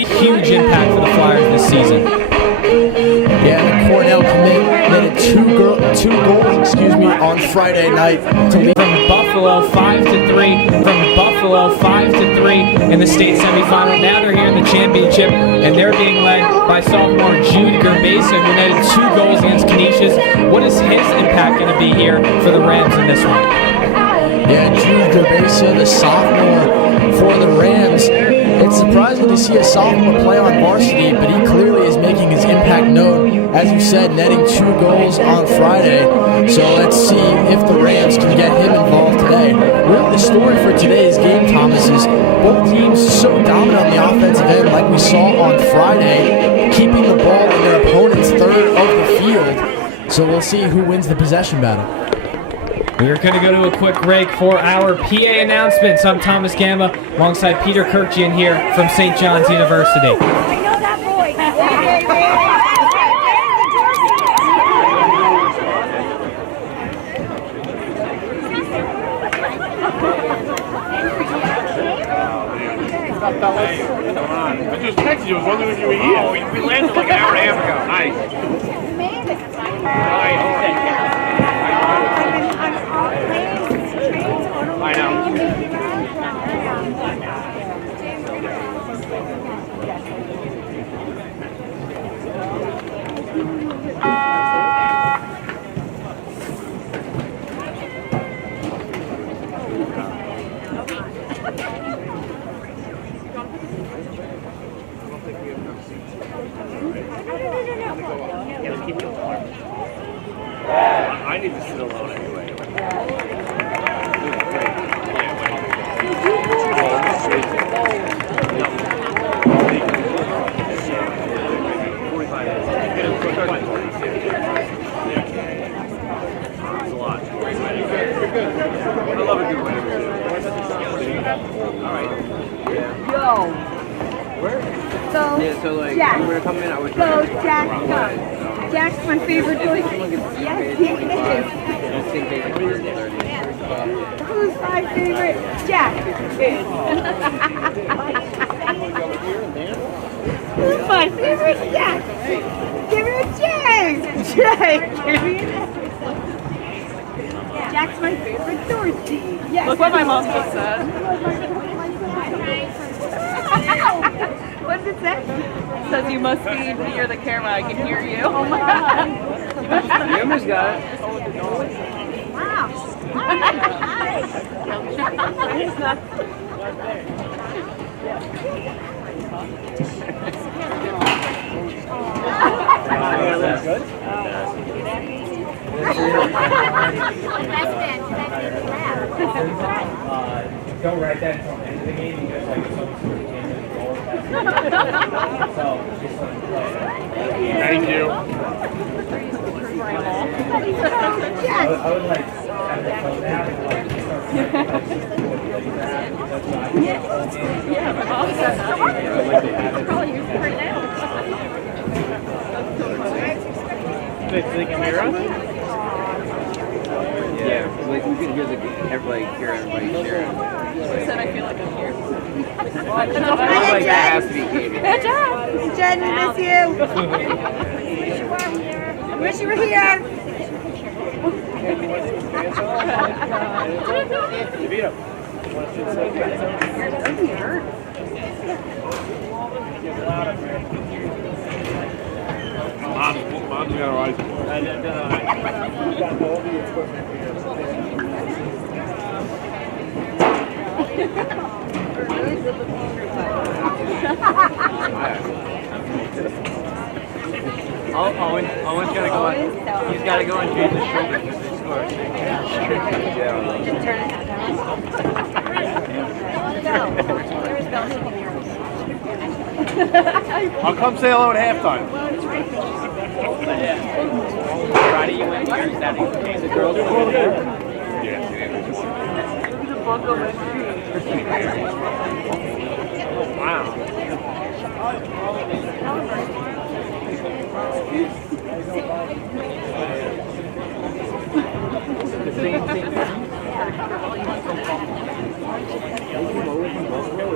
huge impact for the Flyers this season. Yeah, the Cornell commit made two goals on Friday night to lead from Buffalo 5-3. From Buffalo 5-3 in the state semifinal. Now they're here in the championship, and they're being led by sophomore Jude Gerbesa, who netted 2 goals against Canisius. What is his impact going to be here for the Rams in this one? Yeah, Jude Gerbesa, the sophomore for the Rams. It's surprising to see a sophomore play on varsity, but he clearly is making his impact known. As you said, netting 2 goals on Friday. So let's see if the Rams can get him involved today. Really, the story for today's game, Thomas, is both teams so dominant on the offensive end like we saw on Friday, keeping the ball in their opponent's third of the field. So we'll see who wins the possession battle. We're going to go to a quick break for our PA announcements. I'm Thomas Gamba alongside Peter Kirkjian here from St. John's University. I know that boy. Hey, what's going on? I just texted you. I was wondering if you were here. Oh, we landed like an hour and a half ago. Nice. I know. I need to sit alone anyway. So Jack. You were coming in, I was so Jack, Jack's my favorite boy. Yes, he is. Who's my favorite? Jack. Who's my favorite? Jack. Give me a Jack. Jack. Give me a Jack's my favorite Dorothy. Yes. Look what my mom just said. What does it say? It says you must be near the camera. I can hear you. Oh my god. You almost got it. Wow. Don't write that until the end of the game because like it's always sort of Thank you. I would like have the phone down and like Yeah, my mom said that. Probably use it right now. They can hear us? Yeah, like we can hear everybody sharing. I said I feel like I'm here. Like that has to be Katie. Good job. Jen, we miss you. Wish you were here. Mom's got her eyes. Owen's gotta go on. He's gotta go and change his shoulder because they score. Just turn it down. I'll come say hello at halftime. Friday you went here. Saturday the girls were there. Wow.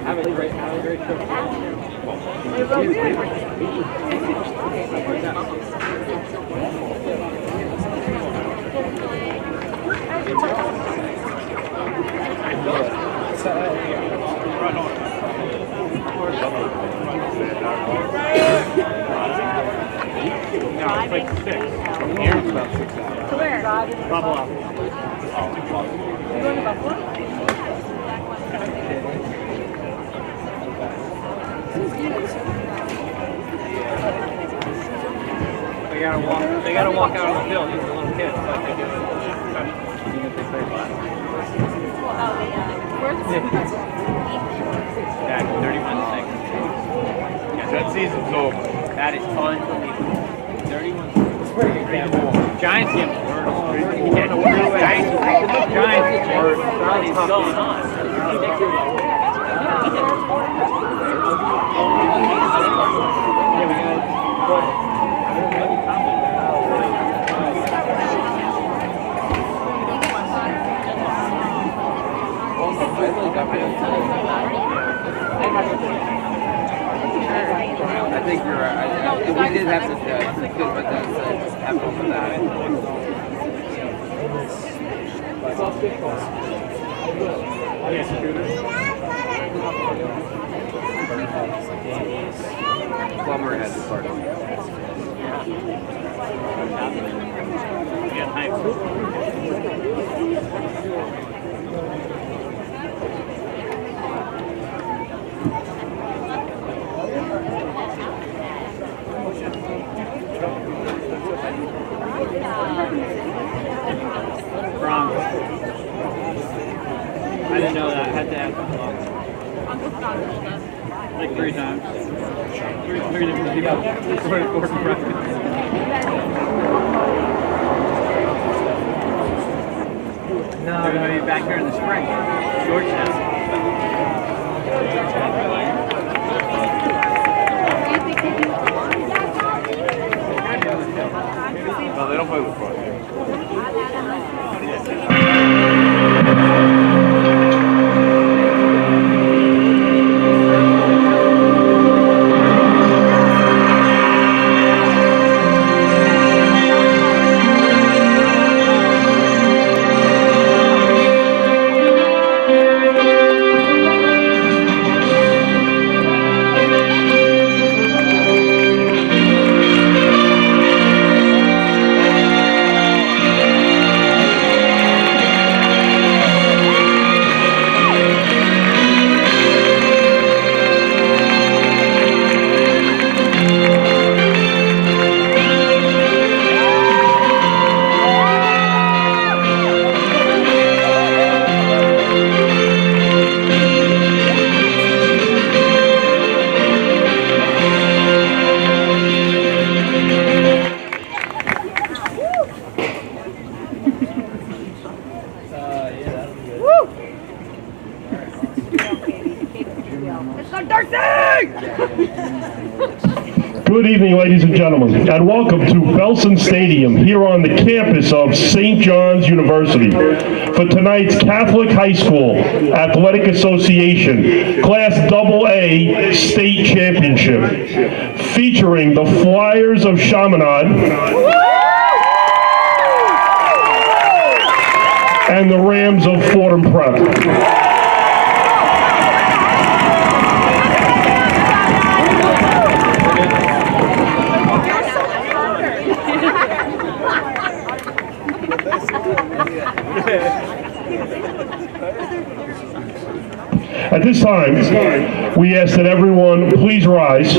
Have a great They gotta walk out on the field. These are little kids. Like they do it. Back 31 seconds. That season's over. That is unbelievable. 31 seconds. Giants get worse. Giants get worse. What is going on? I think you're right. We did have to good, but that's have fun with that. Plumber had to start. Yeah, hype. Broncos. I didn't know that. I had to ask like 3 times. Three different people. No, they're going to be back here in the spring. Georgetown. No, they don't play with fun. Good evening, ladies and gentlemen, and welcome to Belson Stadium here on the campus of St. John's University for tonight's Catholic High School Athletic Association Class AA State Championship, featuring the Flyers of Chaminade and the Rams of Fordham Prep. At this time, we ask that everyone please rise.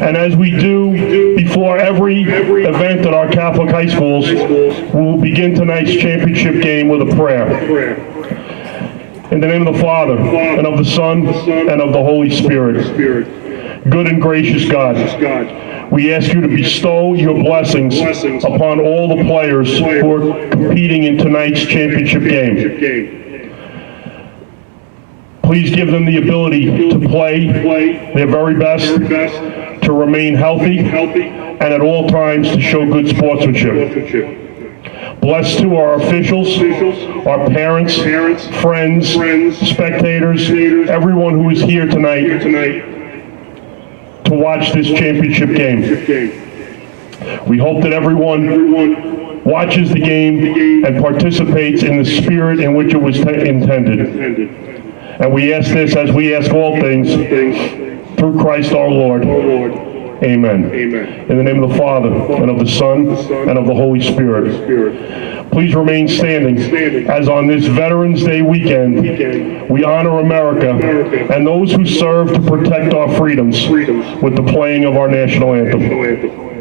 And as we do before every event at our Catholic high schools, we will begin tonight's championship game with a prayer. In the name of the Father, and of the Son, and of the Holy Spirit. Good and gracious God, we ask you to bestow your blessings upon all the players who are competing in tonight's championship game. Please give them the ability to play their very best, to remain healthy, and at all times to show good sportsmanship. Blessed too are our officials, our parents, friends, spectators, everyone who is here tonight to watch this championship game. We hope that everyone watches the game and participates in the spirit in which it was intended. And we ask this as we ask all things through Christ our Lord. Amen. In the name of the Father, and of the Son, and of the Holy Spirit. Please remain standing as on this Veterans Day weekend, we honor America and those who serve to protect our freedoms with the playing of our national anthem.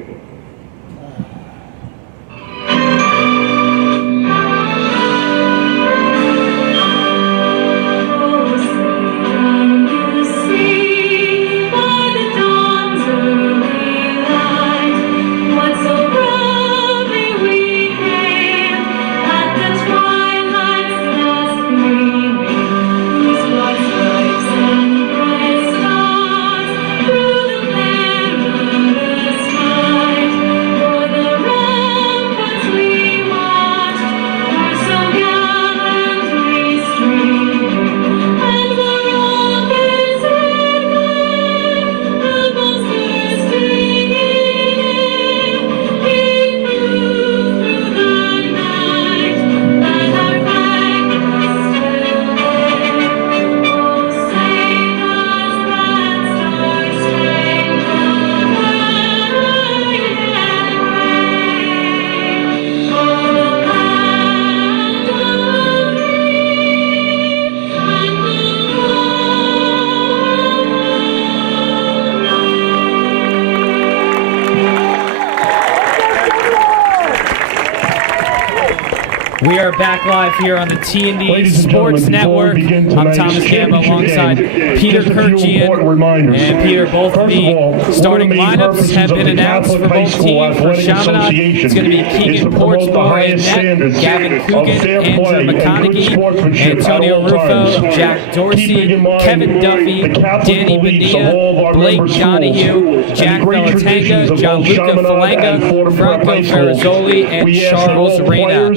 We are back live here on the T&D Sports Network. I'm Thomas Gamma alongside Peter Kirchian. And Peter, both of the starting lineups have been announced for both teams. For Chaminade, it's going to be Keegan Portsmore in net, Gavin Coogan, Andrew McConaughey, Antonio Rufo, Jack Dorsey, Kevin Duffy, Danny Bonilla, Blake Donahue, Jack Belatanga, Gianluca Falanga, Franco Ferrazzoli, and Charles Reyna.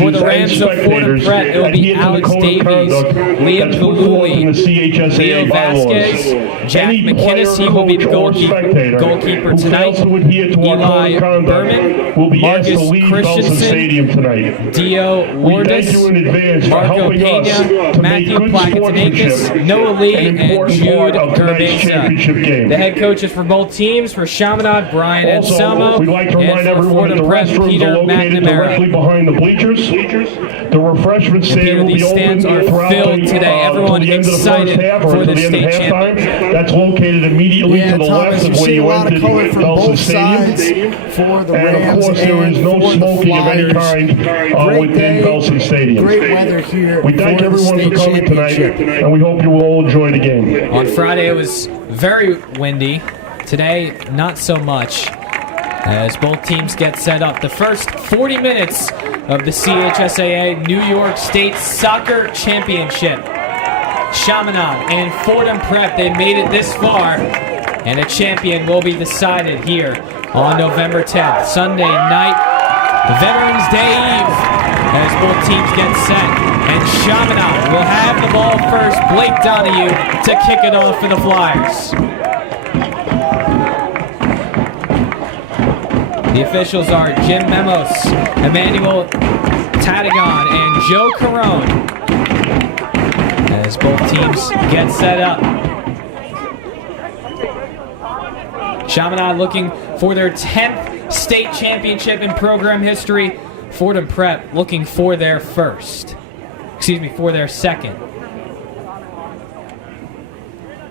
For the Rams of Fordham Prep, it will be Alex Davies, Liam Galuli, Leo Vasquez, Jack McInnes, he will be the goalkeeper tonight, Eli Berman, Marcus Christensen, Dio Lourdes, Marco Pena, Matthew Plakatinakis, Noah Lee, and Jude Gerbesa. The head coaches for both teams, for Chaminade, Brian Anselmo, and for Fordham Prep, Peter McNamara. Behind the bleachers. The refreshment stand will be open throughout today. Everyone the end of the first half or to the end of halftime. That's located immediately to the left of where you entered Belson Stadium. For the and of course, there is no smoking of any kind within Belson Stadium. Great weather here. We thank everyone for coming tonight, and we hope you will all enjoy the game. On Friday, it was very windy. Today, not so much. As both teams get set up, the first 40 minutes of the CHSAA New York State Soccer Championship. Chaminade and Fordham Prep, they made it this far, and a champion will be decided here on November 10th, Sunday night, Veterans Day Eve, as both teams get set. And Chaminade will have the ball first, Blake Donahue, to kick it off for the Flyers. The officials are Jim Memos, Emmanuel Tatagon, and Joe Carone as both teams get set up. Chaminade looking for their 10th state championship in program history. Fordham Prep looking for their first. For their second.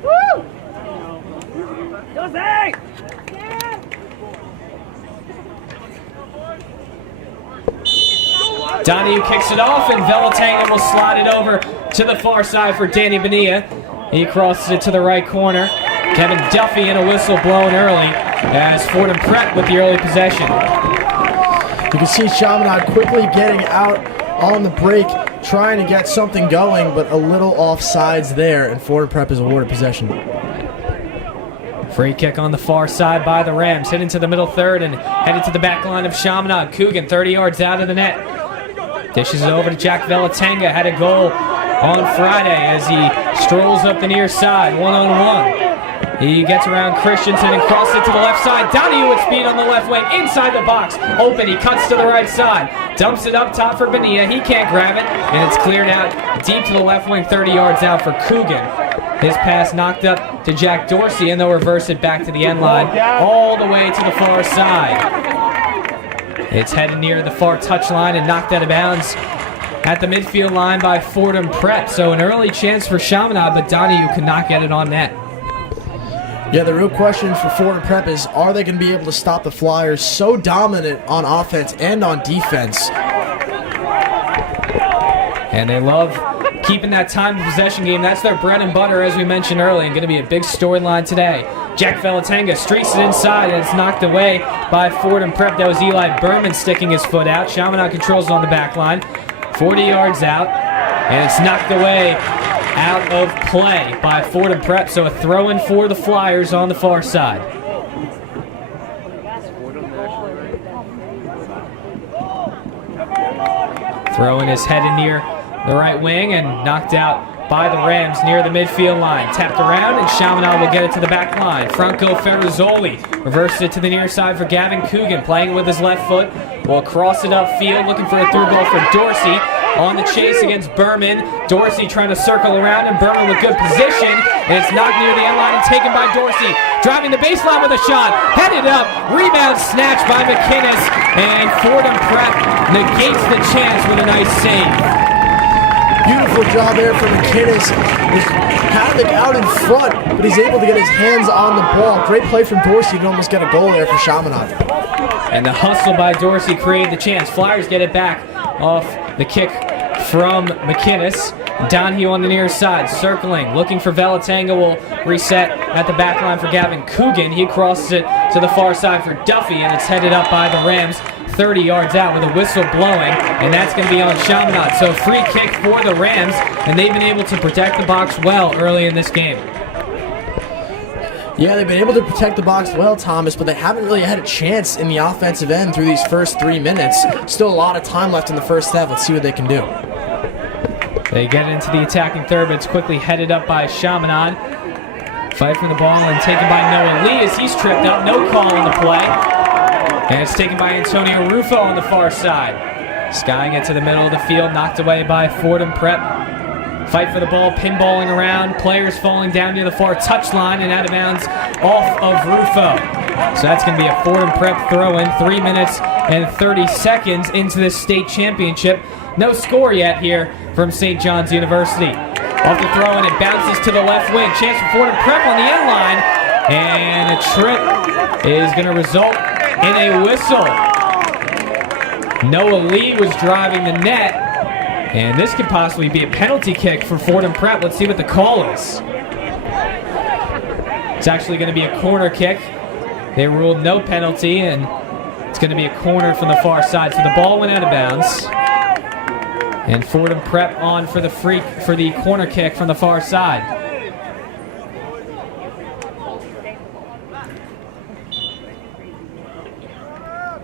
Woo! Jose! Donahue kicks it off, and Belatanga will slide it over to the far side for Danny Bonilla. He crosses it to the right corner. Kevin Duffy and a whistle blown early as Fordham Prep with the early possession. You can see Chaminade quickly getting out on the break, trying to get something going, but a little offsides there, and Fordham Prep is awarded possession. Free kick on the far side by the Rams. Hit into the middle third and headed to the back line of Chaminade. Coogan 30 yards out of the net. Dishes it over to Jack Velatenga. Had a goal on Friday as he strolls up the near side, one-on-one. He gets around Christensen and crosses it to the left side. Donahue with speed on the left wing, inside the box. Open, he cuts to the right side. Dumps it up top for Bonilla. He can't grab it, and it's cleared out deep to the left wing, 30 yards out for Coogan. His pass knocked up to Jack Dorsey, and they'll reverse it back to the end line, all the way to the far side. It's headed near the far touchline and knocked out of bounds at the midfield line by Fordham Prep. So an early chance for Chaminade, but Donahue could not get it on net. Yeah, the real question for Fordham Prep is, are they going to be able to stop the Flyers so dominant on offense and on defense? And they love keeping that time of possession game. That's their bread and butter, as we mentioned earlier, and going to be a big storyline today. Jack Velatenga streaks it inside, and it's knocked away by Fordham Prep. That was Eli Berman sticking his foot out. Chaminade controls it on the back line. 40 yards out, and it's knocked away out of play by Fordham Prep. So a throw-in for the Flyers on the far side. Throw-in is headed near the right wing and knocked out by the Rams near the midfield line. Tapped around, and Chaminade will get it to the back line. Franco Ferrazzoli reverses it to the near side for Gavin Coogan, playing with his left foot. Will cross it upfield, looking for a through ball for Dorsey. On the chase against Berman. Dorsey trying to circle around, and Berman with good position. And it's knocked near the end line and taken by Dorsey. Driving the baseline with a shot. Headed up. Rebound snatched by McInnes. And Fordham Prep negates the chance with a nice save. Beautiful job there for McInnes. There's Havoc out in front, but he's able to get his hands on the ball. Great play from Dorsey to almost get a goal there for Chaminade. And the hustle by Dorsey created the chance. Flyers get it back off the kick from McInnes. Donahue on the near side, circling, looking for Velatenga. Will reset at the back line for Gavin Coogan. He crosses it to the far side for Duffy, and it's headed up by the Rams 30 yards out with a whistle blowing, and that's going to be on Chaminade. So free kick for the Rams, and they've been able to protect the box well early in this game. Yeah, they've been able to protect the box well, Thomas, but they haven't really had a chance in the offensive end through these first 3 minutes. Still a lot of time left in the first half. Let's see what they can do. They get into the attacking third, but it's quickly headed up by Chaminade. Fight for the ball and taken by Noah Lee as he's tripped up. No call on the play. And it's taken by Antonio Rufo on the far side. Skying it to the middle of the field, knocked away by Fordham Prep. Fight for the ball, pinballing around, players falling down near the far touchline and out of bounds off of Rufo. So that's going to be a Fordham Prep throw-in, 3 minutes and 30 seconds into this state championship. No score yet here from St. John's University. Off the throw-in, it bounces to the left wing. Chance for Fordham Prep on the end line. And a trip is going to result in a whistle. Noah Lee was driving the net. And this could possibly be a penalty kick for Fordham Prep. Let's see what the call is. It's actually going to be a corner kick. They ruled no penalty, and it's going to be a corner from the far side. So the ball went out of bounds. And Fordham Prep on for the corner kick from the far side.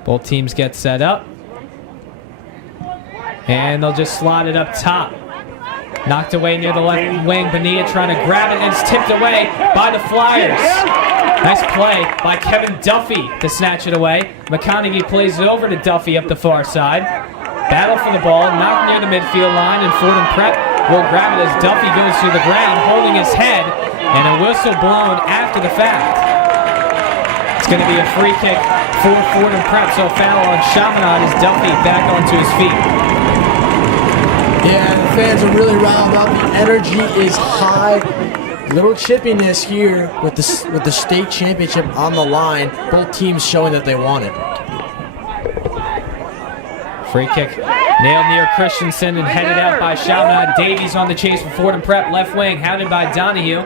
Both teams get set up. And they'll just slot it up top. Knocked away near the left wing. Bonilla trying to grab it, and it's tipped away by the Flyers. Nice play by Kevin Duffy to snatch it away. McConaughey plays it over to Duffy up the far side. Battle for the ball, knocked near the midfield line, and Fordham Prep will grab it as Duffy goes to the ground, holding his head, and a whistle blown after the fact. It's going to be a free kick for Fordham Prep, so foul on Chaminade as Duffy back onto his feet. Yeah, the fans are really riled up. The energy is high. Little chippiness here with the state championship on the line. Both teams showing that they want it. Free kick nailed near Christensen and headed out by Chaminade. Davies on the chase for Fordham Prep. Left wing, hounded by Donahue.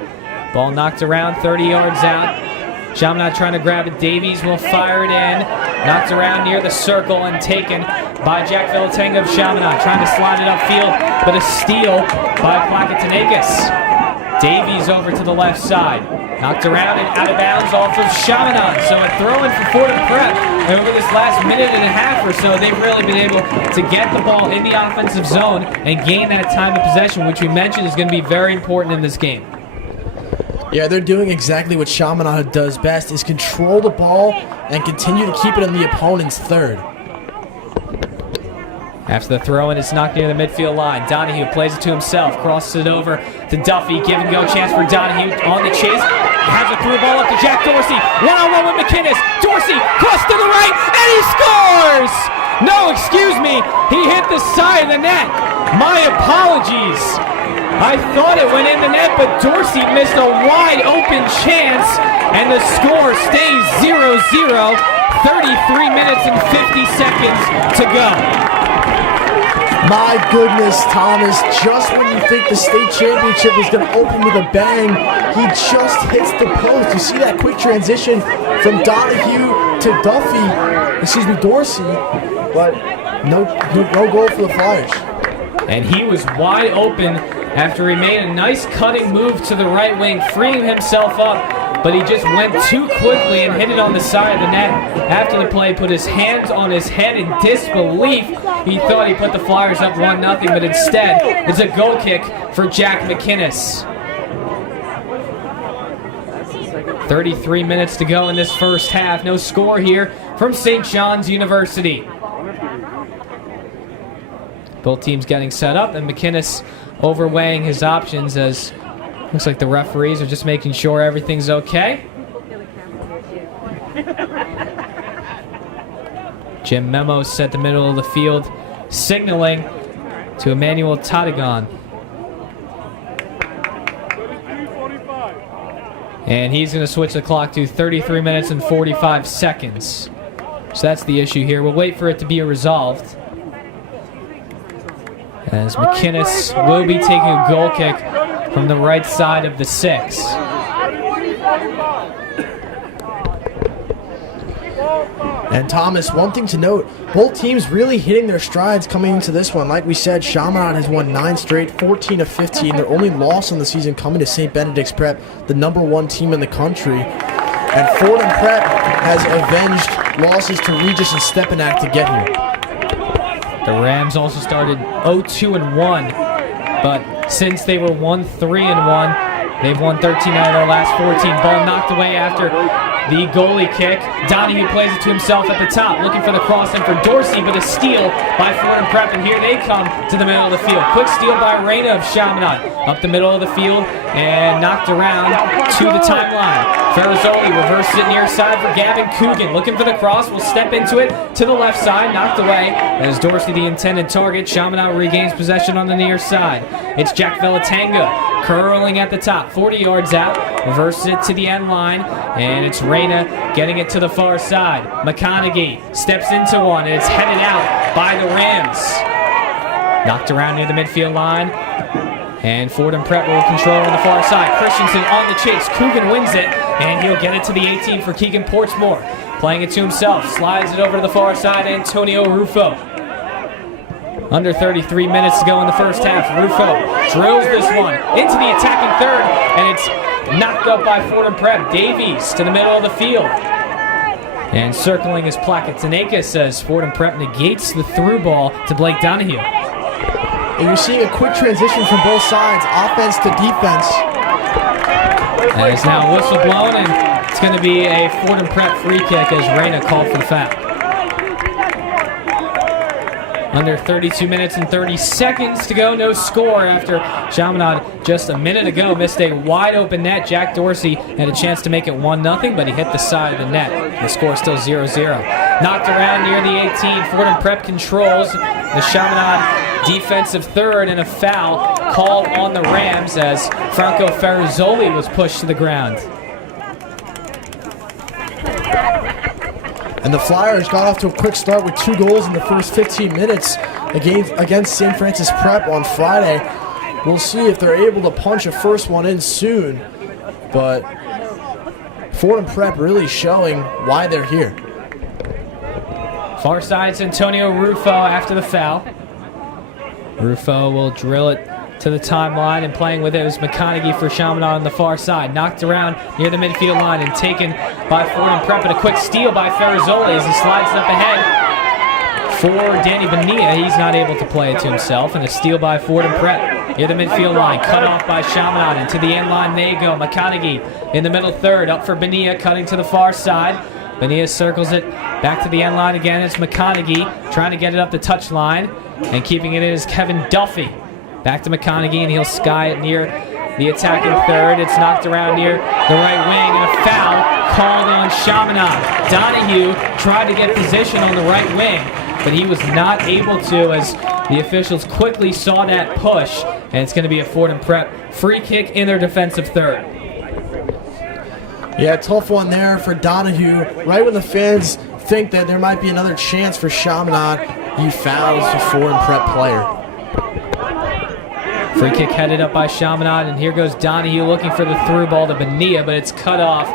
Ball knocked around 30 yards out. Chaminade trying to grab it. Davies will fire it in. Knocked around near the circle and taken by Jack Velatenga of Chaminade. Trying to slide it upfield, but a steal by Plakatinakis. Davies over to the left side. Knocked around and out of bounds off of Chaminade. So a throw-in for Fordham Prep. And over this last minute and a half or so, they've really been able to get the ball in the offensive zone and gain that time of possession, which we mentioned is going to be very important in this game. Yeah, they're doing exactly what Chaminade does best, is control the ball and continue to keep it in the opponent's third. After the throw-in, it's knocked near the midfield line. Donahue plays it to himself, crosses it over to Duffy. Give and go chance for Donahue on the chase. Has a through ball up to Jack Dorsey. One-on-one with McInnes. Dorsey cross to the right, and he scores! No, excuse me. He hit the side of the net. My apologies. I thought it went in the net, but Dorsey missed a wide open chance, and the score stays 0-0. 33 minutes and 50 seconds to go. My goodness, Thomas, just when you think the state championship is going to open with a bang, he just hits the post. You see that quick transition from Donahue to Dorsey, but no goal for the Flyers. And he was wide open after he made a nice cutting move to the right wing, freeing himself up, but he just went too quickly and hit it on the side of the net. After the play, put his hands on his head in disbelief. He thought he put the Flyers up 1-0, but instead, it's a goal kick for Jack McInnes. 33 minutes to go in this first half. No score here from St. John's University. Both teams getting set up, and McInnes overweighing his options as looks like the referees are just making sure everything's okay. Jim Memo set the middle of the field, signaling to Emmanuel Tadigan. And he's going to switch the clock to 33 minutes and 45 seconds. So that's the issue here. We'll wait for it to be resolved, as McInnes will be taking a goal kick from the right side of the 6. And Thomas, one thing to note, both teams really hitting their strides coming into this one. Like we said, Chaminade has won 9 straight, 14 of 15. Their only loss on the season coming to St. Benedict's Prep, the #1 team in the country. And Fordham Prep has avenged losses to Regis and Stepanak to get here. The Rams also started 0-2-1, but since they were 1-3-1, they've won 13 out of their last 14. Ball knocked away after the goalie kick. Donahue plays it to himself at the top, looking for the crossing for Dorsey, but a steal by Fordham Prep, and here they come to the middle of the field. Quick steal by Reyna of Chaminade, up the middle of the field, and knocked around to the timeline. Ferrazzoli reverses it near side for Gavin Coogan, looking for the cross, will step into it to the left side, knocked away as Dorsey the intended target. Chaminade regains possession on the near side. It's Jack Velatanga curling at the top, 40 yards out, reverses it to the end line, and it's Reyna getting it to the far side. McConaughey steps into one, and it's headed out by the Rams. Knocked around near the midfield line, and Fordham Prep will control on the far side. Christensen on the chase. Coogan wins it, and he'll get it to the 18 for Keegan Portsmore. Playing it to himself, slides it over to the far side, Antonio Rufo. Under 33 minutes to go in the first half. Rufo drills this one into the attacking third, and it's knocked up by Fordham Prep. Davies to the middle of the field. And circling his placket, Tanaka says Fordham Prep negates the through ball to Blake Donahue. And you're seeing a quick transition from both sides, offense to defense. And it's now whistle blown, and it's going to be a Fordham Prep free kick as Reyna called for the foul. Under 32 minutes and 30 seconds to go. No score after Chaminade just a minute ago missed a wide open net. Jack Dorsey had a chance to make it 1-0, but he hit the side of the net. The score still 0-0. Knocked around near the 18. Fordham Prep controls the Chaminade defensive third, and a foul called on the Rams as Franco Ferrazzoli was pushed to the ground. And the Flyers got off to a quick start with 2 goals in the first 15 minutes against St. Francis Prep on Friday. We'll see if they're able to punch a first one in soon. But Fordham Prep really showing why they're here. Far side's Antonio Rufo after the foul. Rufo will drill it to the timeline, and playing with it was McConaughey for Chaminade on the far side. Knocked around near the midfield line and taken by Fordham Prep, and a quick steal by Ferrazzoli as he slides it up ahead for Danny Bonilla. He's not able to play it to himself, and a steal by Fordham Prep near the midfield line. Cut off by Chaminade, and to the end line they go. McConaughey in the middle third, up for Bonilla, cutting to the far side. Bonilla circles it back to the end line again. It's McConaughey trying to get it up the touch line, and keeping it is Kevin Duffy. Back to McConaughey, and he'll sky it near the attacking third. It's knocked around near the right wing, and a foul called on Chaminade. Donahue tried to get position on the right wing, but he was not able to, as the officials quickly saw that push, and it's going to be a Fordham Prep free kick in their defensive third. Yeah, tough one there for Donahue. Right when the fans think that there might be another chance for Chaminade, he fouls the Fordham Prep player. Free kick headed up by Chaminade, and here goes Donahue looking for the through ball to Bonilla, but it's cut off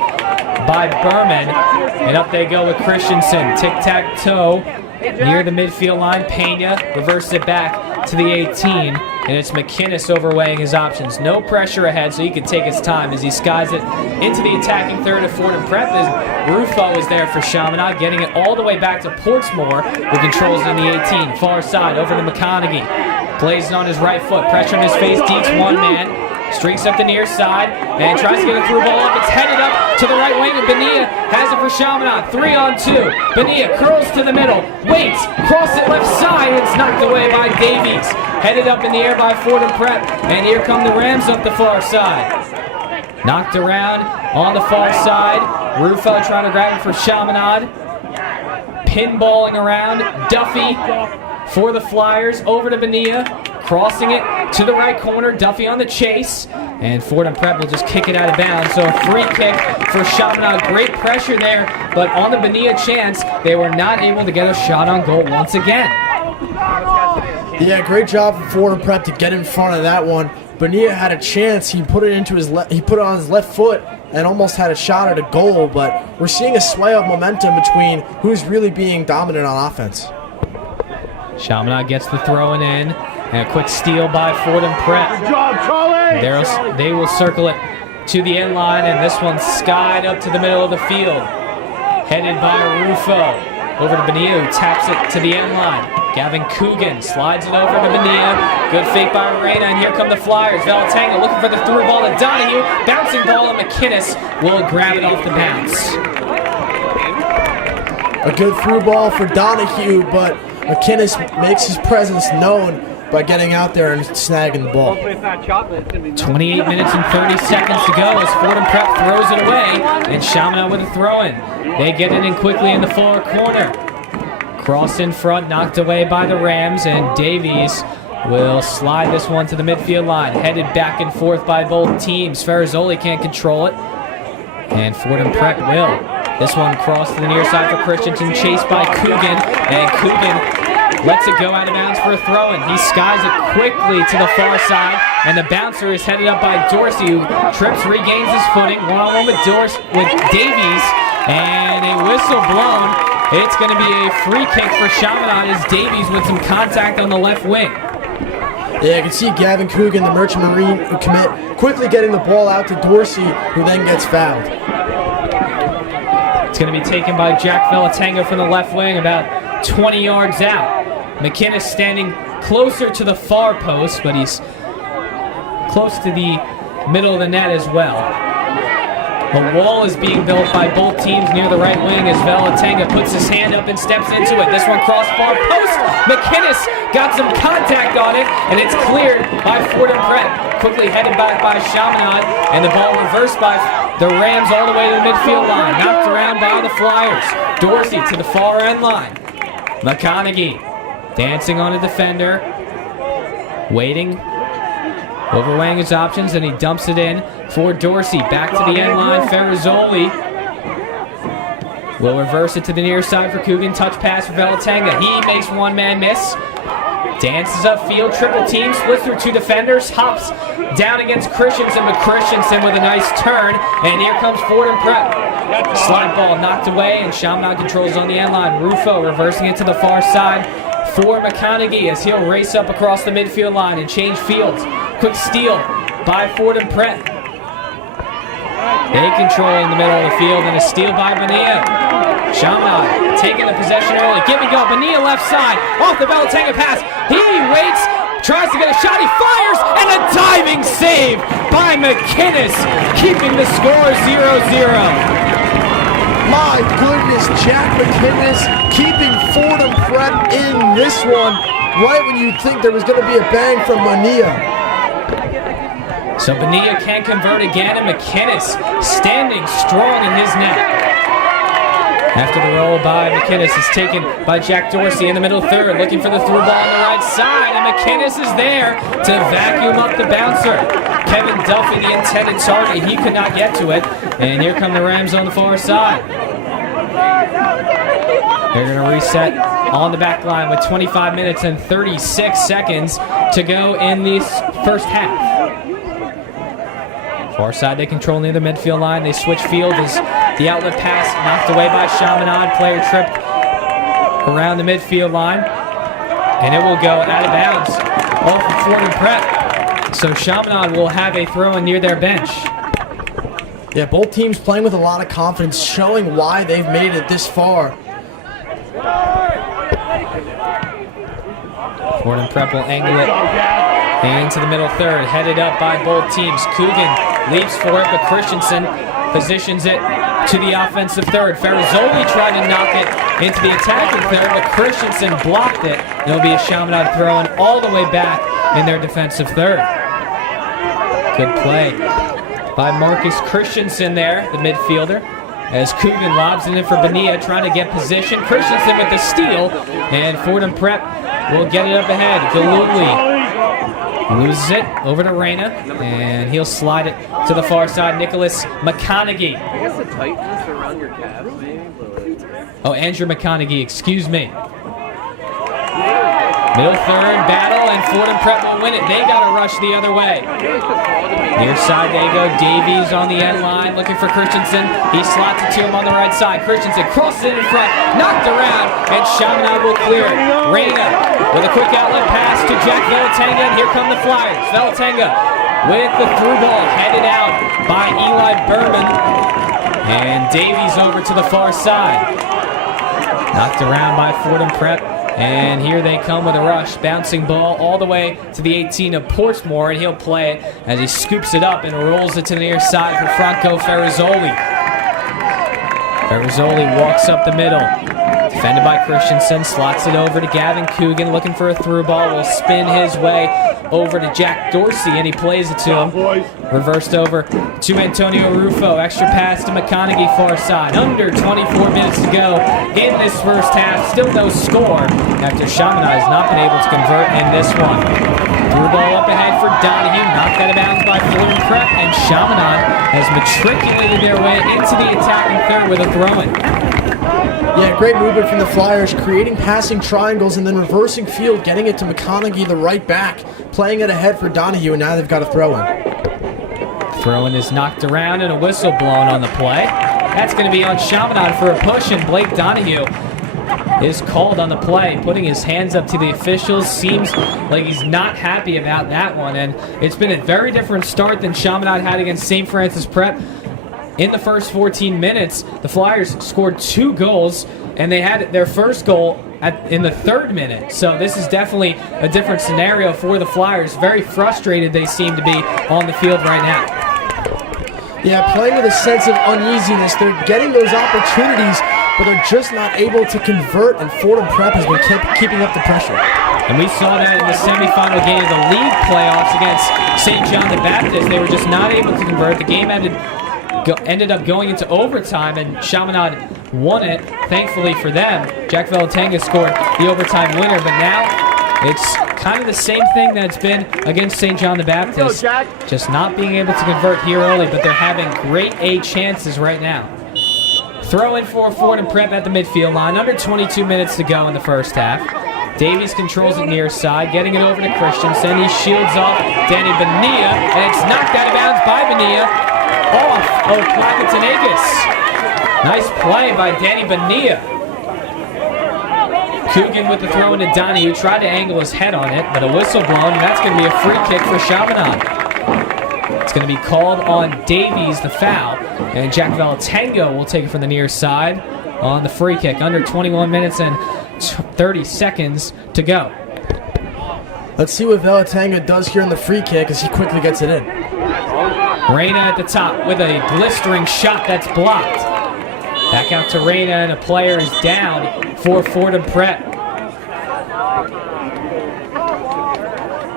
by Berman, and up they go with Christensen. Tic-tac-toe near the midfield line. Pena reverses it back to the 18, and it's McInnes overweighing his options. No pressure ahead, so he can take his time as he skies it into the attacking third of Fordham Prep, as Rufo is there for Chaminade, getting it all the way back to Portsmore, who controls it in the 18. Far side, over to McConaughey. Plays it on his right foot, pressure in his face, deeks one man, streaks up the near side, and tries to get a through ball up. It's headed up to the right wing, and Bonilla has it for Chaminade. 3-on-2. Bonilla curls to the middle, waits, cross it left side, and it's knocked away by Davies. Headed up in the air by Fordham Prep, and here come the Rams up the far side. Knocked around on the far side. Rufo trying to grab it for Chaminade. Pinballing around. Duffy for the Flyers, over to Bonilla, crossing it to the right corner. Duffy on the chase, and Fordham Prep will just kick it out of bounds. So a free kick for Chaminade. Great pressure there, but on the Bonilla chance, they were not able to get a shot on goal once again. Yeah, great job for Fordham Prep to get in front of that one. Bonilla had a chance. He put it into his he put it on his left foot and almost had a shot at a goal, but we're seeing a sway of momentum between who's really being dominant on offense. Chaminade gets the throw-in in, and a quick steal by Fordham Prep. Good job, Charlie! They will circle it to the end line, and this one skied up to the middle of the field. Headed by Rufo. Over to Bonilla, who taps it to the end line. Gavin Coogan slides it over to Bonilla. Good fake by Reina, and here come the Flyers. Valentango looking for the through ball to Donahue. Bouncing ball, and McInnes will grab it off the bounce. A good through ball for Donahue, but McInnes makes his presence known by getting out there and snagging the ball. 28 minutes and 30 seconds to go as Fordham Prep throws it away, and Chaminade with a throw-in. They get it in quickly in the far corner. Cross in front, knocked away by the Rams, and Davies will slide this one to the midfield line. Headed back and forth by both teams. Ferrazzoli can't control it, and Fordham Prep will. This one crossed to the near side for Christensen, chased by Coogan, and Coogan lets it go out of bounds for a throw-in. He skies it quickly to the far side, and the bouncer is headed up by Dorsey, who trips, regains his footing. One-on-one with Davies, and a whistle blown. It's going to be a free kick for Chaminade as Davies with some contact on the left wing. Yeah, you can see Gavin Coogan, the Merchant Marine commit, quickly getting the ball out to Dorsey, who then gets fouled. It's going to be taken by Jack Valentango from the left wing, about 20 yards out. McInnes standing closer to the far post, but he's close to the middle of the net as well. A wall is being built by both teams near the right wing as Valentango puts his hand up and steps into it. This one cross far post. McInnes got some contact on it, and it's cleared by Fordham Prep. Quickly headed back by Chaminade, and the ball reversed by the Rams all the way to the midfield line. Knocked around by the Flyers. Dorsey to the far end line. McConaughey dancing on a defender. Waiting. Overweighing his options, and he dumps it in for Dorsey. Back to the end line. Ferrazzoli will reverse it to the near side for Coogan. Touch pass for Valentango. He makes one man miss. Dances upfield, triple team, splits through two defenders, hops down against Christensen, but Christensen with a nice turn, and here comes Fordham Prep. Slide ball knocked away, and Chaminade controls on the end line. Rufo reversing it to the far side for McConaughey as he'll race up across the midfield line and change fields Quick steal by Fordham Prep. They control in the middle of the field, and a steal by Bonilla. Chaminade taking the possession early. Give and go. Bonilla left side. Off the Bellatenga pass. He waits. Tries to get a shot. He fires. And a diving save by McInnes. Keeping the score 0-0. My goodness, Jack McInnes keeping Fordham Prep in this one right when you'd think there was going to be a bang from Bonilla. So Bonilla can't convert again, and McInnes standing strong in his net. After the roll by McInnes is taken by Jack Dorsey in the middle third, looking for the through ball on the right side, and McInnes is there to vacuum up the bouncer. Kevin Duffy, the intended target, he could not get to it, and here come the Rams on the far side. They're going to reset on the back line with 25 minutes and 36 seconds to go in this first half. Far side, they control near the midfield line. They switch field as the outlet pass knocked away by Chaminade. Player tripped around the midfield line, and it will go out of bounds off of Fordham Prep. So Chaminade will have a throw in near their bench. Yeah, both teams playing with a lot of confidence, showing why they've made it this far. Fordham Prep will angle it into the middle third, headed up by both teams. Coogan leaps for it, but Christensen positions it to the offensive third. Ferrazzoli tried to knock it into the attacking third, but Christensen blocked it. There'll be a Chaminade throw-in all the way back in their defensive third. Good play by Marcus Christensen there, the midfielder, as Coogan lobs it in for Bonilla, trying to get position. Christensen with the steal, and Fordham Prep will get it up ahead. Galuli loses it over to Reyna, and he'll slide it to the far side. Nicholas McConaughey. I guess the tightness around your calves, maybe. Oh, Andrew McConaughey, excuse me. Middle third battle, and Fordham Prep will win it. They got to rush the other way. Near side they go. Davies on the end line looking for Christensen. He slots it to him on the right side. Christensen crosses it in front, knocked around, and Chaminade will clear it. Reyna with a quick outlet pass to Jack Bellatenga, and here come the Flyers. Bellatenga with the through ball, headed out by Eli Berman, and Davies over to the far side. Knocked around by Fordham Prep. And here they come with a rush. Bouncing ball all the way to the 18 of Portsmore, and he'll play it as he scoops it up and rolls it to the near side for Franco Ferrazzoli. Ferrazzoli walks up the middle. Defended by Christensen, slots it over to Gavin Coogan, looking for a through ball. Will spin his way over to Jack Dorsey, and he plays it to him. Reversed over to Antonio Rufo. Extra pass to McConaughey, far side. Under 24 minutes to go in this first half. Still no score after Chaminade has not been able to convert in this one. Through ball up ahead for Donahue. Knocked out of bounds by Fordham Prep, and Chaminade has matriculated their way into the attacking third with a throw-in. Yeah, great movement from the Flyers, creating passing triangles and then reversing field, getting it to McConaughey, the right back, playing it ahead for Donahue, and now they've got a throw-in. Throw-in is knocked around and a whistle blown on the play. That's going to be on Chaminade for a push, and Blake Donahue is called on the play, putting his hands up to the officials. Seems like he's not happy about that one, and it's been a very different start than Chaminade had against St. Francis Prep. In the first 14 minutes, the Flyers scored 2 goals, and they had their first goal in the 3rd minute. So this is definitely a different scenario for the Flyers. Very frustrated they seem to be on the field right now. Yeah, playing with a sense of uneasiness. They're getting those opportunities, but they're just not able to convert, and Fordham Prep has been keeping up the pressure. And we saw that in the semifinal game of the league playoffs against St. John the Baptist. They were just not able to convert. The game ended up going into overtime, and Chaminade won it, thankfully for them. Jack Bellatenga scored the overtime winner, but now it's kind of the same thing that's been against St. John the Baptist. Just not being able to convert here early, but they're having great A chances right now. Throw in for Fordham Prep at the midfield line. Under 22 minutes to go in the first half. Davies controls it near side, getting it over to Christensen. He shields off Danny Bonilla, and it's knocked out of bounds by Bonilla off of Plakatinakis. Nice play by Danny Bonilla. Coogan with the throw into Donnie, who tried to angle his head on it, but a whistle blown, and that's going to be a free kick for Chaminade. It's going to be called on Davies, the foul, and Jack Velatango will take it from the near side on the free kick. Under 21 minutes and 30 seconds to go. Let's see what Velatango does here in the free kick as he quickly gets it in. Reyna at the top with a blistering shot that's blocked. Back out to Reyna, and a player is down for Fordham Prep.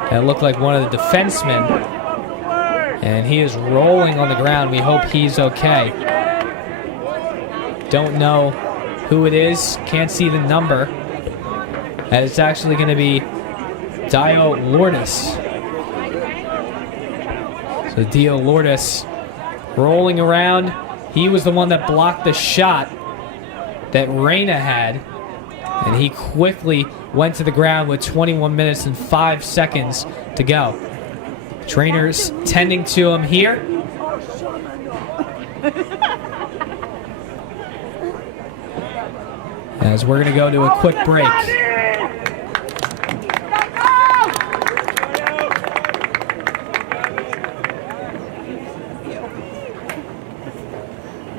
That looked like one of the defensemen, and he is rolling on the ground. We hope he's okay. Don't know who it is, can't see the number. And it's actually going to be Dio Lourdes. So Dio Lourdes rolling around. He was the one that blocked the shot that Reyna had, and he quickly went to the ground with 21 minutes and 5 seconds to go. Trainers tending to him here. As we're going to go to a quick break.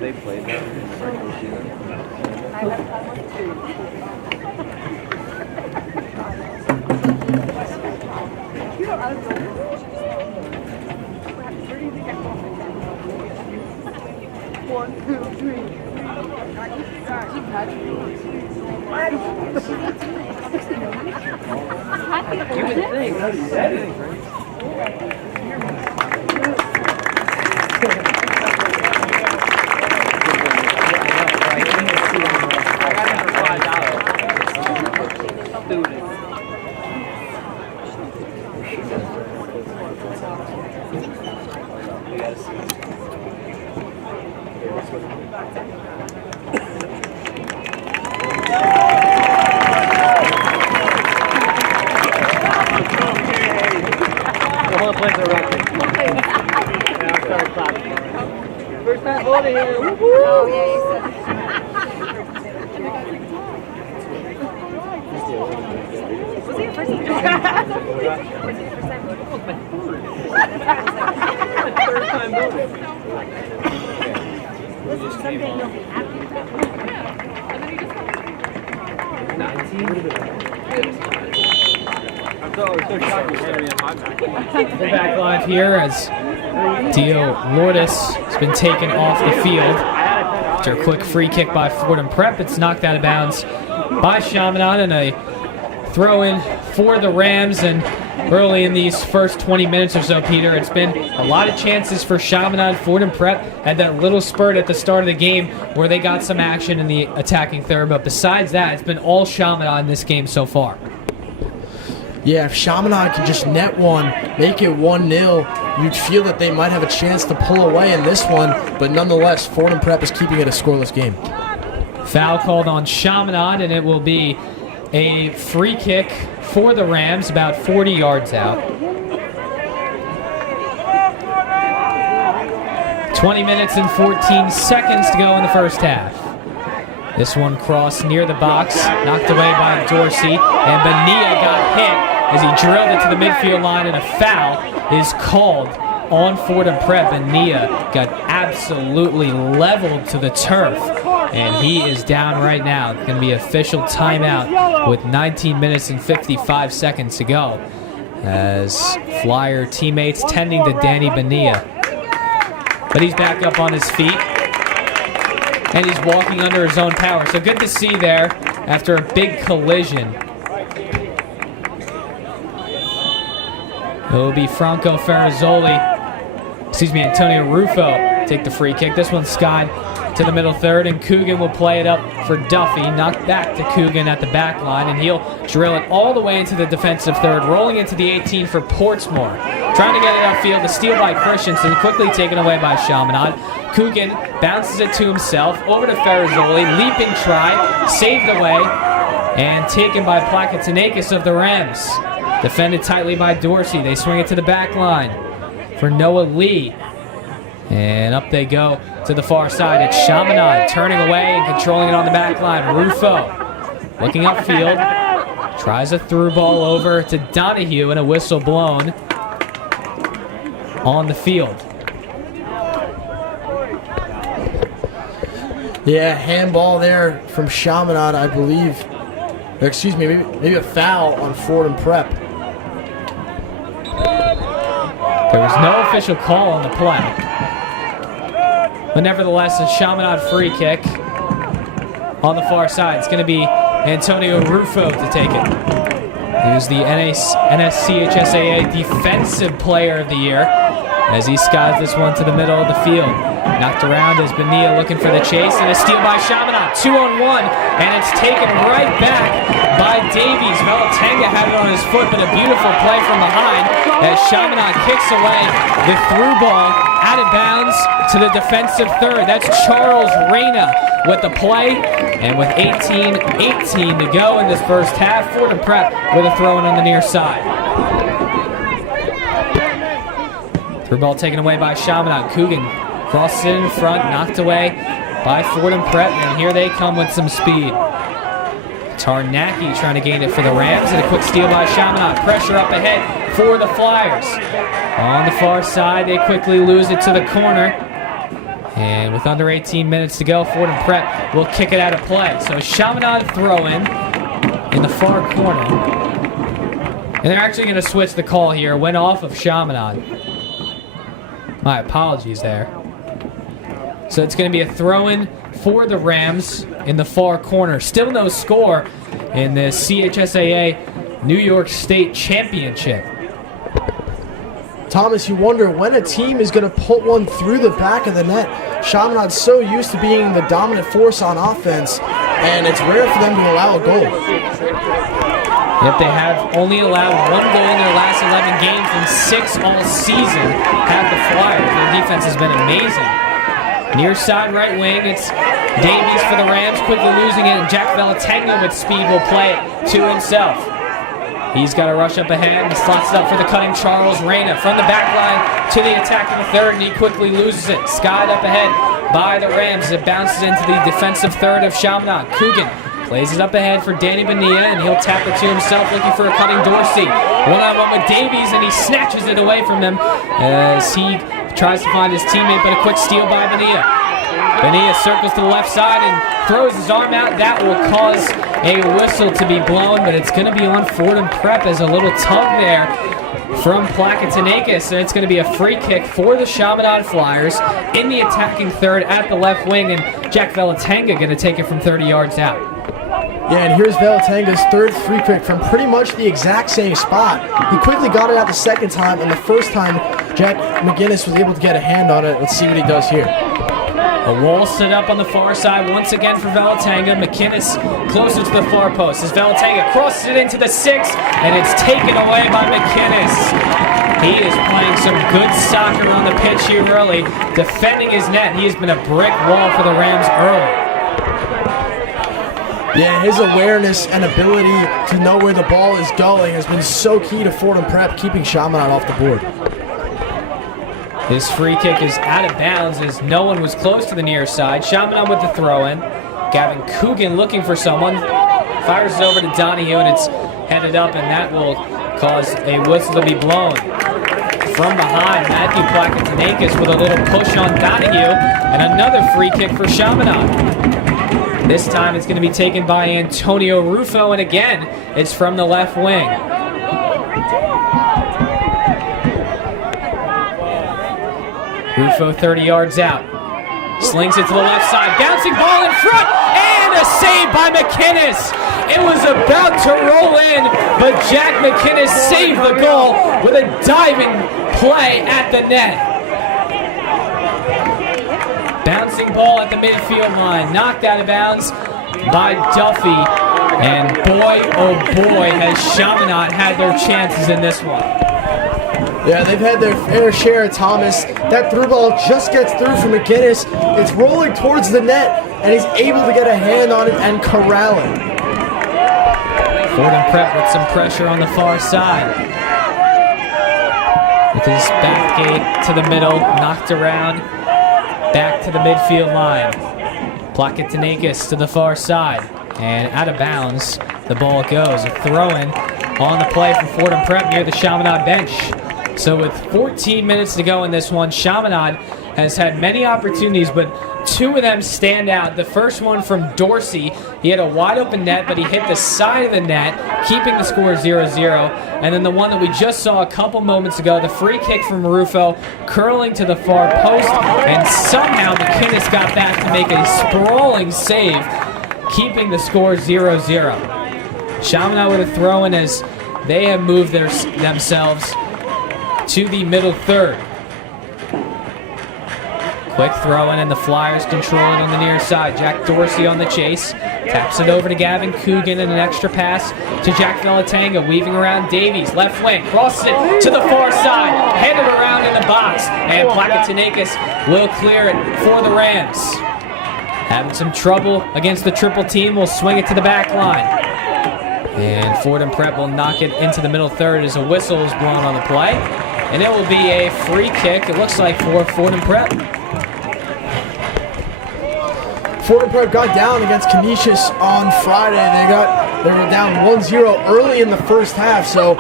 They played that in regular season. You would think that's 7, right? First time holding here. Oh, yeah, you said. Was he your first time? First time voting. Someday you'll be happy about it. 19? We're back live here as Dio Lourdes has been taken off the field after a quick free kick by Fordham Prep. It's knocked out of bounds by Chaminade, and a throw in for the Rams. And early in these first 20 minutes or so, Peter, it's been a lot of chances for Chaminade. Fordham Prep had that little spurt at the start of the game where they got some action in the attacking third, but besides that, it's been all Chaminade in this game so far. Yeah, if Chaminade can just net one, make it 1-0, you'd feel that they might have a chance to pull away in this one, but nonetheless, Fordham Prep is keeping it a scoreless game. Foul called on Chaminade, and it will be a free kick for the Rams, about 40 yards out. 20 minutes and 14 seconds to go in the first half. This one crossed near the box, knocked away by Dorsey, and Bonilla got hit as he drilled it to the midfield line, and a foul is called on Fordham Prep. Bonilla got absolutely leveled to the turf, and he is down right now. It's going to be official timeout with 19 minutes and 55 seconds to go as Flyer teammates tending to Danny Bonilla. But he's back up on his feet, and he's walking under his own power. So good to see there after a big collision. It will be Antonio Rufo take the free kick. This one's skied to the middle third, and Coogan will play it up for Duffy. Knocked back to Coogan at the back line, and he'll drill it all the way into the defensive third, rolling into the 18 for Portsmouth. Trying to get it upfield, the steal by Christensen, quickly taken away by Chaminade. Coogan bounces it to himself, over to Ferrazzoli, leaping try, saved away, and taken by Plakatinakis of the Rams. Defended tightly by Dorsey. They swing it to the back line for Noah Lee. And up they go to the far side. It's Chaminade turning away and controlling it on the back line. Rufo looking upfield. Tries a through ball over to Donahue and a whistle blown on the field. Yeah, handball there from Chaminade, I believe. Or excuse me, maybe a foul on Fordham Prep. There was no official call on the play. But nevertheless, a Chaminade free kick on the far side. It's going to be Antonio Rufo to take it. He was the CHSAA Defensive Player of the Year as he skies this one to the middle of the field. Knocked around as Bonilla looking for the chase, and a steal by Chaminade. 2-on-1, and it's taken right back by Davies. Velatenga had it on his foot, but a beautiful play from behind as Chaminade kicks away the through ball out of bounds to the defensive third. That's Charles Reyna with the play, and with 18 to go in this first half, Fordham Prep with a throw-in on the near side. Through ball taken away by Chaminade. Coogan crosses it in front, knocked away by Fordham Prep, and here they come with some speed. Tarnacki trying to gain it for the Rams, and a quick steal by Chaminade. Pressure up ahead for the Flyers. On the far side, they quickly lose it to the corner. And with under 18 minutes to go, Fordham Prep will kick it out of play. So a Chaminade throw-in the far corner. And they're actually going to switch the call here. Went off of Chaminade. My apologies there. So it's going to be a throw-in for the Rams in the far corner. Still no score in the CHSAA New York State Championship. Thomas, you wonder when a team is going to put one through the back of the net. Chaminade's so used to being the dominant force on offense, and it's rare for them to allow a goal. Yep, they have only allowed one goal in their last 11 games and 6 all season have the Flyers. Their defense has been amazing. Near side right wing, it's Davies for the Rams, quickly losing it, and Jack Velatenga with speed will play it to himself. He's got to rush up ahead and slots it up for the cutting Charles Reyna from the back line to the attack in the third, and he quickly loses it. Skied up ahead by the Rams. It bounces into the defensive third of Chaminade. Coogan plays it up ahead for Danny Bonilla, and he'll tap it to himself, looking for a cutting Dorsey. One-on-one with Davies, and he snatches it away from him as he tries to find his teammate, but a quick steal by Bonilla. Bonilla circles to the left side and throws his arm out. That will cause a whistle to be blown, but it's going to be on Fordham Prep as a little tug there from Plakatinakis, and it's going to be a free kick for the Chaminade Flyers in the attacking third at the left wing, and Jack Velatenga going to take it from 30 yards out. Yeah, and here's Velatenga's third free kick from pretty much the exact same spot. He quickly got it out the second time, and the first time Jack McGinnis was able to get a hand on it. Let's see what he does here. A wall set up on the far side once again for Velatenga. McInnes closer to the far post as Velatenga crosses it into the 6, and it's taken away by McInnes. He is playing some good soccer on the pitch here early, defending his net. He has been a brick wall for the Rams early. Yeah, his awareness and ability to know where the ball is going has been so key to Fordham Prep, keeping Chaminade off the board. This free kick is out of bounds as no one was close to the near side. Chaminade with the throw-in. Gavin Coogan looking for someone. Fires it over to Donahue, and it's headed up, and that will cause a whistle to be blown. From behind, Matthew Plakatinakis with a little push on Donahue, and another free kick for Chaminade. This time it's going to be taken by Antonio Rufo, and again, it's from the left wing. Rufo 30 yards out. Slings it to the left side. Bouncing ball in front, and a save by McInnes. It was about to roll in, but Jack McInnes saved the goal with a diving play at the net. Bouncing ball at the midfield line, knocked out of bounds by Duffy, and boy, oh boy, has Chaminade had their chances in this one. Yeah, they've had their fair share, Thomas. That through ball just gets through for McInnes. It's rolling towards the net, and he's able to get a hand on it and corral it. Fordham Prep with some pressure on the far side. With his back gate to the middle, knocked around. Back to the midfield line. Plakatinakis to the far side. And out of bounds, the ball goes. A throw-in on the play for Fordham Prep near the Chaminade bench. So with 14 minutes to go in this one, Chaminade has had many opportunities, but two of them stand out. The first one from Dorsey. He had a wide open net, but he hit the side of the net, keeping the score 0-0. And then the one that we just saw a couple moments ago, the free kick from Rufo, curling to the far post, and somehow McInnes got back to make a sprawling save, keeping the score 0-0. Chaminade with a throw-in as they have moved themselves to the middle third. Quick throw-in, and the Flyers control it on the near side. Jack Dorsey on the chase. Taps it over to Gavin Coogan, and an extra pass to Jack Villatanga, weaving around Davies. Left wing, crosses it to the far side. Headed around in the box, and Plakatinakis will clear it for the Rams. Having some trouble against the triple team, will swing it to the back line. And Fordham Prep will knock it into the middle third as a whistle is blown on the play. And it will be a free kick, it looks like, for Fordham Prep. Fordham Prep got down against Canisius on Friday. They were down 1-0 early in the first half, so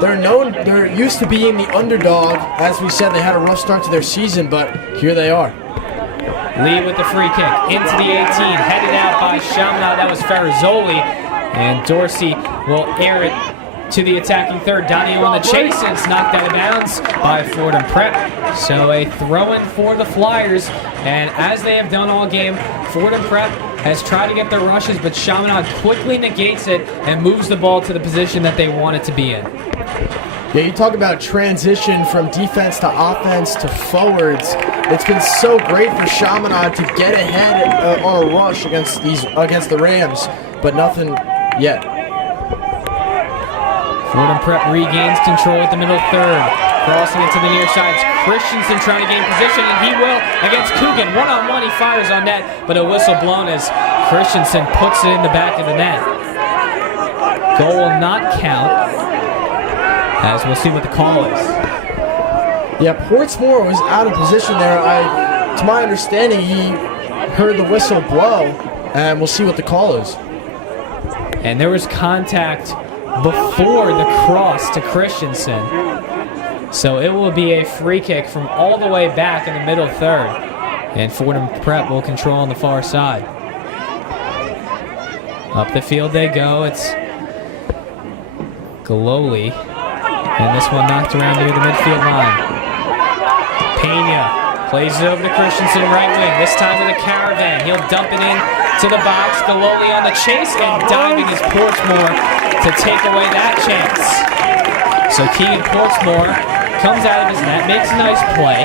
they're used to being the underdog. As we said, they had a rough start to their season, but here they are. Lee with the free kick into the 18, headed out by Chaminade. That was Ferrazzoli, and Dorsey will air it to the attacking third. Donahue on the chase, and it's knocked out of bounds by Fordham Prep. So a throw-in for the Flyers, and as they have done all game, Fordham Prep has tried to get their rushes, but Chaminade quickly negates it and moves the ball to the position that they want it to be in. Yeah, you talk about transition from defense to offense to forwards. It's been so great for Chaminade to get ahead on a rush against the Rams, but nothing yet. Fordham Prep regains control at the middle third. Crossing it to the near side. It's Christensen trying to gain position, and he will against Coogan. One-on-one, he fires on net, but a whistle blown as Christensen puts it in the back of the net. Goal will not count, as we'll see what the call is. Yeah, Portsmore was out of position there. To my understanding, he heard the whistle blow, and we'll see what the call is. And there was contact before the cross to Christensen. So it will be a free kick from all the way back in the middle third. And Fordham Prep will control on the far side. Up the field they go. It's Galoli. And this one knocked around near the midfield line. Pena plays it over to Christensen, right wing. This time with a caravan. He'll dump it in to the box. Galoli on the chase, and diving is Portsmore to take away that chance. So Keegan Portsmore comes out of his net, makes a nice play,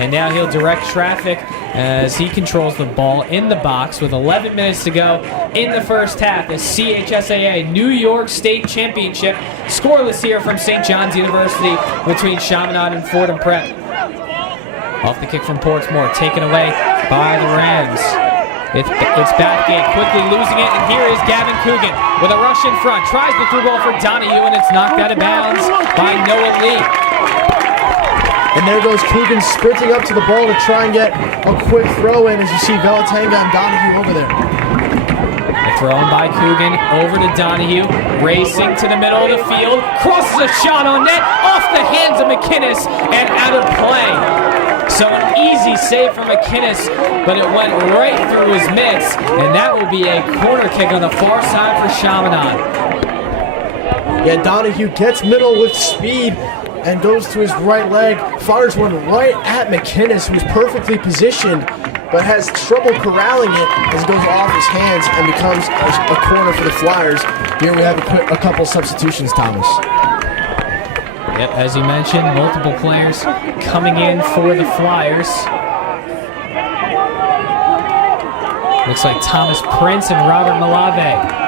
and now he'll direct traffic as he controls the ball in the box with 11 minutes to go in the first half. The CHSAA New York State Championship scoreless here from St. John's University between Chaminade and Fordham Prep. Off the kick from Portsmore, taken away by the Rams. It's Bathgate quickly losing it, and here is Gavin Coogan with a rush in front. Tries the through ball for Donahue, and it's knocked out of bounds by Noah Lee. And there goes Coogan sprinting up to the ball to try and get a quick throw in as you see Villatanga and Donahue over there. The throw in by Coogan over to Donahue, racing to the middle of the field, crosses a shot on net, off the hands of McInnes, and out of play. So an easy save from McInnes, but it went right through his mitts, and that will be a corner kick on the far side for Chaminade. Yeah, Donahue gets middle with speed and goes to his right leg, fires one right at McInnes, who's perfectly positioned, but has trouble corralling it as it goes off his hands and becomes a corner for the Flyers. Here we have a couple substitutions, Thomas. Yep, as you mentioned, multiple players coming in for the Flyers. Looks like Thomas Prince and Robert Malave.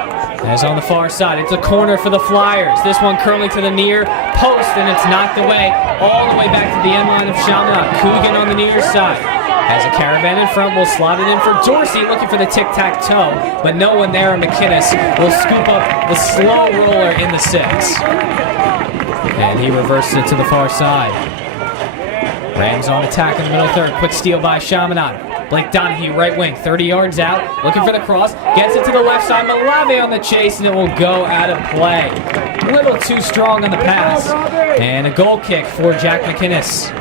As on the far side, it's a corner for the Flyers. This one curling to the near post, and it's knocked away all the way back to the end line of Chaminade. Coogan on the near side. Has a caravan in front, will slot it in for Dorsey, looking for the tic-tac-toe, but no one there, and McInnes will scoop up the slow roller in the 6. And he reverses it to the far side. Rams on attack in the middle third. Quick steal by Chaminade. Blake Donahue, right wing, 30 yards out, looking for the cross, gets it to the left side. Malave on the chase, and it will go out of play. A little too strong on the pass. And a goal kick for Jack McInnes.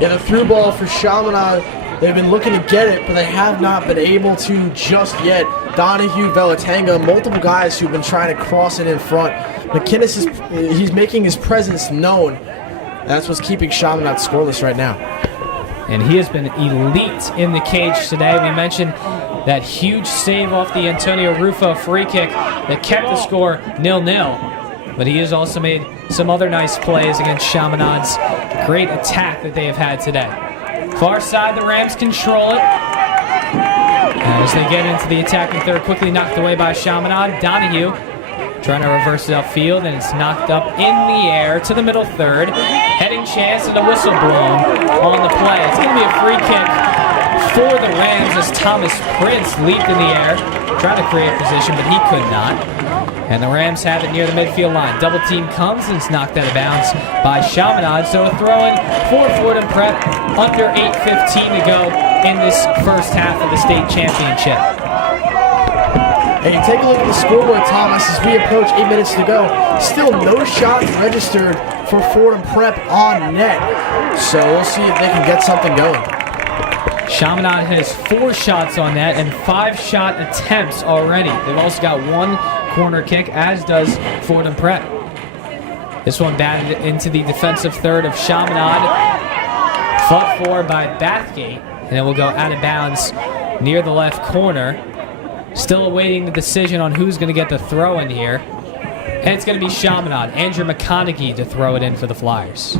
Yeah, the through ball for Chaminade. They've been looking to get it, but they have not been able to just yet. Donahue, Velatanga, multiple guys who've been trying to cross it in front. McInnes he's making his presence known. That's what's keeping Chaminade scoreless right now. And he has been elite in the cage today. We mentioned that huge save off the Antonio Rufo free kick that kept the score 0-0. But he has also made some other nice plays against Chaminade's great attack that they have had today. Far side, the Rams control it. As they get into the attacking third, quickly knocked away by Chaminade. Donahue trying to reverse it upfield, and it's knocked up in the air to the middle third. Heading chance and a whistle blown on the play. It's going to be a free kick for the Rams as Thomas Prince leaped in the air, trying to create position, but he could not. And the Rams have it near the midfield line. Double team comes, and it's knocked out of bounds by Chaminade. So a throw-in for Fordham Prep, under 8:15 to go in this first half of the state championship. And you take a look at the scoreboard, Thomas, as we approach 8 minutes to go. Still no shots registered for Fordham Prep on net. So we'll see if they can get something going. Chaminade has 4 shots on net and 5 shot attempts already. They've also got 1 corner kick, as does Fordham Prep. This one batted into the defensive third of Chaminade. Fought for by Bathgate, and it will go out of bounds near the left corner. Still awaiting the decision on who's going to get the throw in here. And it's going to be Chaminade. Andrew McConaughey to throw it in for the Flyers.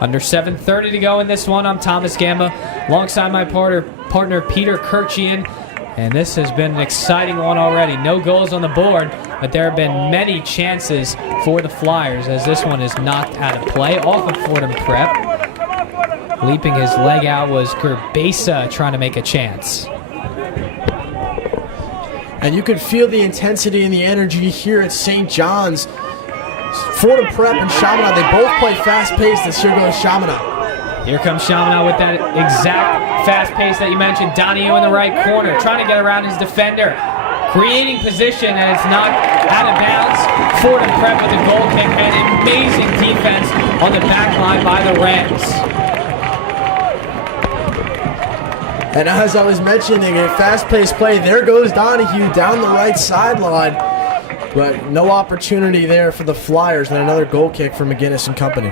Under 7:30 to go in this one. I'm Thomas Gamba, alongside my partner Peter Kirchian. And this has been an exciting one already. No goals on the board, but there have been many chances for the Flyers as this one is knocked out of play off of Fordham Prep. Leaping his leg out was Gerbesa trying to make a chance. And you could feel the intensity and the energy here at St. John's. Fordham Prep and Chaminade, they both play fast-paced, as here goes Chaminade. Here comes Chaminade with that exact fast pace that you mentioned. Donahue in the right corner, trying to get around his defender. Creating position, and it's knocked out of bounds. Fordham Prep with a goal kick, and amazing defense on the back line by the Rams. And as I was mentioning, a fast-paced play, there goes Donahue down the right sideline. But no opportunity there for the Flyers, and another goal kick for McInnes and company.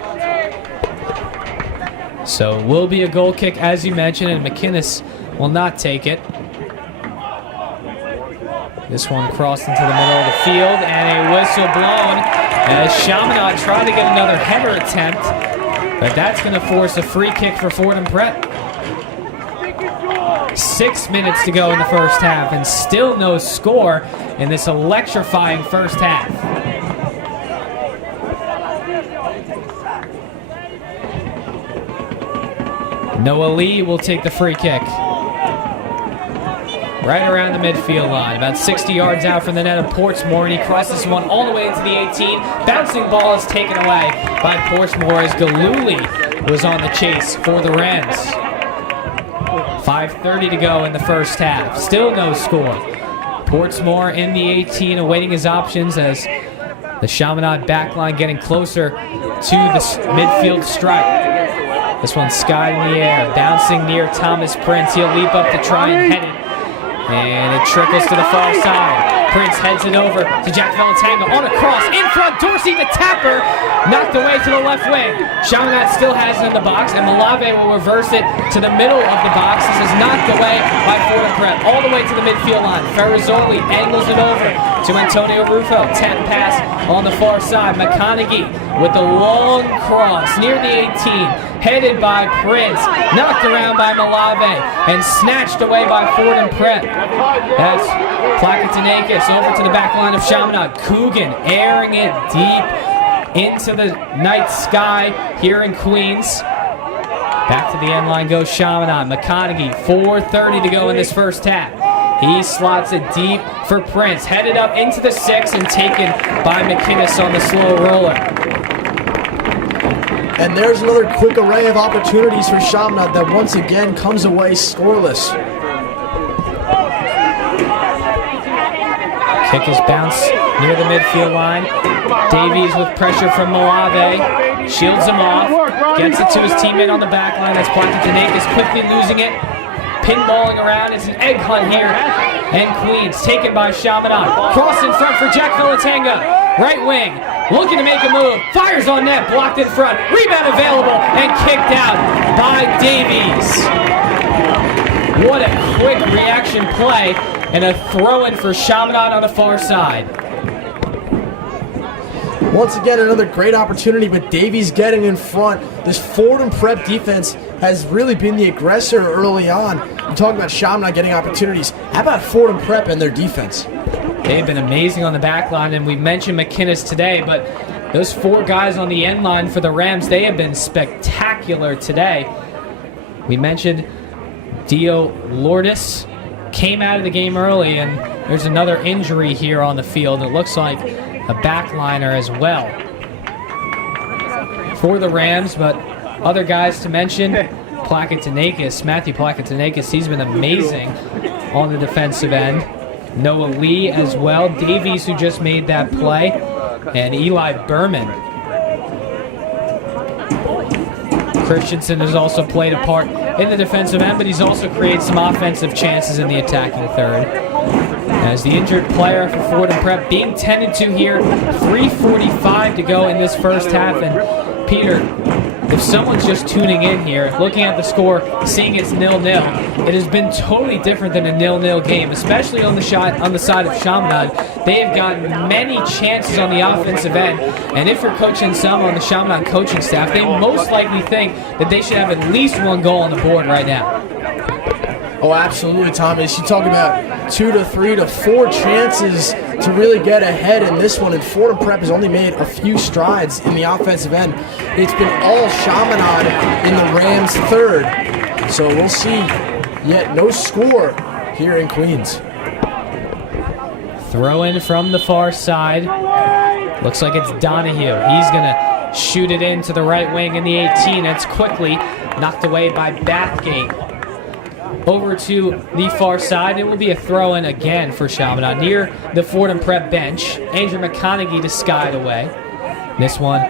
So will be a goal kick, as you mentioned, and McInnes will not take it. This one crossed into the middle of the field, and a whistle blown as Chaminade tried to get another header attempt, but that's going to force a free kick for Fordham Prep. 6 minutes to go in the first half, and still no score in this electrifying first half. Noah Lee will take the free kick. Right around the midfield line, about 60 yards out from the net of Portsmore, and he crosses one all the way into the 18. Bouncing ball is taken away by Portsmore as Galuli was on the chase for the Rams. 5:30 to go in the first half. Still no score. Portsmore in the 18, awaiting his options as the Chaminade backline getting closer to the midfield stripe. This one's skied in the air, bouncing near Thomas Prince. He'll leap up to try and head it. And it trickles to the far side. Prince heads it over to Jack Velatanga on a cross. In front, Dorsey the tapper. Knocked away to the left wing. Chaminade still has it in the box, and Malave will reverse it to the middle of the box. This is knocked away by Fordham Prep. All the way to the midfield line. Ferrazzoli angles it over to Antonio Rufo. 10 pass on the far side. McConaughey with the long cross near the 18. Headed by Prince, knocked around by Malave, and snatched away by Fordham Prep. That's Plakatinakis over to the back line of Chaminade. Coogan airing it deep into the night sky here in Queens. Back to the end line goes Chaminade. McConaughey, 4:30 to go in this first half. He slots it deep for Prince. Headed up into the 6 and taken by McInnes on the slow roller. And there's another quick array of opportunities for Chaminade that once again comes away scoreless. Kick is bounced near the midfield line. Davies with pressure from Malave. Shields him off. Gets it to his teammate on the back line. That's Plakantonakis quickly losing it. Pinballing around. It's an egg hunt here. And Queens taken by Chaminade. Cross in front for Jack Villatenga. Right wing. Looking to make a move. Fires on net. Blocked in front. Rebound available. And kicked out by Davies. What a quick reaction play. And a throw-in for Chaminade on the far side. Once again, another great opportunity, but Davies getting in front. This Fordham Prep defense has really been the aggressor early on. I'm talking about Chaminade getting opportunities. How about Fordham Prep and their defense? They've been amazing on the back line, and we mentioned McInnes today, but those 4 guys on the end line for the Rams, they have been spectacular today. We mentioned Dio Lourdes came out of the game early, and there's another injury here on the field. It looks like a backliner as well for the Rams, but other guys to mention, Matthew Plakantonakis, he's been amazing on the defensive end. Noah Lee as well, Davies who just made that play, and Eli Berman. Christensen has also played a part in the defensive end, but he's also created some offensive chances in the attacking third. As the injured player for Fordham Prep being tended to here, 3:45 to go in this first half. And Peter, if someone's just tuning in here, looking at the score, seeing it's 0-0, it has been totally different than a 0-0 game, especially on the side of Chaminade. They have gotten many chances on the offensive end, and if you're coaching some on the Chaminade coaching staff, they most likely think that they should have at least 1 goal on the board right now. Oh, absolutely, Thomas. You talk about 2 to 3 to 4 chances to really get ahead in this one, and Fordham Prep has only made a few strides in the offensive end. It's been all Chaminade in the Rams' third. So we'll see yet no score here in Queens. Throw in from the far side. Looks like it's Donahue. He's going to shoot it into the right wing in the 18. That's quickly knocked away by Bathgate. Over to the far side. It will be a throw-in again for Chaminade near the Fordham Prep bench. Andrew McConaughey to sky it away. This one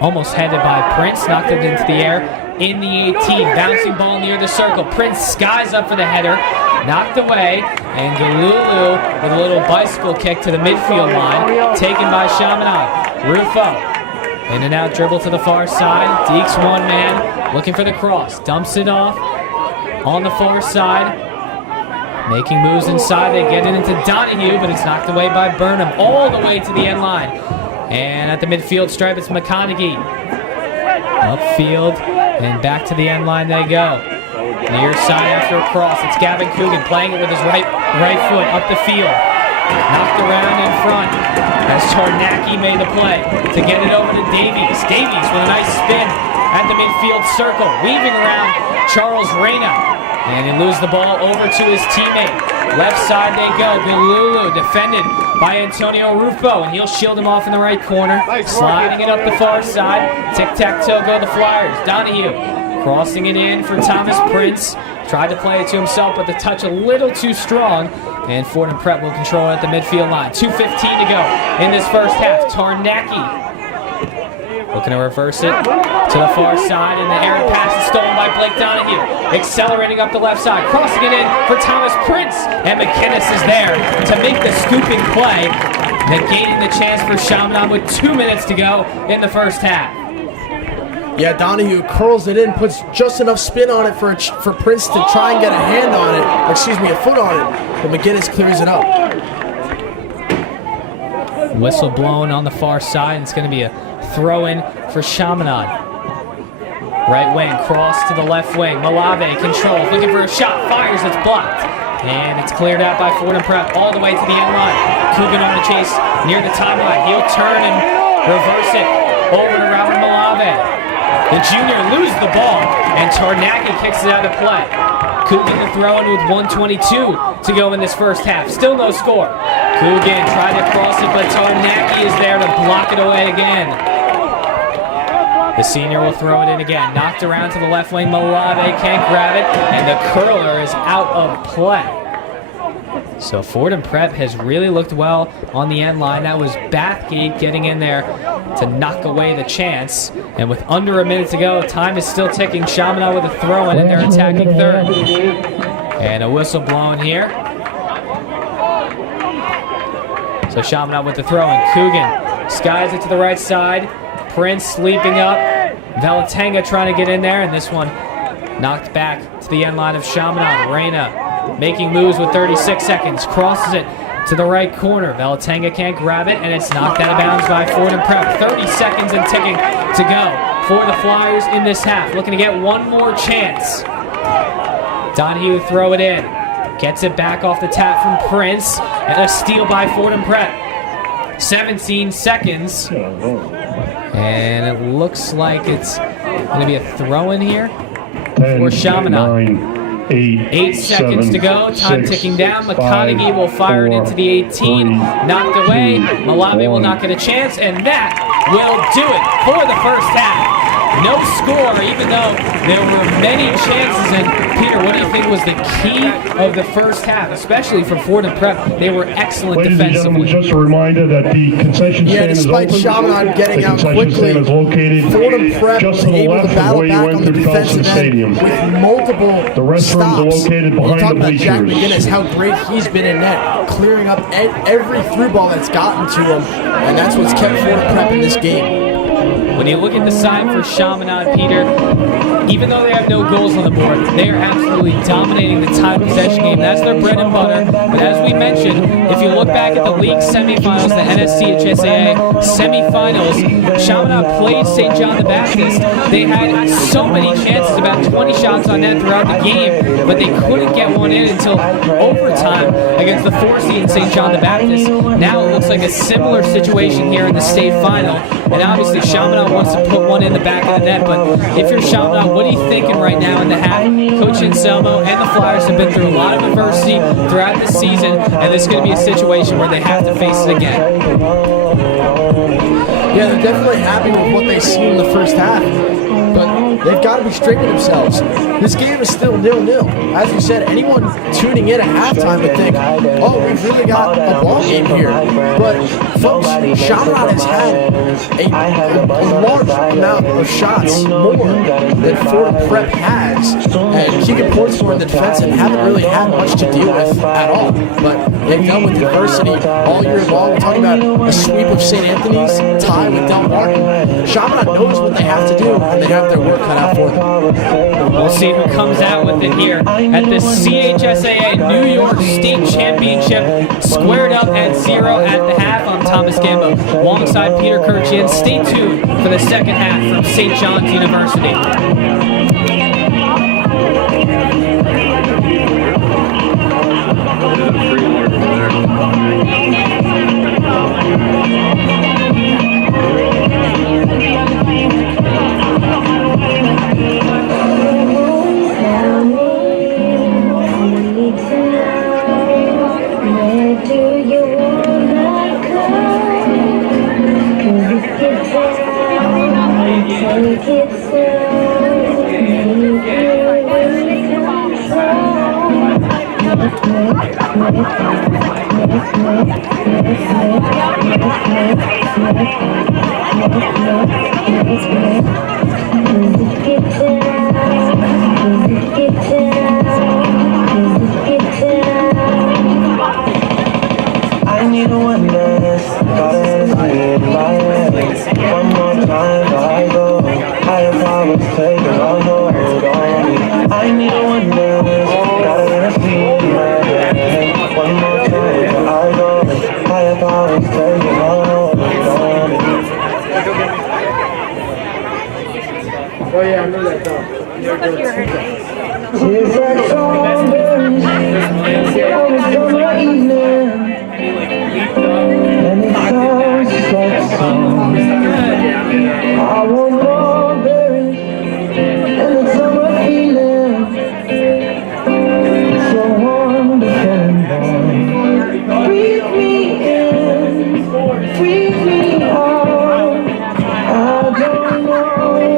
almost headed by Prince. Knocked it into the air in the 18. Bouncing ball near the circle. Prince skies up for the header. Knocked away. And Galulu with a little bicycle kick to the midfield line. Taken by Chaminade. Rufo. In and out dribble to the far side. Deeks one man. Looking for the cross. Dumps it off. On the far side, making moves inside. They get it into Donahue, but it's knocked away by Burnham all the way to the end line. And at the midfield stripe, it's McConaughey. Upfield, and back to the end line they go. Near side after a cross. It's Gavin Coogan playing it with his right foot up the field. Knocked around in front as Tarnacki made the play to get it over to Davies. Davies with a nice spin at the midfield circle, weaving around Charles Reyna. And he loses the ball over to his teammate. Left side they go. Galulu defended by Antonio Rufo, and he'll shield him off in the right corner. Sliding it up the far side. Tic-tac-toe go the Flyers. Donahue crossing it in for Thomas Prince. Tried to play it to himself, but the touch a little too strong. And Fordham Prep will control it at the midfield line. 2:15 to go in this first half. Tarnacki looking to reverse it to the far side, and the errant pass is stolen by Blake Donahue. Accelerating up the left side, crossing it in for Thomas Prince, and McInnes is there to make the scooping play, negating the chance for Chaminade with 2 minutes to go in the first half. Yeah, Donahue curls it in, puts just enough spin on it for Prince to try and get a hand on it, a foot on it, but McInnes clears it up. Whistle blown on the far side, and it's going to be a throw-in for Chaminade. Right wing, cross to the left wing. Malave controls, looking for a shot, fires, it's blocked. And it's cleared out by Fordham Prep all the way to the end line. Coogan on the chase near the timeline. He'll turn and reverse it over to Robert Malave. The junior loses the ball, and Tarnacki kicks it out of play. Coogan to throw in with 1:22 to go in this first half. Still no score. Coogan tried to cross it, but Tarnacki is there to block it away again. The senior will throw it in again. Knocked around to the left wing. Malave can't grab it, and the curler is out of play. So Fordham Prep has really looked well on the end line. That was Bathgate getting in there to knock away the chance. And with under a minute to go, time is still ticking. Chaminade with a throw-in, and they're attacking third. And a whistle blown here. So Chaminade with the throw-in. Coogan skies it to the right side. Prince leaping up. Valatenga trying to get in there, and this one knocked back to the end line of Chaminade. Reyna making moves with 36 seconds. Crosses it to the right corner. Valatenga can't grab it, and it's knocked out of bounds by Fordham Prep. 30 seconds and ticking to go for the Flyers in this half. Looking to get one more chance. Donahue throw it in. Gets it back off the tap from Prince, and a steal by Fordham Prep. 17 seconds. And it looks like it's going to be a throw-in here for Chaminade. 8 seconds to go. Time ticking down. McConaughey will fire it into the 18. Knocked away. Malave will not get a chance, and that will do it for the first half. No score, even though there were many chances. And Peter, what do you think was the key of the first half, especially for Fordham Prep? They were excellent Ladies defensively. and gentlemen, just a reminder that the concession stand is open. Despite Chaminade getting The out concession quickly, stand is located Fordham Prep just was to the able to left of battle where you back on the entered Felson defensive Stadium. end with multiple The restrooms are stops. located You behind talk the about Jack bleachers. McGinnis, how great he's been in net, clearing up every through ball that's gotten to him, and that's what's kept Fordham Prep in this game. When you look at the side for Chaminade, Peter, even though they have no goals on the board, they are absolutely dominating the time possession game. That's their bread and butter. But as we mentioned, if you look back at the league semifinals, the NSCHSAA semifinals, Chaminade played St. John the Baptist. They had so many chances, about 20 shots on net throughout the game, but they couldn't get one in until overtime against the 4 seed St. John the Baptist. Now it looks like a similar situation here in the state final, and obviously Chaminade wants to put one in the back of the net, but if you're Chaminade, what are you thinking right now in the half? Coach Anselmo and the Flyers have been through a lot of adversity throughout the season, and this is going to be a situation where they have to face it again. Yeah, they're definitely happy with what they've seen in the first half, but they've got to be straight with themselves. This game is still 0-0. As you said, anyone tuning in at halftime would think, oh, we've really got a ball game here. But folks, Chaminade has had a large amount of shots, more than Fordham Prep has. And Keegan Portsmore in the defense haven't really had much to deal with at all. But they've dealt with adversity all year long. We're talking about a sweep of St. Anthony's, tie with Del Martin. Chaminade knows what they have to do, and they have their work cut out for them. We'll see who comes out with it here at the CHSAA New York State Championship. Squared up at 0 at the half. I'm Thomas Gambo alongside Peter Kirchian. Stay tuned for the second half from St. John's University. I need a one dance, gotta see it my way. One more time, I go. Higher powers take a hold on me. I need a one dance, gotta see it my way. One more time, I go. Higher powers take a hold on me. Oh yeah, I know that song. Tears like strawberries, summer evening. And it sounds like a song. I want more berries and the summer feeling. It's so wonderful and warm. Breathe me in, breathe me out. I don't know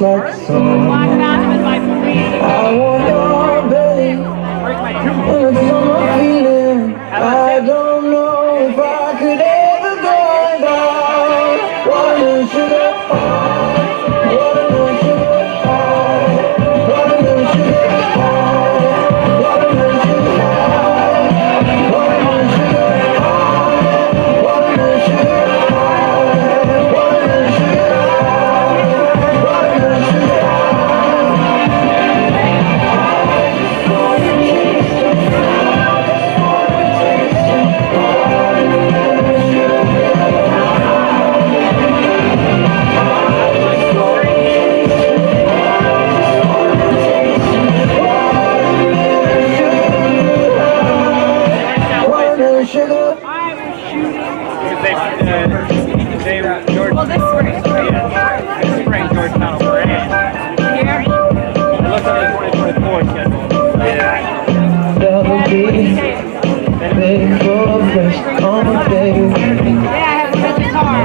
just like the sun. I want your belly, and it's summer feeling. I don't know if I could ever go without watermelon sugar high, watermelon sugar high, watermelon sugar high, watermelon sugar high, watermelon sugar high, watermelon sugar high, watermelon sugar high, watermelon sugar high. Sugar. Well, this spring. This spring, Georgetown will brand. Here. It looks like the 2024 schedule. Double D, big full of fresh on baby. Yeah, I have a guitar.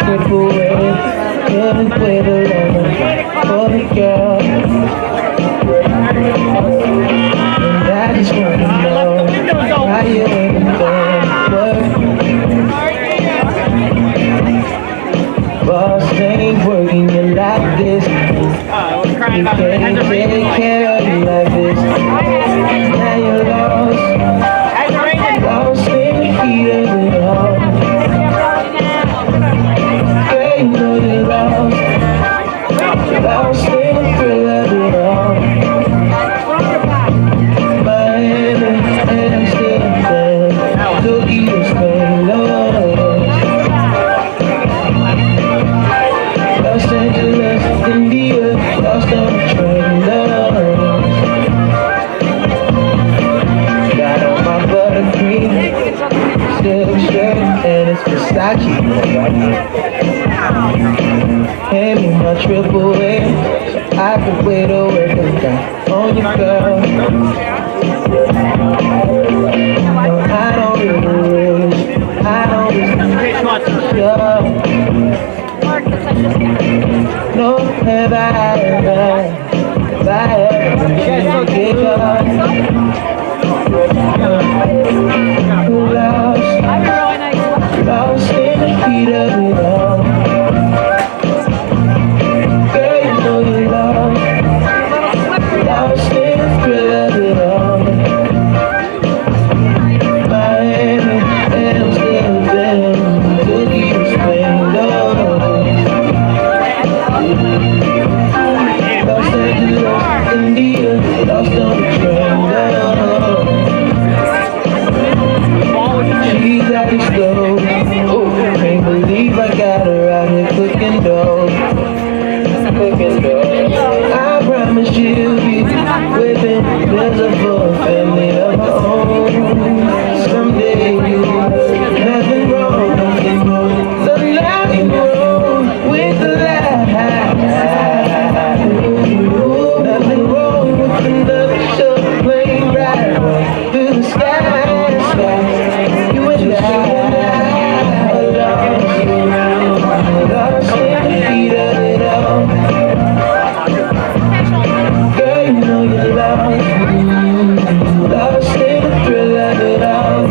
Triple wave, getting with a lover for the girl. And I just wanna know how you ain't boss ain't working you like this. You can't take care of you like this. Now you're lost in the heat of it all. Girl, you know you're lost in the thrill of it all. Miami, Amsterdam, Tokyo, Spain, Los Angeles, India, lost on the train, got on my buttercream, silk shirt, and it's Versace. Hand me my triple A, so I can wait to work it down on your girl. No, I don't really wish, I don't wish no, have I ever been give up? Lost in the heat of it all. Girl, you know you're lost in the thrill of it all. Miami, Amsterdam, Tokyo, Spain, Los Angeles, India, lost on the train, she's at the stove. Oh, can't believe I got her out here cooking dough. Cooking dough. I promise she'll be waiting. There's a full family of her own. Someday nothing wrong, nothing wrong. Nothing wrong with the light. Nothing wrong with another short plane ride through the sky. You and I, lost in the heat of it all. Girl, you know you're lost in the thrill of it all.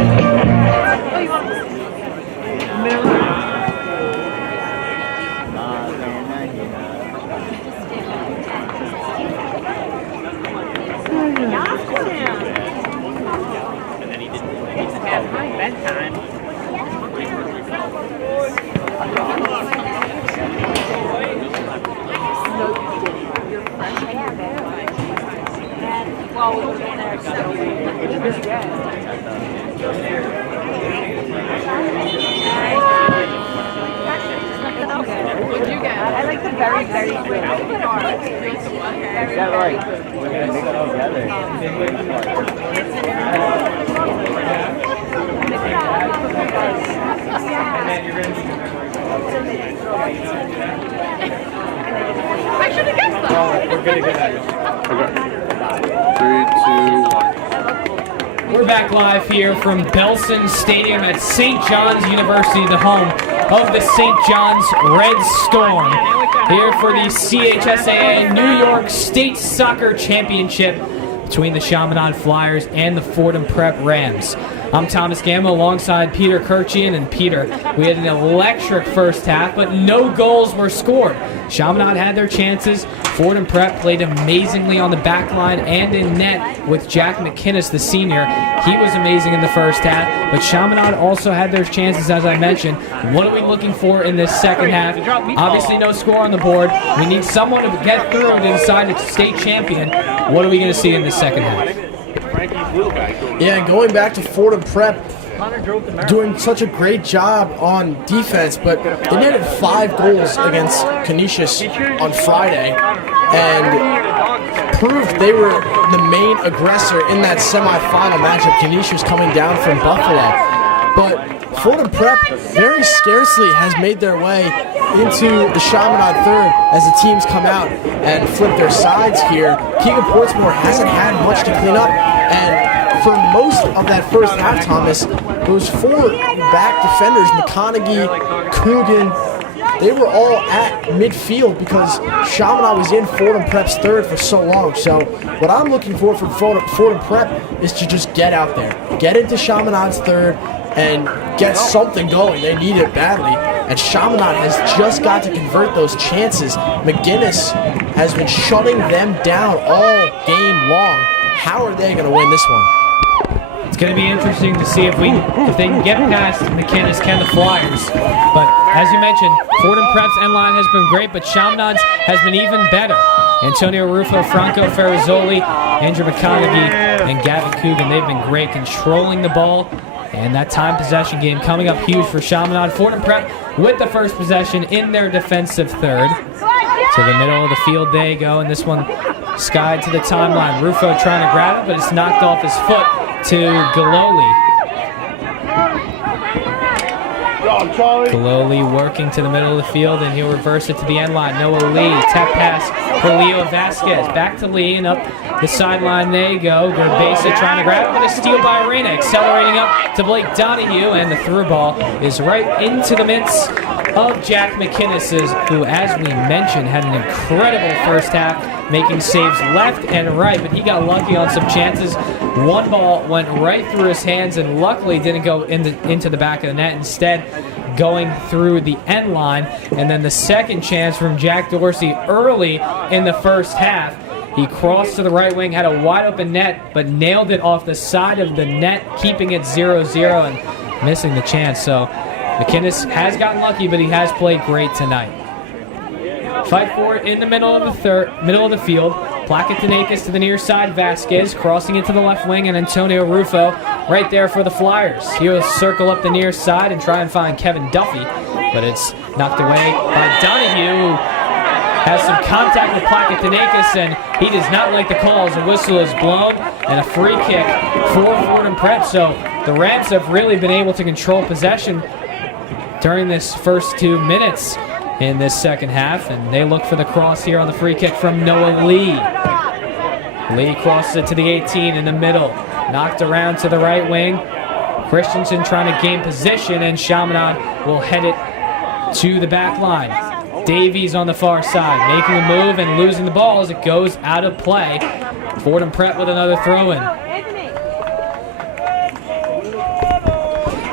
Bedtime. Well, we were there, I like the very, very good. Is that right? We're gonna mix it all together. I should have guessed that. We're gonna get that. Okay. 3, 2, 1. We're back live here from Belson Stadium at St. John's University, the home of the St. John's Red Storm. here for the CHSAA New York State Soccer Championship between the Chaminade Flyers and the Fordham Prep Rams. I'm Thomas Gamble alongside Peter Kirchian. And Peter, we had an electric first half, but no goals were scored. Chaminade had their chances. Fordham Prep played amazingly on the back line and in net with Jack McInnes, the senior. He was amazing in the first half, but Chaminade also had their chances, as I mentioned. What are we looking for in this second half? Obviously no score on the board. We need someone to get through to decide a state champion. What are we going to see in this second half? Yeah, going back to Fordham Prep, doing such a great job on defense, but they netted 5 goals against Canisius on Friday and proved they were the main aggressor in that semifinal matchup. Canisius coming down from Buffalo. But Fordham Prep very scarcely has made their way into the Chaminade third as the teams come out and flip their sides here. Keegan Portsmore hasn't had much to clean up, and for most of that first half, Thomas, those 4 back defenders, McConaughey, Coogan, they were all at midfield because Chaminade was in Fordham Prep's third for so long. So what I'm looking for from Fordham Prep is to just get out there, get into Chaminade's third, and get something going. They need it badly. And Chaminade has just got to convert those chances. McInnes has been shutting them down all game long. How are they going to win this one? It's going to be interesting to see if they can get past McInnes, can the Flyers. But as you mentioned, Fordham Prep's end line has been great, but Chaminade's has been even better. Antonio Rufo, Franco Ferrazzoli, Andrew McConaughey, and Gavin Coogan, they've been great controlling the ball. And that time possession game coming up huge for Chaminade. Fordham Prep with the first possession in their defensive third. To the middle of the field they go, and this one skied to the timeline. Rufo trying to grab it, but it's knocked off his foot to Galoli. Galoli working to the middle of the field, and he'll reverse it to the end line. Noah Lee, tap pass for Leo Vasquez. Back to Lee, and up the sideline they go. Gerbesa trying to grab it, but a steal by Arena. Accelerating up to Blake Donahue, and the through ball is right into the midst of Jack McInnes, who, as we mentioned, had an incredible first half, making saves left and right, but he got lucky on some chances. One ball went right through his hands and luckily didn't go into the back of the net, instead going through the end line. And then the second chance from Jack Dorsey early in the first half. He crossed to the right wing, had a wide open net, but nailed it off the side of the net, keeping it 0-0 and missing the chance. So McInnes has gotten lucky, but he has played great tonight. Fight for it in the middle of the field. Plakatinakis to the near side. Vasquez crossing it to the left wing, and Antonio Rufo right there for the Flyers. He'll circle up the near side and try and find Kevin Duffy, but it's knocked away by Donahue, who has some contact with Plakatinakis, and he does not like the call as a whistle is blown, and a free kick for Fordham Prep. So the Rams have really been able to control possession during this first 2 minutes in this second half, and they look for the cross here on the free kick from Noah Lee. Lee crosses it to the 18 in the middle, knocked around to the right wing. Christensen trying to gain position, and Chaminade will head it to the back line. Davies on the far side, making a move and losing the ball as it goes out of play. Fordham Prep with another throw-in.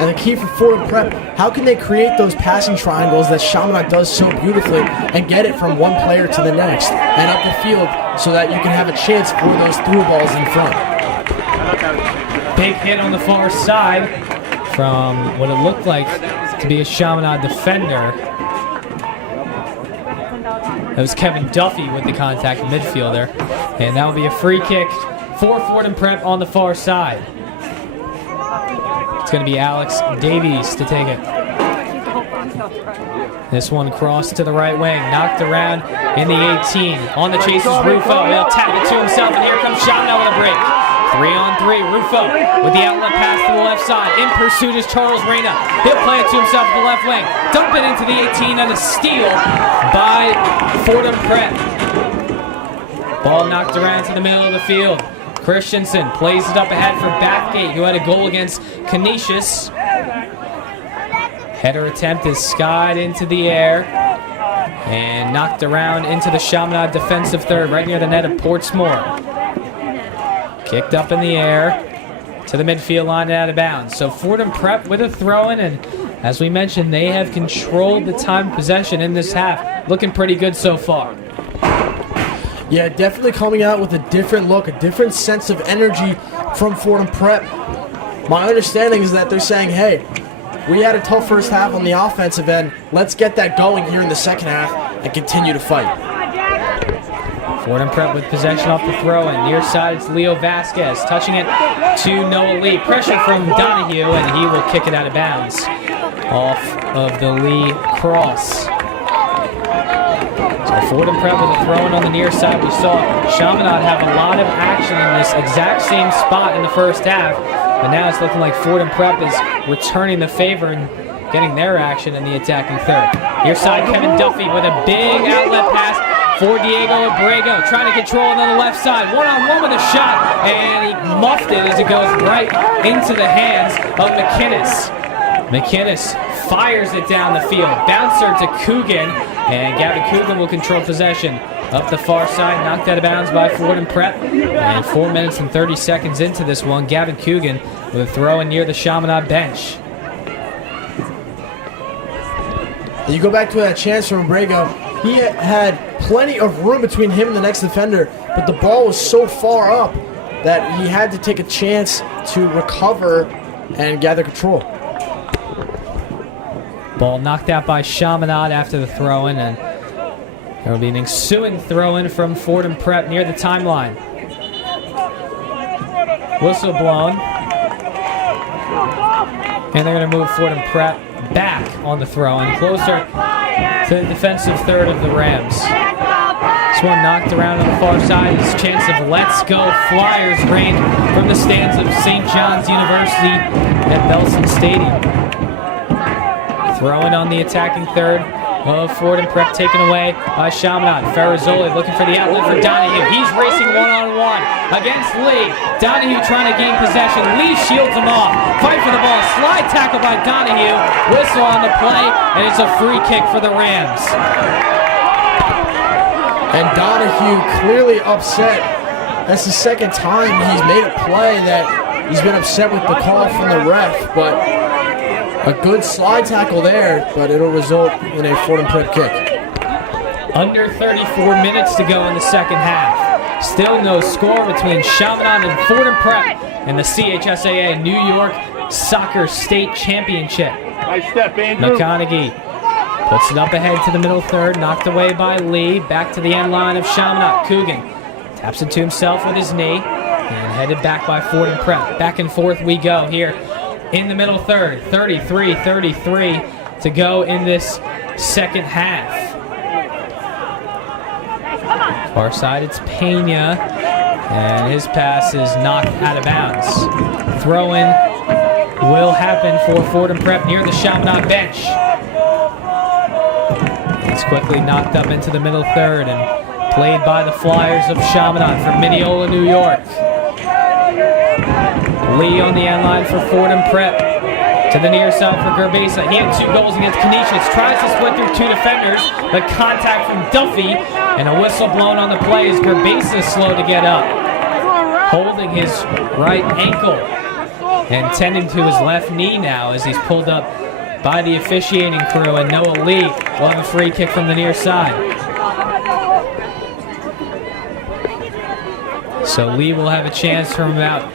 And the key for Fordham Prep, how can they create those passing triangles that Chaminade does so beautifully and get it from one player to the next and up the field so that you can have a chance for those through balls in front. Big hit on the far side from what it looked like to be a Chaminade defender. That was Kevin Duffy with the contact, midfielder. And that will be a free kick for Fordham Prep on the far side. It's going to be Alex Davies to take it. This one crossed to the right wing, knocked around in the 18. On the chase is Rufo. He'll tap it to himself, and here comes Chaminade with a break. 3-on-3. Rufo with the outlet pass to the left side. In pursuit is Charles Reyna. He'll play it to himself at the left wing. Dump it into the 18 on a steal by Fordham Prep. Ball knocked around to the middle of the field. Christensen plays it up ahead for Bathgate, who had a goal against Canisius. Header attempt is skied into the air. And knocked around into the Chaminade defensive third, right near the net of Portsmore. Kicked up in the air to the midfield line and out of bounds. So Fordham Prep with a throw-in, and as we mentioned, they have controlled the time of possession in this half. Looking pretty good so far. Yeah, definitely coming out with a different look, a different sense of energy from Fordham Prep. My understanding is that they're saying, hey, we had a tough first half on the offensive end. Let's get that going here in the second half and continue to fight. Fordham Prep with possession off the throw-in. Near side, it's Leo Vasquez touching it to Noah Lee. Pressure from Donahue, and he will kick it out of bounds off of the Lee cross. So Fordham Prep with a throw-in on the near side. We saw Chaminade have a lot of action in this exact same spot in the first half, but now it's looking like Fordham Prep is returning the favor and getting their action in the attacking third. Near side, Kevin Duffy with a big outlet pass for Diego Abrego, trying to control it on the left side. One-on-one with a shot, and he muffed it as it goes right into the hands of McInnes. McInnes fires it down the field. Bouncer to Coogan, and Gavin Coogan will control possession. Up the far side, knocked out of bounds by Fordham Prep. And 4 minutes and 30 seconds into this one, Gavin Coogan with a throw in near the Chaminade bench. You go back to that chance from Abrego. He had plenty of room between him and the next defender, but the ball was so far up that he had to take a chance to recover and gather control. Ball knocked out by Chaminade after the throw-in, and there will be an ensuing throw-in from Fordham Prep near the timeline. Whistle blown. And they're going to move Fordham Prep back on the throw-in, closer to the defensive third of the Rams. This one knocked around on the far side. It's a chance of Let's Go Flyers reign from the stands of St. John's University at Belson Stadium. Throwing on the attacking third of Fordham Prep, taken away by Chaminade. Ferrazzoli looking for the outlet for Donahue. He's racing one-on-one against Lee. Donahue trying to gain possession. Lee shields him off. Fight for the ball. Slide tackle by Donahue. Whistle on the play, and it's a free kick for the Rams. And Donahue clearly upset. That's the second time he's made a play that he's been upset with the call from the ref, but a good slide tackle there, but it'll result in a Fordham Prep kick. Under 34 minutes to go in the second half. Still no score between Chaminade and Fordham Prep in the CHSAA New York Soccer State Championship. Nice step, Andrew. McConaughey puts it up ahead to the middle third, knocked away by Lee. Back to the end line of Chaminade. Coogan taps it to himself with his knee and headed back by Fordham Prep. Back and forth we go here in the middle third. 33-33 to go in this second half. Far side, it's Pena, and his pass is knocked out of bounds. Throw-in will happen for Fordham Prep near the Chaminade bench. It's quickly knocked up into the middle third and played by the Flyers of Chaminade from Mineola, New York. Lee on the end line for Fordham Prep. To the near side for Gerbesa. He had 2 goals against Canisius. Tries to split through 2 defenders. The contact from Duffy. And a whistle blown on the play as Gerbesa is slow to get up. Holding his right ankle. And tending to his left knee now as he's pulled up by the officiating crew. And Noah Lee will have a free kick from the near side. So Lee will have a chance from about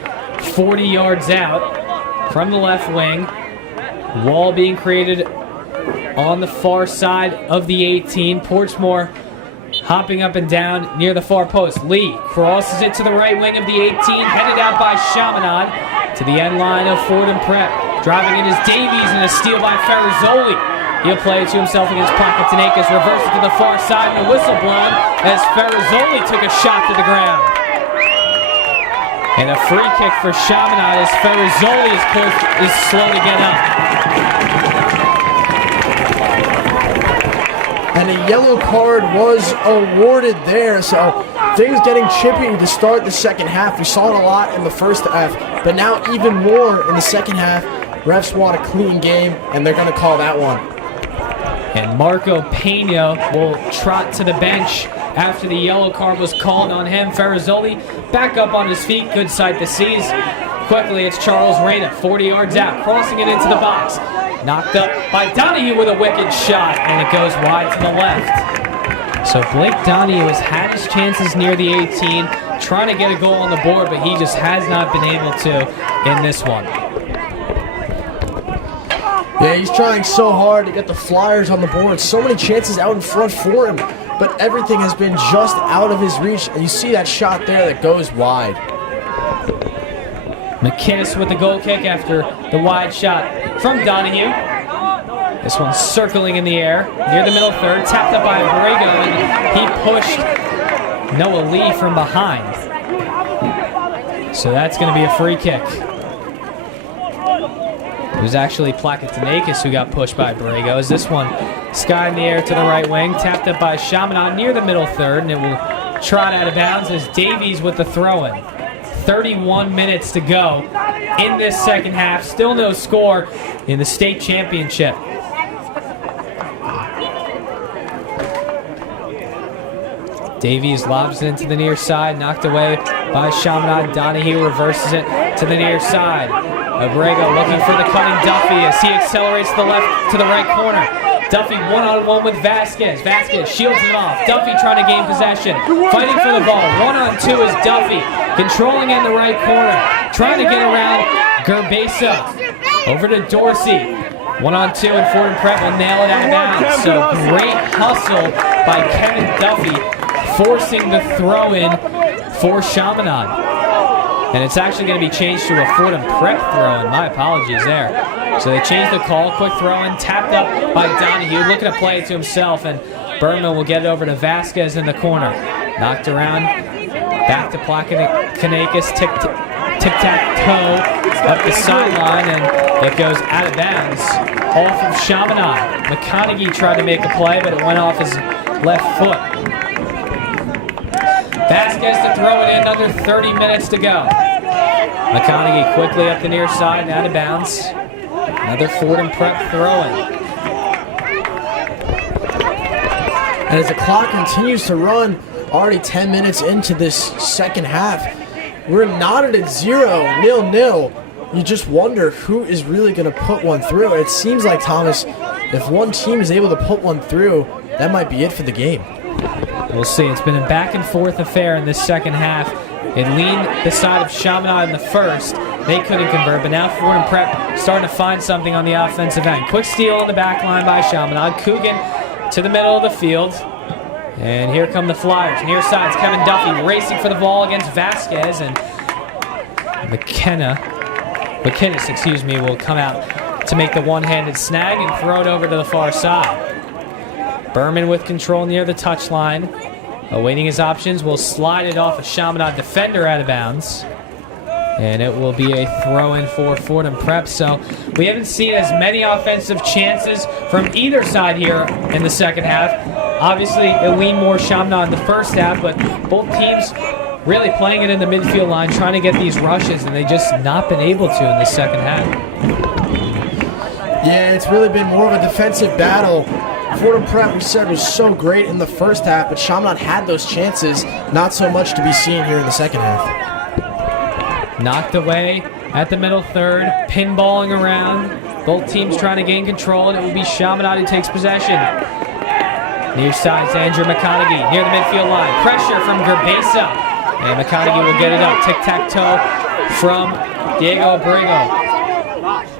40 yards out from the left wing. Wall being created on the far side of the 18. Portsmore hopping up and down near the far post. Lee crosses it to the right wing of the 18, headed out by Chaminade to the end line of Fordham Prep. Driving in is Davies and a steal by Ferrazzoli. He'll play it to himself against Pakatanakis, reverses to the far side and a whistle blown as Ferrazzoli took a shot to the ground. And a free kick for Chaminade as Ferrazzoli is slow to get up. And a yellow card was awarded there, so things getting chippy to start the second half. We saw it a lot in the first half, but now even more in the second half. Refs want a clean game, and they're going to call that one. And Marco Pena will trot to the bench after the yellow card was called on him. Ferrazzoli back up on his feet. Good sight to see. Quickly, it's Charles Reyna, 40 yards out, crossing it into the box. Knocked up by Donahue with a wicked shot, and it goes wide to the left. So Blake Donahue has had his chances near the 18, trying to get a goal on the board, but he just has not been able to in this one. Yeah, he's trying so hard to get the Flyers on the board. So many chances out in front for him, but everything has been just out of his reach. And you see that shot there that goes wide. McKinnis with the goal kick after the wide shot from Donahue. This one circling in the air near the middle third, tapped up by Borrego, and he pushed Noah Lee from behind. So that's going to be a free kick. It was actually Plakatinakis who got pushed by Borrego. As this one sky in the air to the right wing, tapped up by Chaminade near the middle third, and it will trot out of bounds as Davies with the throw-in. 31 minutes to go in this second half. Still no score in the state championship. Davies lobs it into the near side, knocked away by Chaminade. Donahue reverses it to the near side. Abrego looking for the cutting Duffy as he accelerates to the left to the right corner. Duffy one-on-one with Vasquez. Vasquez shields him off. Duffy trying to gain possession. Fighting for the ball. One-on-two is Duffy. Controlling in the right corner. Trying to get around Gerbesa. Over to Dorsey. One-on-two and Ford and Prep will nail it out of bounds. So great hustle by Kevin Duffy, forcing the throw-in for Chaminade. And it's actually going to be changed to a Ford and Prep throw-in. My apologies there. So they changed the call. Quick throw-in, tapped up by Donahue, looking to play it to himself, and Berman will get it over to Vasquez in the corner. Knocked around, back to Plakatinakis, tic-tac-toe up the sideline, and it goes out of bounds off of Chaminade. McConaughey tried to make a play, but it went off his left foot. Vasquez to throw it in, under 30 minutes to go. McConaughey quickly up the near side and out of bounds. Another Ford and Prep throw-in. And as the clock continues to run, already 10 minutes into this second half, we're knotted at 0-0. You just wonder who is really going to put one through. It seems like, Thomas, if one team is able to put one through, that might be it for the game. We'll see. It's been a back-and-forth affair in this second half. It leaned the side of Chaminade in the first. They couldn't convert, but now Ford and Prep starting to find something on the offensive end. Quick steal on the back line by Chaminade. Coogan to the middle of the field. And here come the Flyers. Near side, it's Kevin Duffy racing for the ball against Vasquez, and McKinnis, will come out to make the one-handed snag and throw it over to the far side. Berman with control near the touchline. Awaiting his options, will slide it off a Chaminade defender out of bounds. And it will be a throw-in for Ford and Prep. So we haven't seen as many offensive chances from either side here in the second half. Obviously, it leaned more Chaminade in the first half, but both teams really playing it in the midfield line, trying to get these rushes, and they just not been able to in the second half. Yeah, it's really been more of a defensive battle. Ford and Prep, we said, was so great in the first half, but Chaminade had those chances. Not so much to be seen here in the second half. Knocked away at the middle third, pinballing around. Both teams trying to gain control, and it will be Chaminade who takes possession. Near side's Andrew McConaughey, near the midfield line. Pressure from Gerbesa, and McConaughey will get it up. Tic-tac-toe from Diego Abrego.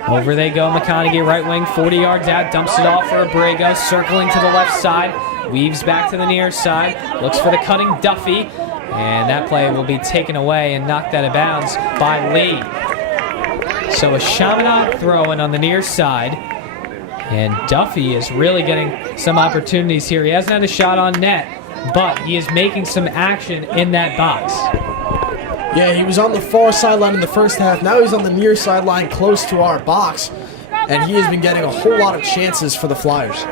Over they go, McConaughey, right wing, 40 yards out, dumps it off for Abrego, circling to the left side, weaves back to the near side, looks for the cutting Duffy, and that play will be taken away and knocked out of bounds by Lee. So a Chaminade throw-in on the near side, and Duffy is really getting some opportunities here. He hasn't had a shot on net, but he is making some action in that box. Yeah, he was on the far sideline in the first half. Now he's on the near sideline close to our box, and he has been getting a whole lot of chances for the Flyers.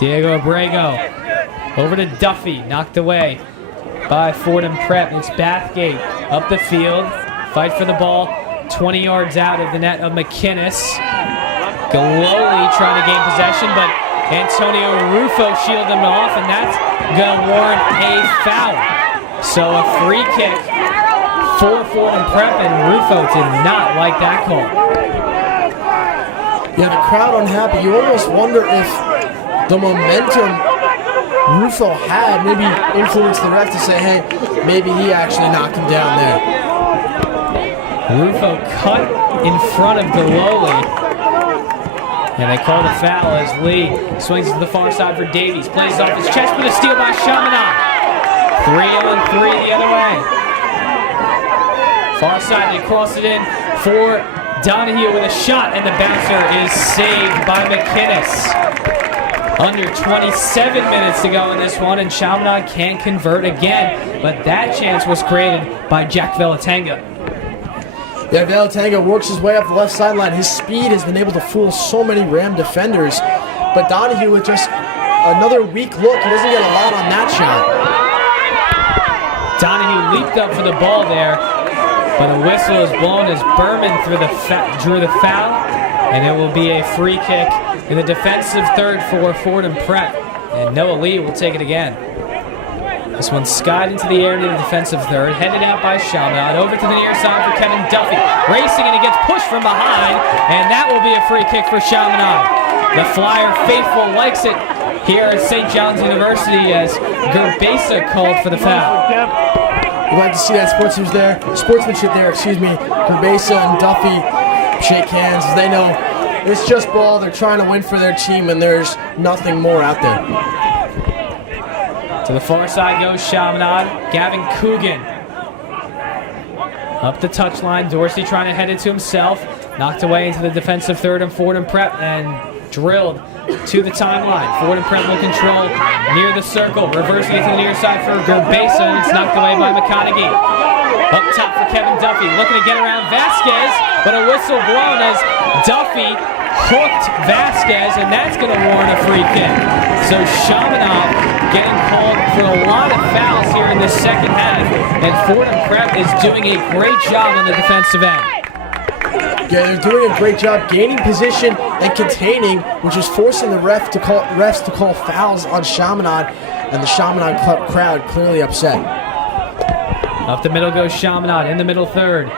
Diego Abrego over to Duffy, knocked away by Ford and Prep. It's Bathgate up the field, fight for the ball, 20 yards out of the net of McKinnis. Galoli trying to gain possession, but Antonio Rufo shielded him off, and that's going to warrant a foul. So a free kick for Fordham Prep, and Rufo did not like that call. Yeah, the crowd unhappy. You almost wonder if the momentum Rufo had maybe influenced the ref to say, hey, maybe he actually knocked him down there. Rufo cut in front of Galoli. And they call the foul as Lee swings to the far side for Davies. Plays off his chest with a steal by Chaminade. 3-on-3 the other way. Far side, they cross it in for Donahue with a shot, and the bouncer is saved by McInnes. Under 27 minutes to go in this one, and Chaminade can't convert again. But that chance was created by Jack Velatanga. Yeah, Velatanga works his way up the left sideline. His speed has been able to fool so many Ram defenders. But Donahue with just another weak look. He doesn't get a lot on that shot. Donahue leaped up for the ball there, but a whistle is blown as Berman drew the foul, and it will be a free kick in the defensive third for Fordham Prep. And Noah Lee will take it again. This one skied into the air to the defensive third, headed out by Chaminade, over to the near side for Kevin Duffy. Racing, and he gets pushed from behind, and that will be a free kick for Chaminade. The Flyer faithful likes it here at St. John's University as Gerbesa called for the foul. We'd like to see that sportsmanship there, Gerbesa and Duffy shake hands as they know it's just ball. They're trying to win for their team, and there's nothing more out there. To the far side goes Chaminade. Gavin Coogan. Up the touchline. Dorsey trying to head it to himself. Knocked away into the defensive third and Fordham Prep and drilled to the timeline. Fordham Prep will control near the circle. Reversing it to the near side for Gerbesa, and it's knocked away by McConaughey. Up top for Kevin Duffy. Looking to get around Vasquez, but a whistle blown as Duffy hooked Vasquez, and that's going to warrant a free kick. So Chaminade getting called for a lot of fouls here in the second half, and Fordham Prep is doing a great job on the defensive end. Yeah, they're doing a great job gaining position and containing, which is forcing the refs to call fouls on Chaminade, and the Chaminade crowd clearly upset. Up the middle goes Chaminade in the middle third.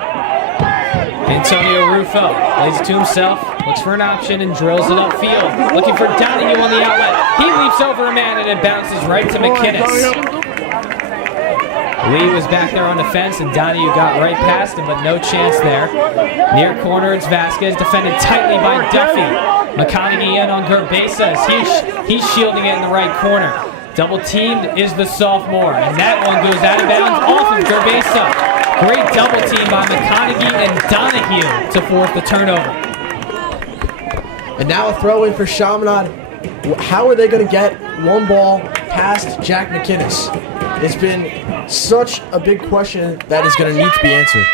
Antonio Rufo plays it to himself, looks for an option, and drills it upfield. Looking for Donahue on the outlet. He leaps over a man, and it bounces right to McInnes. Lee was back there on the fence, and Donahue got right past him, but no chance there. Near corner, it's Vasquez, defended tightly by Duffy. McConaughey in on Gerbesa. He's shielding it in the right corner. Double teamed is the sophomore, and that one goes out of bounds off of Gerbesa. Great double team by McConaughey and Donahue to force the turnover. And now a throw in for Chaminade. How are they going to get one ball past Jack McInnes? It's been such a big question that is going to need to be answered.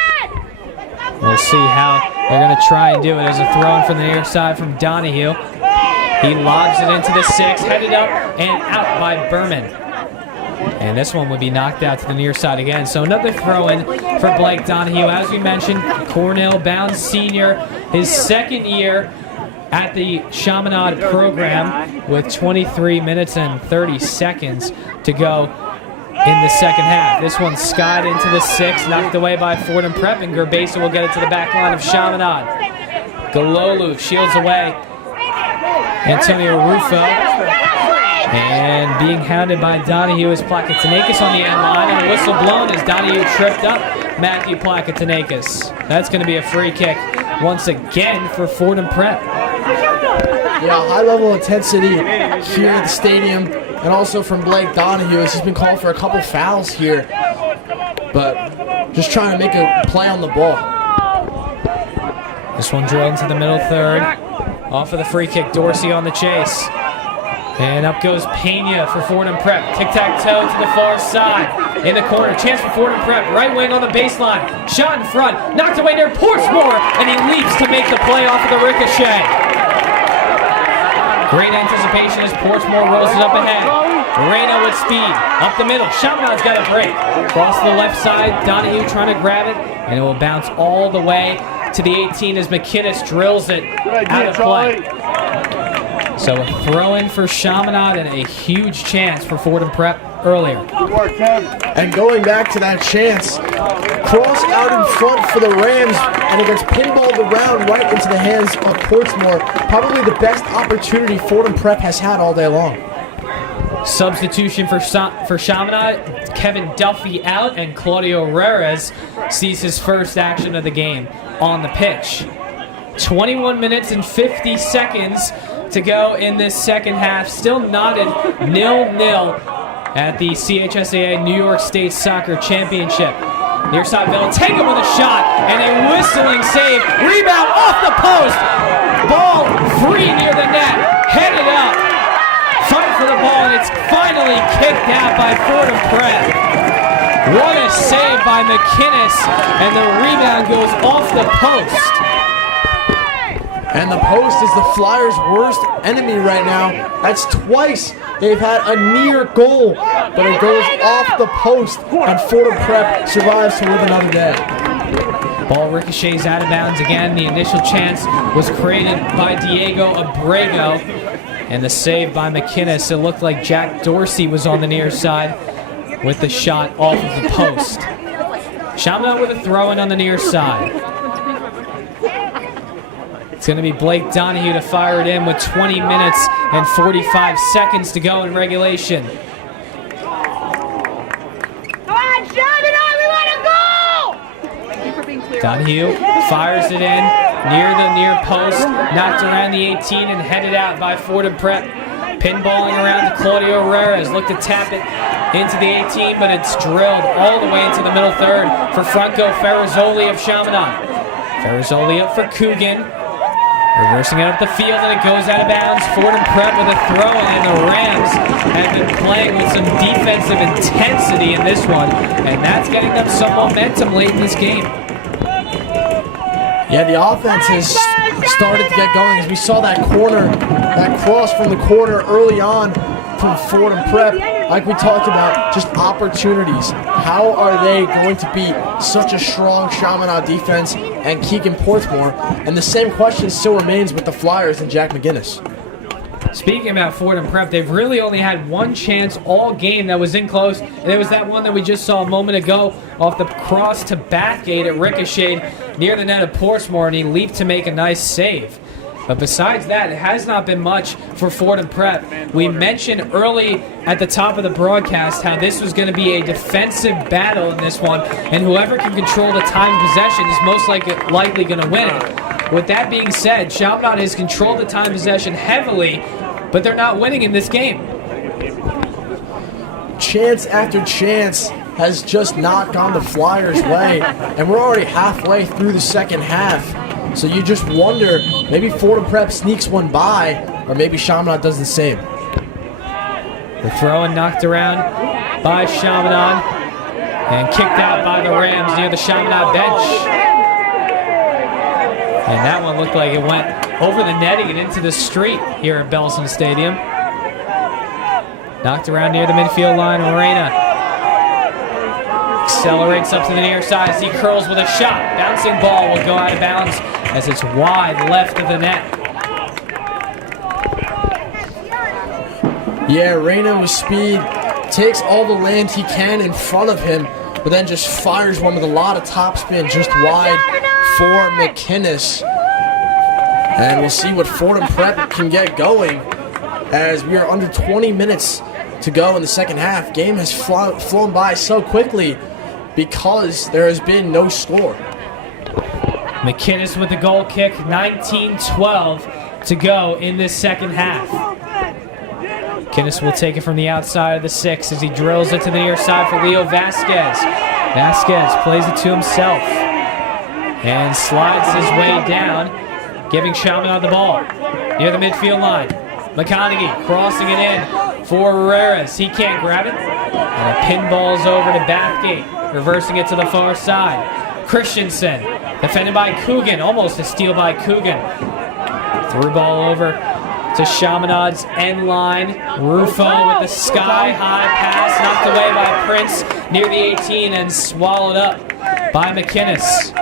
We'll see how they're going to try and do it. As a throw in from the near side from Donahue. He lobs it into the six, headed up and out by Berman. And this one would be knocked out to the near side again. So another throw in for Blake Donahue. As we mentioned, Cornell-bound senior, his second year at the Chaminade program with 23 minutes and 30 seconds to go in the second half. This one skied into the six, knocked away by Fordham Prep, and Gerbesa will get it to the back line of Chaminade. Galolu shields away Antonio Rufo. And being hounded by Donahue is Plakatinakis on the end line, and a whistle blown as Donahue tripped up Matthew Plakatinakis. That's going to be a free kick once again for Fordham Prep. Yeah, high level intensity here at the stadium, and also from Blake Donahue as he's been called for a couple fouls here, but just trying to make a play on the ball. This one drilled into the middle third. Off of the free kick, Dorsey on the chase. And up goes Pena for Fordham Prep. Tic-tac-toe to the far side. In the corner, chance for Fordham Prep. Right wing on the baseline. Shot in front, knocked away near Portsmore, and he leaps to make the play off of the ricochet. Great anticipation as Portsmore rolls it up ahead. Moreno with speed, up the middle. Chaminade's got a break. Across the left side, Donahue trying to grab it, and it will bounce all the way to the 18 as McInnes drills it out of play. So a throw-in for Chaminade and a huge chance for Fordham Prep earlier. And going back to that chance, cross out in front for the Rams, and it gets pinballed around right into the hands of Portsmore. Probably the best opportunity Fordham Prep has had all day long. Substitution for Chaminade, Kevin Duffy out, and Claudio Herrera sees his first action of the game on the pitch. 21 minutes and 50 seconds to go in this second half. Still knotted 0-0 at the CHSAA New York State Soccer Championship. Near side Villa, taken with a shot, and a whistling save. Rebound off the post. Ball free near the net. Headed up. Fight for the ball, and it's finally kicked out by Fordham Prep. What a save by McInnes, and the rebound goes off the post. And the post is the Flyers' worst enemy right now. That's twice they've had a near goal, but it goes off the post, and Fordham Prep survives to live another day. Ball ricochets out of bounds again. The initial chance was created by Diego Abrego, and the save by McInnes. It looked like Jack Dorsey was on the near side with the shot off of the post. Chaminade with a throw-in on the near side. It's going to be Blake Donahue to fire it in with 20 minutes and 45 seconds to go in regulation. Come on, Chaminade, we want a goal! Thank you for being clear. Donahue fires it in near the near post, knocked around the 18 and headed out by Fordham Prep. Pinballing around to Claudio Herrera. Looked to tap it into the 18, but it's drilled all the way into the middle third for Franco Ferrazzoli of Chaminade. Ferrazzoli up for Coogan. Reversing it up the field, and it goes out of bounds. Fordham Prep with a throw, and the Rams have been playing with some defensive intensity in this one, and that's getting them some momentum late in this game. Yeah, the offense has started to get going as we saw that corner, that cross from the corner early on from Fordham Prep. Like we talked about, just opportunities. How are they going to beat such a strong Chaminade defense and Keegan Portsmore? And the same question still remains with the Flyers and Jack McInnes. Speaking about Fordham Prep, they've really only had one chance all game that was in close, and it was that one that we just saw a moment ago off the cross to Bathgate. It ricocheted near the net of Portsmore, and he leaped to make a nice save. But besides that, it has not been much for Fordham Prep. We mentioned early at the top of the broadcast how this was going to be a defensive battle in this one, and whoever can control the time of possession is most likely going to win it. With that being said, Chaminade has controlled the time of possession heavily, but they're not winning in this game. Chance after chance has just not gone the Flyers' way, and we're already halfway through the second half. So you just wonder, maybe Fordham Prep sneaks one by, or maybe Chaminade does the same. The throw-in knocked around by Chaminade and kicked out by the Rams near the Chaminade bench. And that one looked like it went over the netting and into the street here at Belson Stadium. Knocked around near the midfield line. Morena accelerates up to the near side as he curls with a shot. Bouncing ball will go out of bounds as it's wide left of the net. Yeah, Reyna with speed, takes all the land he can in front of him, but then just fires one with a lot of topspin just wide for McInnes. And we'll see what Fordham Prep can get going as we are under 20 minutes to go in the second half. Game has flown by so quickly because there has been no score. McInnes with the goal kick, 19-12 to go in this second half. McInnes will take it from the outside of the 6 as he drills it to the near side for Leo Vasquez. Vasquez plays it to himself and slides his way down, giving Chaminade the ball near the midfield line. McConaughey crossing it in for Herreras. He can't grab it, and a pinball's over to Bathgate, reversing it to the far side. Christensen, defended by Coogan, almost a steal by Coogan. Through ball over to Chaminade's end line. Rufo with the sky-high pass, knocked away by Prince near the 18 and swallowed up by McInnes.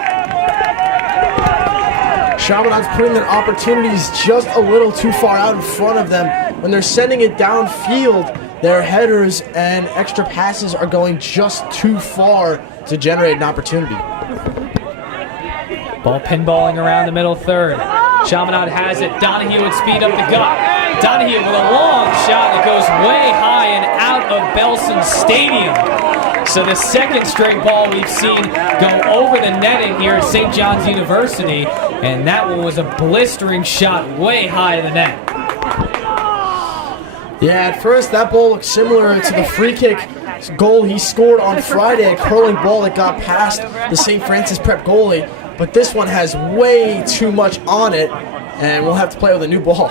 Chaminad's putting their opportunities just a little too far out in front of them. When they're sending it downfield, their headers and extra passes are going just too far to generate an opportunity. Ball pinballing around the middle third. Chaminade has it. Donahue would speed up the gut. Donahue with a long shot that goes way high and out of Belson Stadium. So the second straight ball we've seen go over the netting here at St. John's University, and that one was a blistering shot way high in the net. Yeah, at first that ball looked similar to the free kick goal he scored on Friday, a curling ball that got past the St. Francis Prep goalie, but this one has way too much on it, and we'll have to play with a new ball.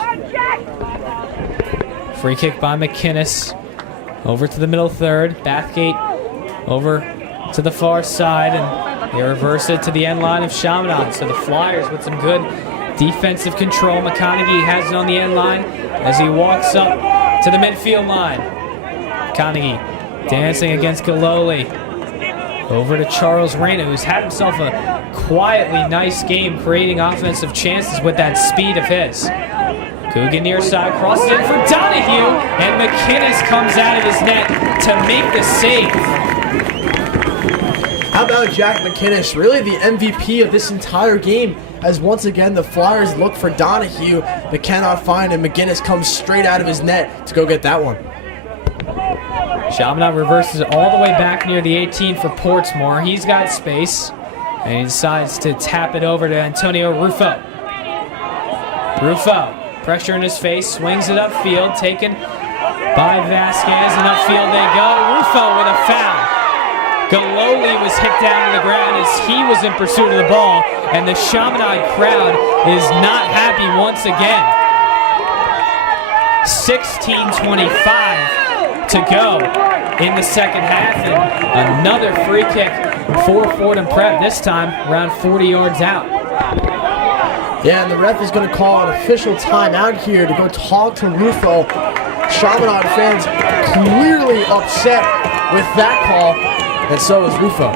Free kick by McInnes. Over to the middle third. Bathgate over to the far side, and they reverse it to the end line of Chaminade. So the Flyers with some good defensive control. McConaughey has it on the end line as he walks up to the midfield line. McConaughey dancing against Galoli. Over to Charles Reyna, who's had himself a quietly nice game, creating offensive chances with that speed of his. Coogan near side, crosses in for Donahue, and McInnes comes out of his net to make the save. How about Jack McInnes, really the MVP of this entire game, as once again the Flyers look for Donahue but cannot find him. McInnes comes straight out of his net to go get that one. Chaminade reverses all the way back near the 18 for Portsmore. He's got space, and he decides to tap it over to Antonio Rufo. Rufo, pressure in his face, swings it upfield, taken by Vasquez, and upfield they go. Rufo with a foul. Galoli was hit down to the ground as he was in pursuit of the ball, and the Chaminade crowd is not happy once again. 16:25 to go in the second half, and another free kick for Fordham Prep, this time around 40 yards out. Yeah, and the ref is going to call an official timeout here to go talk to Rufo. Chaminade fans clearly upset with that call, and so is Rufo.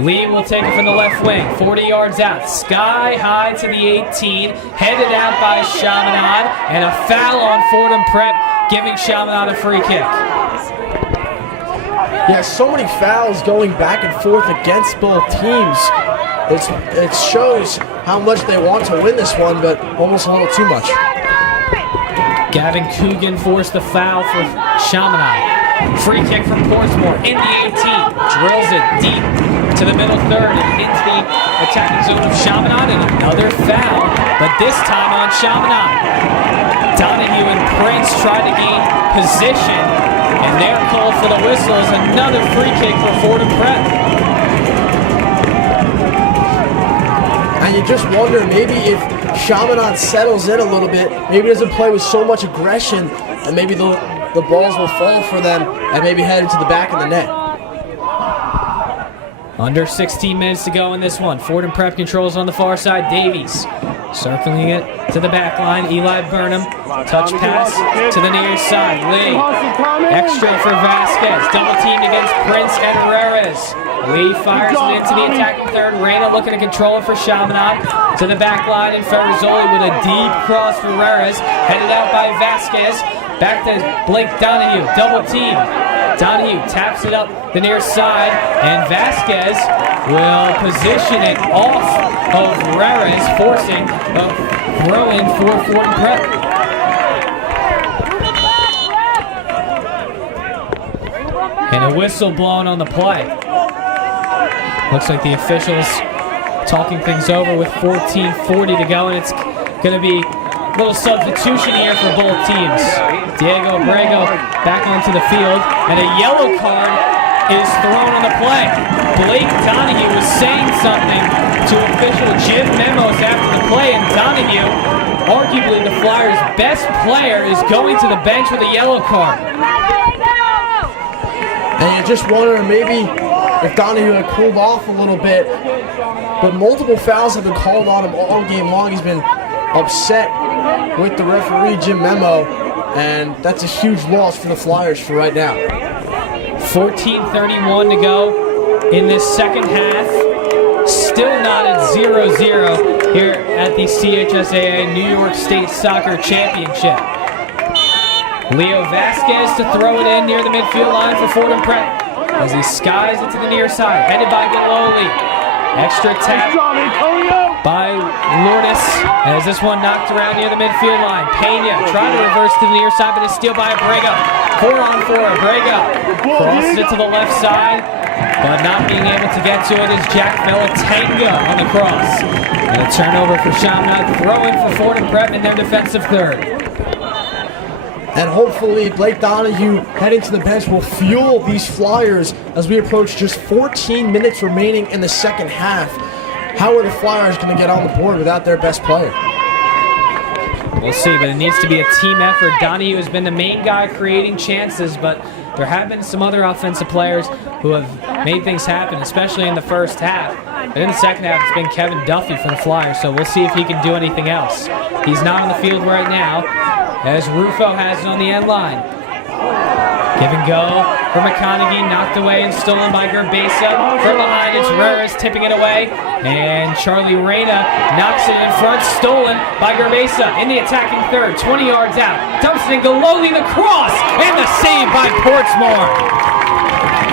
Lee will take it from the left wing, 40 yards out, sky high to the 18, headed out by Chaminade, and a foul on Fordham Prep, giving Chaminade a free kick. Yeah, so many fouls going back and forth against both teams. It shows how much they want to win this one, but almost a little too much. Gavin Coogan forced the foul for Chaminade. Free kick from Portsmore in the 18. Drills it deep to the middle third and into the attacking zone of Chaminade, and another foul, but this time on Chaminade. Donahue and Prince try to gain position, and they're called for the whistle as another free kick for Fordham Prep. And you just wonder, maybe if Chaminade settles in a little bit, maybe doesn't play with so much aggression, and maybe the balls will fall for them and maybe head into the back of the net. Under 16 minutes to go in this one. Fordham Prep controls on the far side. Davies circling it to the back line. Eli Burnham, touch pass to the near side. Lee, extra for Vasquez. Double teamed against Prince and Herrera's. Lee fires it into the attacking third. Reyna looking to control it for Chaminade. To the back line, and Ferrazzoli with a deep cross for Herrera's. Headed out by Vasquez. Back to Blake Donahue. Double team. Donahue taps it up the near side, and Vasquez will position it off of Herrera's, forcing a throw-in for Fordham Prep. And a whistle blown on the play. Looks like the officials talking things over with 14:40 to go, and it's going to be a little substitution here for both teams. Diego Abrego back onto the field, and a yellow card is thrown on the play. Blake Donahue was saying something to official Jim Memos after the play, and Donahue, arguably the Flyers' best player, is going to the bench with a yellow card. And you just wonder maybe if Donahue had cooled off a little bit, but multiple fouls have been called on him all game long. He's been upset with the referee, Jim Memo, and that's a huge loss for the Flyers for right now. 14:31 to go in this second half. still not at 0-0 here at the CHSAA New York State Soccer Championship. Leo Vasquez to throw it in near the midfield line for Fordham Prep as he skies it to the near side, headed by Galoli. Extra tap by Lourdes as this one knocked around near the midfield line. Pena trying to reverse to the near side, but it's steal by Abrego. 4-on-4, Abrego crosses it to the left side, but not being able to get to it is Jack Velatanga on the cross. And a turnover for Chaminade, throw-in for Fordham Prep in their defensive third. And hopefully Blake Donahue heading to the bench will fuel these Flyers as we approach just 14 minutes remaining in the second half. How are the Flyers going to get on the board without their best player? We'll see, but it needs to be a team effort. Donahue has been the main guy creating chances, but there have been some other offensive players who have made things happen, especially in the first half. But in the second half, it's been Kevin Duffy for the Flyers, so we'll see if he can do anything else. He's not on the field right now, as Rufo has it on the end line. Give and go for McConaughey, knocked away and stolen by Gerbesa. From behind, it's Reres tipping it away, and Charlie Reyna knocks it in front, stolen by Gerbesa in the attacking third, 20 yards out. Dumps it in Galoli, the cross, and the save by Portsmore.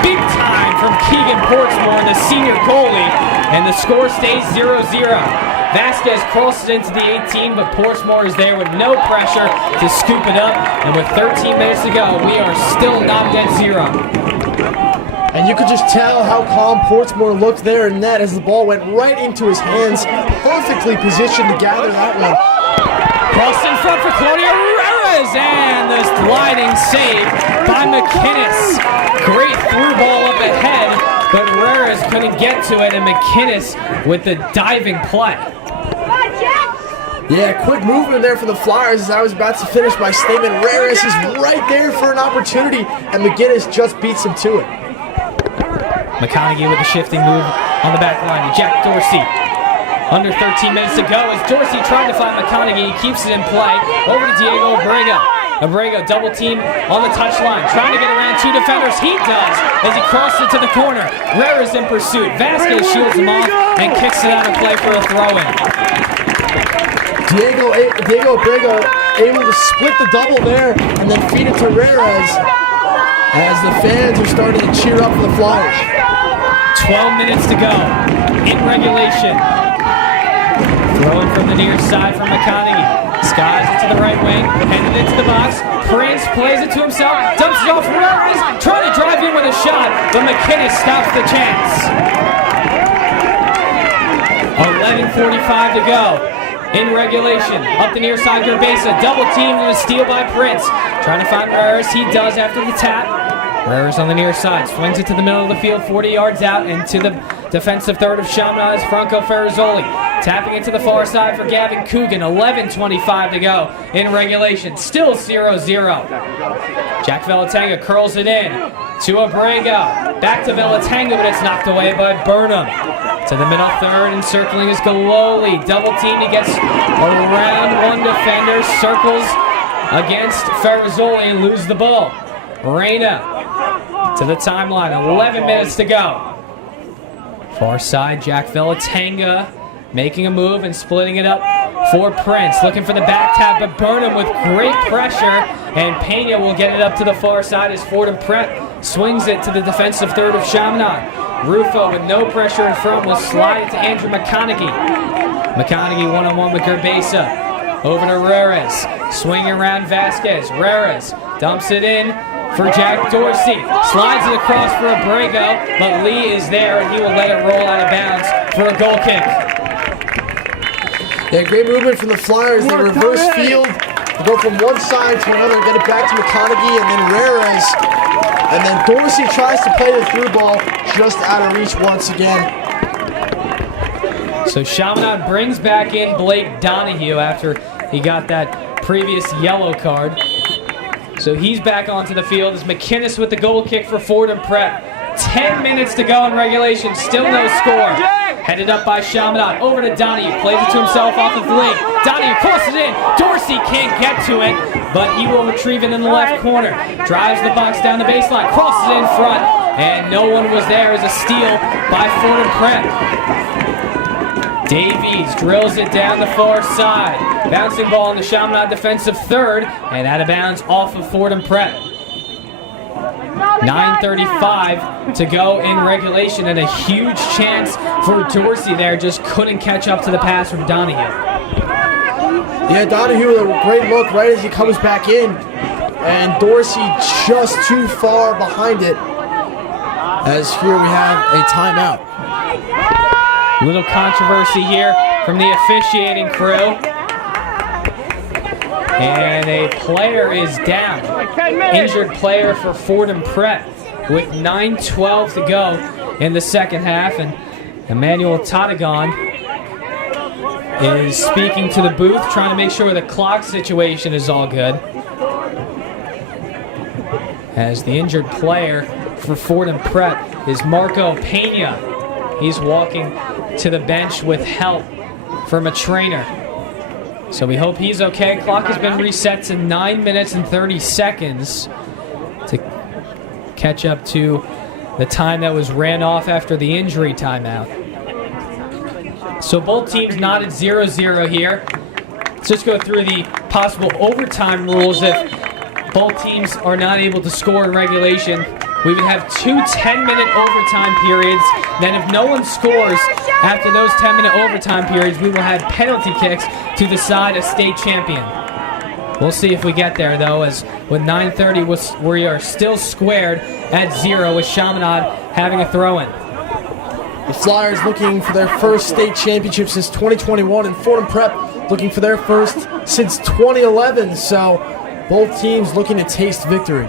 Big time from Keegan Portsmore, the senior goalie, and the score stays 0-0. Vasquez crosses into the 18, but Portsmore is there with no pressure to scoop it up. And with 13 minutes to go, we are still not at 0. And you could just tell how calm Portsmore looked there in net as the ball went right into his hands, perfectly positioned to gather that one. Cross in front for Claudio Reres, and this gliding save by McInnes. Great through ball up ahead, but Reres couldn't get to it, and McInnes with the diving play. Yeah, quick movement there for the Flyers as I was about to finish my statement. Reres is right there for an opportunity, and McInnes just beats him to it. McConaughey with a shifting move on the back line to Jack Dorsey. Under 13 minutes to go as Dorsey trying to find McConaughey. He keeps it in play. Over to Diego Abrego. Abrego double team on the touchline, trying to get around two defenders. He does as he crosses it to the corner. Reres in pursuit. Vasquez shields him off and kicks it out of play for a throw-in. Diego Abrego able to split the double there and then feed it to Reres as the fans are starting to cheer up for the Flyers. 12 minutes to go in regulation. Throwing from the near side from McConaughey. Skies it to the right wing, headed into the box. Prince plays it to himself, dumps it off Reres, trying to drive in with a shot, but McInnes stops the chance. 11:45 to go. In regulation, up the near side, Gerbesa, double teamed and a steal by Prince. Trying to find Reres, he does after the tap. Reres on the near side, swings it to the middle of the field, 40 yards out, into the defensive third of Chaminade's Franco Ferrazzoli. Tapping it to the far side for Gavin Coogan, 11:25 to go in regulation, still 0-0. Jack Velatanga curls it in to Abrego, back to Velatanga, but it's knocked away by Burnham. To the middle third, encircling is Galoli. Double team, he gets around one defender, circles against Ferrazzoli and loses the ball. Reyna to the timeline, 11 minutes to go. Far side, Jack Velatanga making a move and splitting it up for Prince. Looking for the back tap, but Burnham with great pressure, and Pena will get it up to the far side as Fordham Prep swings it to the defensive third of Chaminade. Rufo with no pressure in front will slide it to Andrew McConaughey. McConaughey one-on-one with Gerbesa. Over to Reres, swinging around Vasquez. Reres dumps it in for Jack Dorsey. Slides it across for Abrego, but Lee is there and he will let it roll out of bounds for a goal kick. Yeah, great movement from the Flyers. They reverse field, they go from one side to another, get it back to McConaughey and then Reres. And then Dorsey tries to play the through ball just out of reach once again. So Chaminade brings back in Blake Donahue after he got that previous yellow card. So he's back onto the field as McInnes with the goal kick for Fordham Prep. 10 minutes to go in regulation, still no score. Headed up by Chaminade, over to Donahue, plays it to himself off of Lee. Donahue crosses in. Dorsey can't get to it, but he will retrieve it in the left corner. Drives the box down the baseline, crosses in front, and no one was there as a steal by Fordham Prep. Davies drills it down the far side. Bouncing ball on the Chaminade defensive third, and out of bounds off of Fordham Prep. 9:35 to go in regulation, and a huge chance for Dorsey there. Just couldn't catch up to the pass from Donahue. Yeah, Donahue with a great look right as he comes back in, and Dorsey just too far behind it, as here we have a timeout. Little controversy here from the officiating crew. And a player is down. Injured player for Fordham Prep with 9:12 to go in the second half. And Emmanuel Tatagon is speaking to the booth, trying to make sure the clock situation is all good. As the injured player for Fordham Prep is Marco Pena. He's walking to the bench with help from a trainer. So we hope he's okay. Clock has been reset to 9 minutes and 30 seconds to catch up to the time that was ran off after the injury timeout. So both teams knotted 0-0 here. Let's just go through the possible overtime rules. If both teams are not able to score in regulation, we would have two 10-minute overtime periods. Then if no one scores after those 10-minute overtime periods, we will have penalty kicks to decide a state champion. We'll see if we get there, though, as with 9:30, we are still squared at 0 with Chaminade having a throw-in. The Flyers looking for their first state championship since 2021, and Fordham Prep looking for their first since 2011. So both teams looking to taste victory.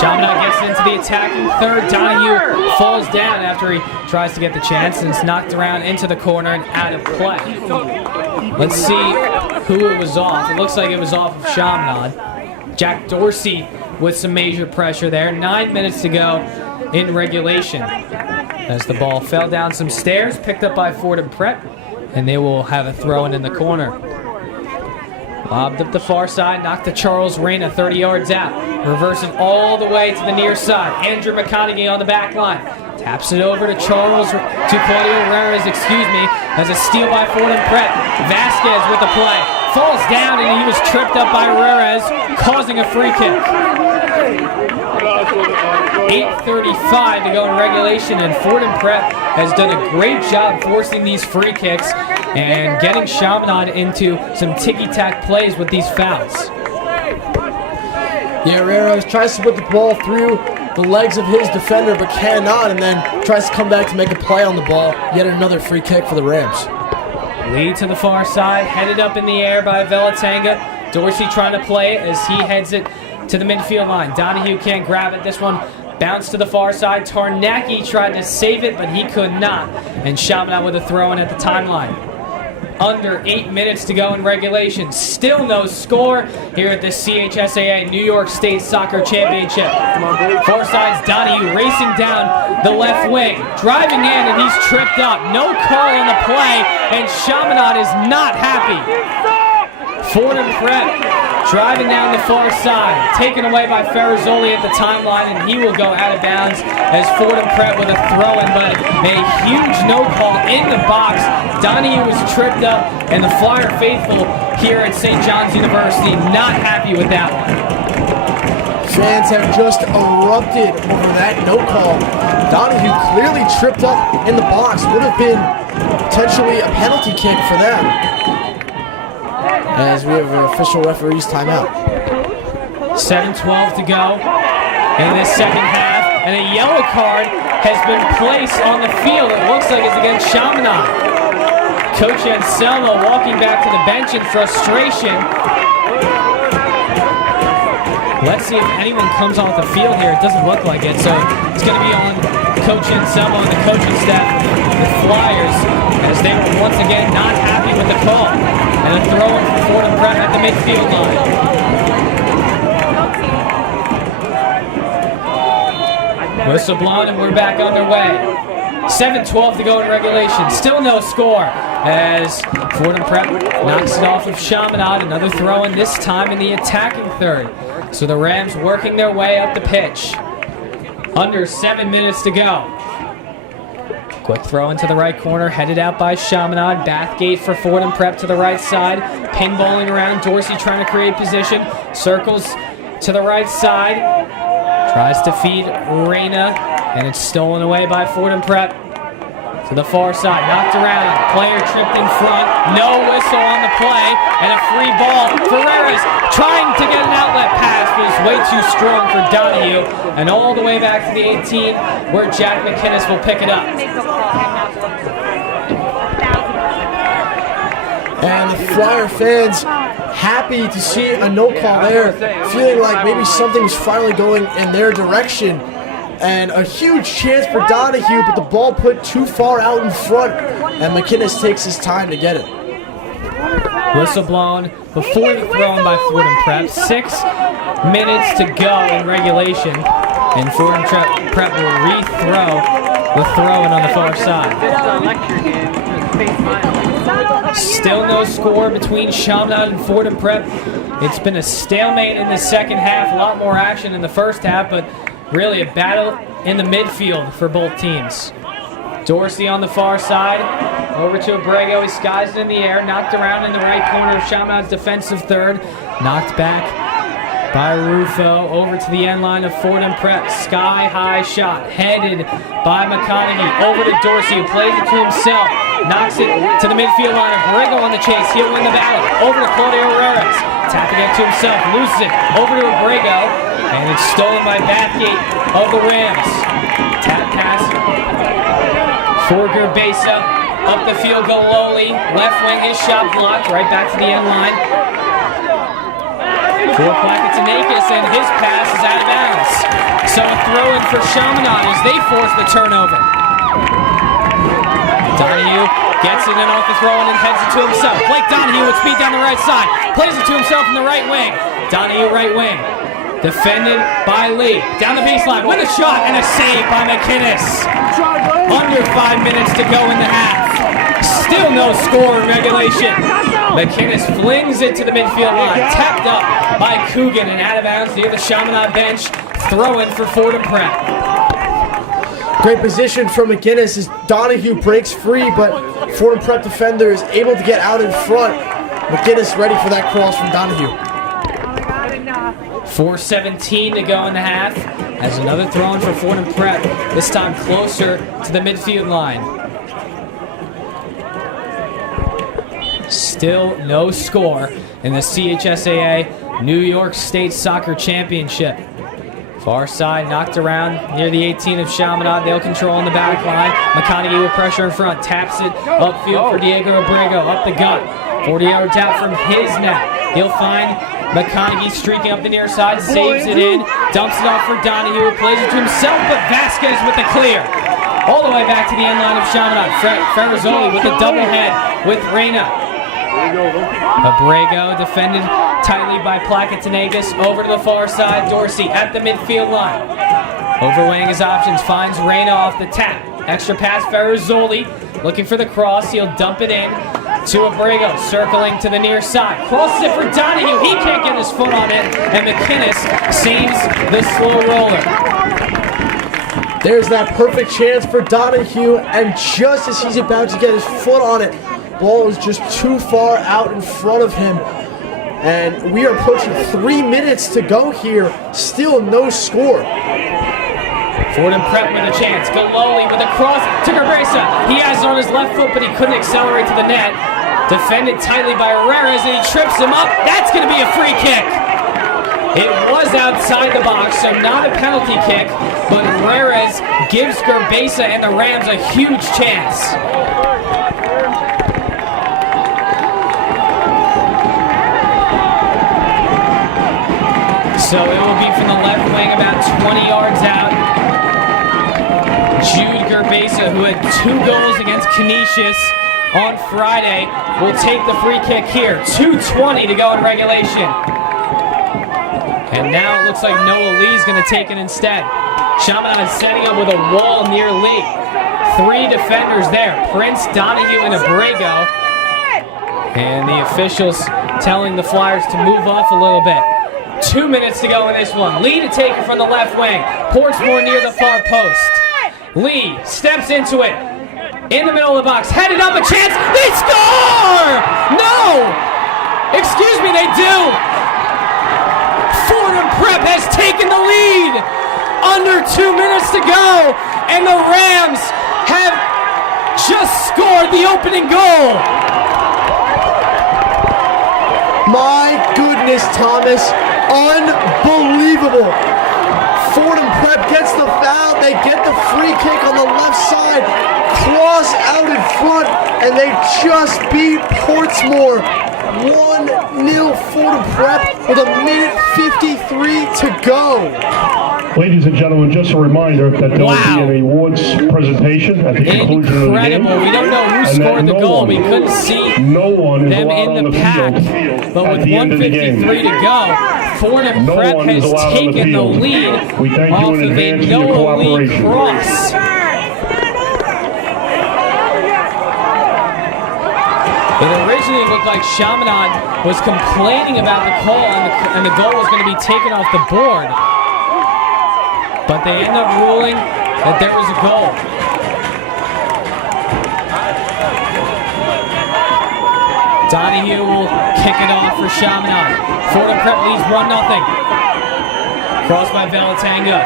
Chaminade gets into the attacking third. Donahue falls down after he tries to get the chance, and it's knocked around into the corner and out of play. Let's see who it was off. It looks like it was off of Chaminade. Jack Dorsey with some major pressure there. 9 minutes to go in regulation. As the ball fell down some stairs, picked up by Fordham Prep, and they will have a throw-in in the corner. Lobbed up the far side, knocked to Charles Reyna 30 yards out. Reversing all the way to the near side. Andrew McConaughey on the back line. Taps it over to Claudio Ramirez, as a steal by Fordham Prep. Vasquez with the play. Falls down, and he was tripped up by Ramirez, causing a free kick. 8:35 to go in regulation, and Fordham Prep has done a great job forcing these free kicks and getting Chaminade into some ticky-tack plays with these fouls. Yeah, Ramirez tries to put the ball through the legs of his defender, but cannot, and then tries to come back to make a play on the ball. Yet another free kick for the Rams. Lead to the far side, headed up in the air by Velatanga. Dorsey trying to play it as he heads it to the midfield line. Donahue can't grab it. This one bounced to the far side. Tarnacki tried to save it, but he could not. And Chaminade with a throw-in at the timeline. Under 8 minutes to go in regulation. Still no score here at the CHSAA New York State Soccer Championship. Far side's Donahue racing down the left wing. Driving in, and he's tripped up. No call on the play, and Chaminade is not happy. Fordham Prep driving down the far side, taken away by Ferrazzoli at the timeline, and he will go out of bounds as Fordham Prep with a throw-in, but a huge no call in the box. Donahue was tripped up, and the Flyer faithful here at St. John's University not happy with that one. Fans have just erupted over that no call. Donahue clearly tripped up in the box. Would have been potentially a penalty kick for them. As we have an official referee's timeout. 7:12 to go in this second half, and a yellow card has been placed on the field. It looks like it's against Chaminade. Coach Anselmo walking back to the bench in frustration. Let's see if anyone comes off the field here. It doesn't look like it, so it's going to be on Coach Anselmo and the coaching staff of the Flyers, as they were once again not happy with the call. And a throw-in for Fordham Prep at the midfield line. Whistle blown, and we're back underway. 7:12 to go in regulation. Still no score. as Fordham Prep knocks it off of Chaminade. Another throw in, this time in the attacking third. So the Rams working their way up the pitch. Under 7 minutes to go. Quick throw into the right corner, headed out by Chaminade. Bathgate for Fordham Prep to the right side. Pinballing around, Dorsey trying to create position. Circles to the right side. Tries to feed Reyna, and it's stolen away by Fordham Prep. To the far side, knocked around, player tripped in front, no whistle on the play, and a free ball. Ferreira's trying to get an outlet pass, but it's way too strong for Donahue, and all the way back to the 18, where Jack McInnes will pick it up. And the Flyer fans happy to see a no call there, feeling like maybe something's finally going in their direction. And a huge chance for Donahue, but the ball put too far out in front, and McInnes takes his time to get it. Whistle blown before the throw in by Fordham Prep. 6 minutes to go in regulation, and Fordham Prep will rethrow the throw in on the far side. Still no score between Chaminade and Fordham Prep. It's been a stalemate in the second half, a lot more action in the first half, but really a battle in the midfield for both teams. Dorsey on the far side, over to Abrego. He skies it in the air, knocked around in the right corner of Chaminade's defensive third. Knocked back by Rufo, over to the end line of Fordham Prep. Sky high shot, headed by McConaughey. Over to Dorsey, who plays it to himself. Knocks it to the midfield line. Abrego on the chase, he'll win the battle. Over to Claudio Herreras, tapping it to himself, loses it. Over to Abrego, and it's stolen by Bathgate of the Rams. Tap pass for Gerbesa. Up the field go Lowly. Left wing, his shot blocked. Right back to the end line. For Plakatinakis, and his pass is out of bounds. So a throw in for Chaminade as they force the turnover. Donahue gets it in off the throw and heads it to himself. Blake Donahue with speed down the right side. Plays it to himself in the right wing. Donahue right wing. Defended by Lee. Down the baseline with a shot and a save by McInnes. Under 5 minutes to go in the half. Still no score in regulation. McInnes flings it to the midfield line. Tapped up by Coogan and out of bounds near the Chaminade bench. Throw in for Fordham Prep. Great position from McInnes as Donahue breaks free, but Fordham Prep defender is able to get out in front. McInnes ready for that cross from Donahue. 4:17 to go in the half. As another throw in for Fordham Prep, this time closer to the midfield line. Still no score in the CHSAA New York State Soccer Championship. Far side knocked around near the 18 of Chaminade. They'll control on the back line. McConaughey with pressure in front. Taps it upfield for Diego Abrego. Up the gut. 40 yards out from his net. He'll find McConaughey streaking up the near side. Saves it in. Dumps it off for Donahue. Plays it to himself, but Vasquez with the clear. All the way back to the end line of Chaminade. Ferrazzoli with a double head with Reyna. Abrego defended tightly by Plakatinakis. Over to the far side, Dorsey at the midfield line. Overweighing his options, finds Reyna off the tap. Extra pass, Ferrazzoli looking for the cross. He'll dump it in to Abrego, circling to the near side. Crosses it for Donahue. He can't get his foot on it, and McInnes saves the slow roller. There's that perfect chance for Donahue, and just as he's about to get his foot on it, ball is just too far out in front of him. And we are approaching 3 minutes to go here. Still no score. Fordham Prep with a chance. Galoli with a cross to Gerbesa. He has it on his left foot, but he couldn't accelerate to the net. Defended tightly by Herreras, and he trips him up. That's going to be a free kick. It was outside the box, so not a penalty kick, but Herreras gives Gerbesa and the Rams a huge chance. So it will be from the left wing about 20 yards out. Jude Gerbesa, who had 2 goals against Canisius on Friday, will take the free kick here. 2:20 to go in regulation. And now it looks like Noah Lee's going to take it instead. Chaminade setting up with a wall near Lee. three defenders there, Prince, Donahue, and Abrego. And the officials telling the Flyers to move off a little bit. 2 minutes to go in this one. Lee to take it from the left wing. Portsmore near the far post. Lee steps into it. In the middle of the box. Headed up, a chance. They score! No! Excuse me, they do! Fordham Prep has taken the lead. Under 2 minutes to go. And the Rams have just scored the opening goal. My goodness, Thomas. Unbelievable. Fordham Prep gets the foul. They get the free kick on the left side. Cross out in front. And they just beat Portsmore. 1-0 Fordham Prep with 1:53 to go. Ladies and gentlemen, just a reminder that there will be an awards presentation at the conclusion of the game. Incredible. We don't know who scored the goal. We couldn't see them in the pack. But with 1:53 to go, Fordham Prep has taken the lead off of a Noah Lee cross. It originally looked like Chaminade was complaining about the call and the goal was going to be taken off the board. But they end up ruling that there was a goal. Donahue will kick it off for Chaminade. Fordham Prep leads 1-0. Crossed by Velatanga.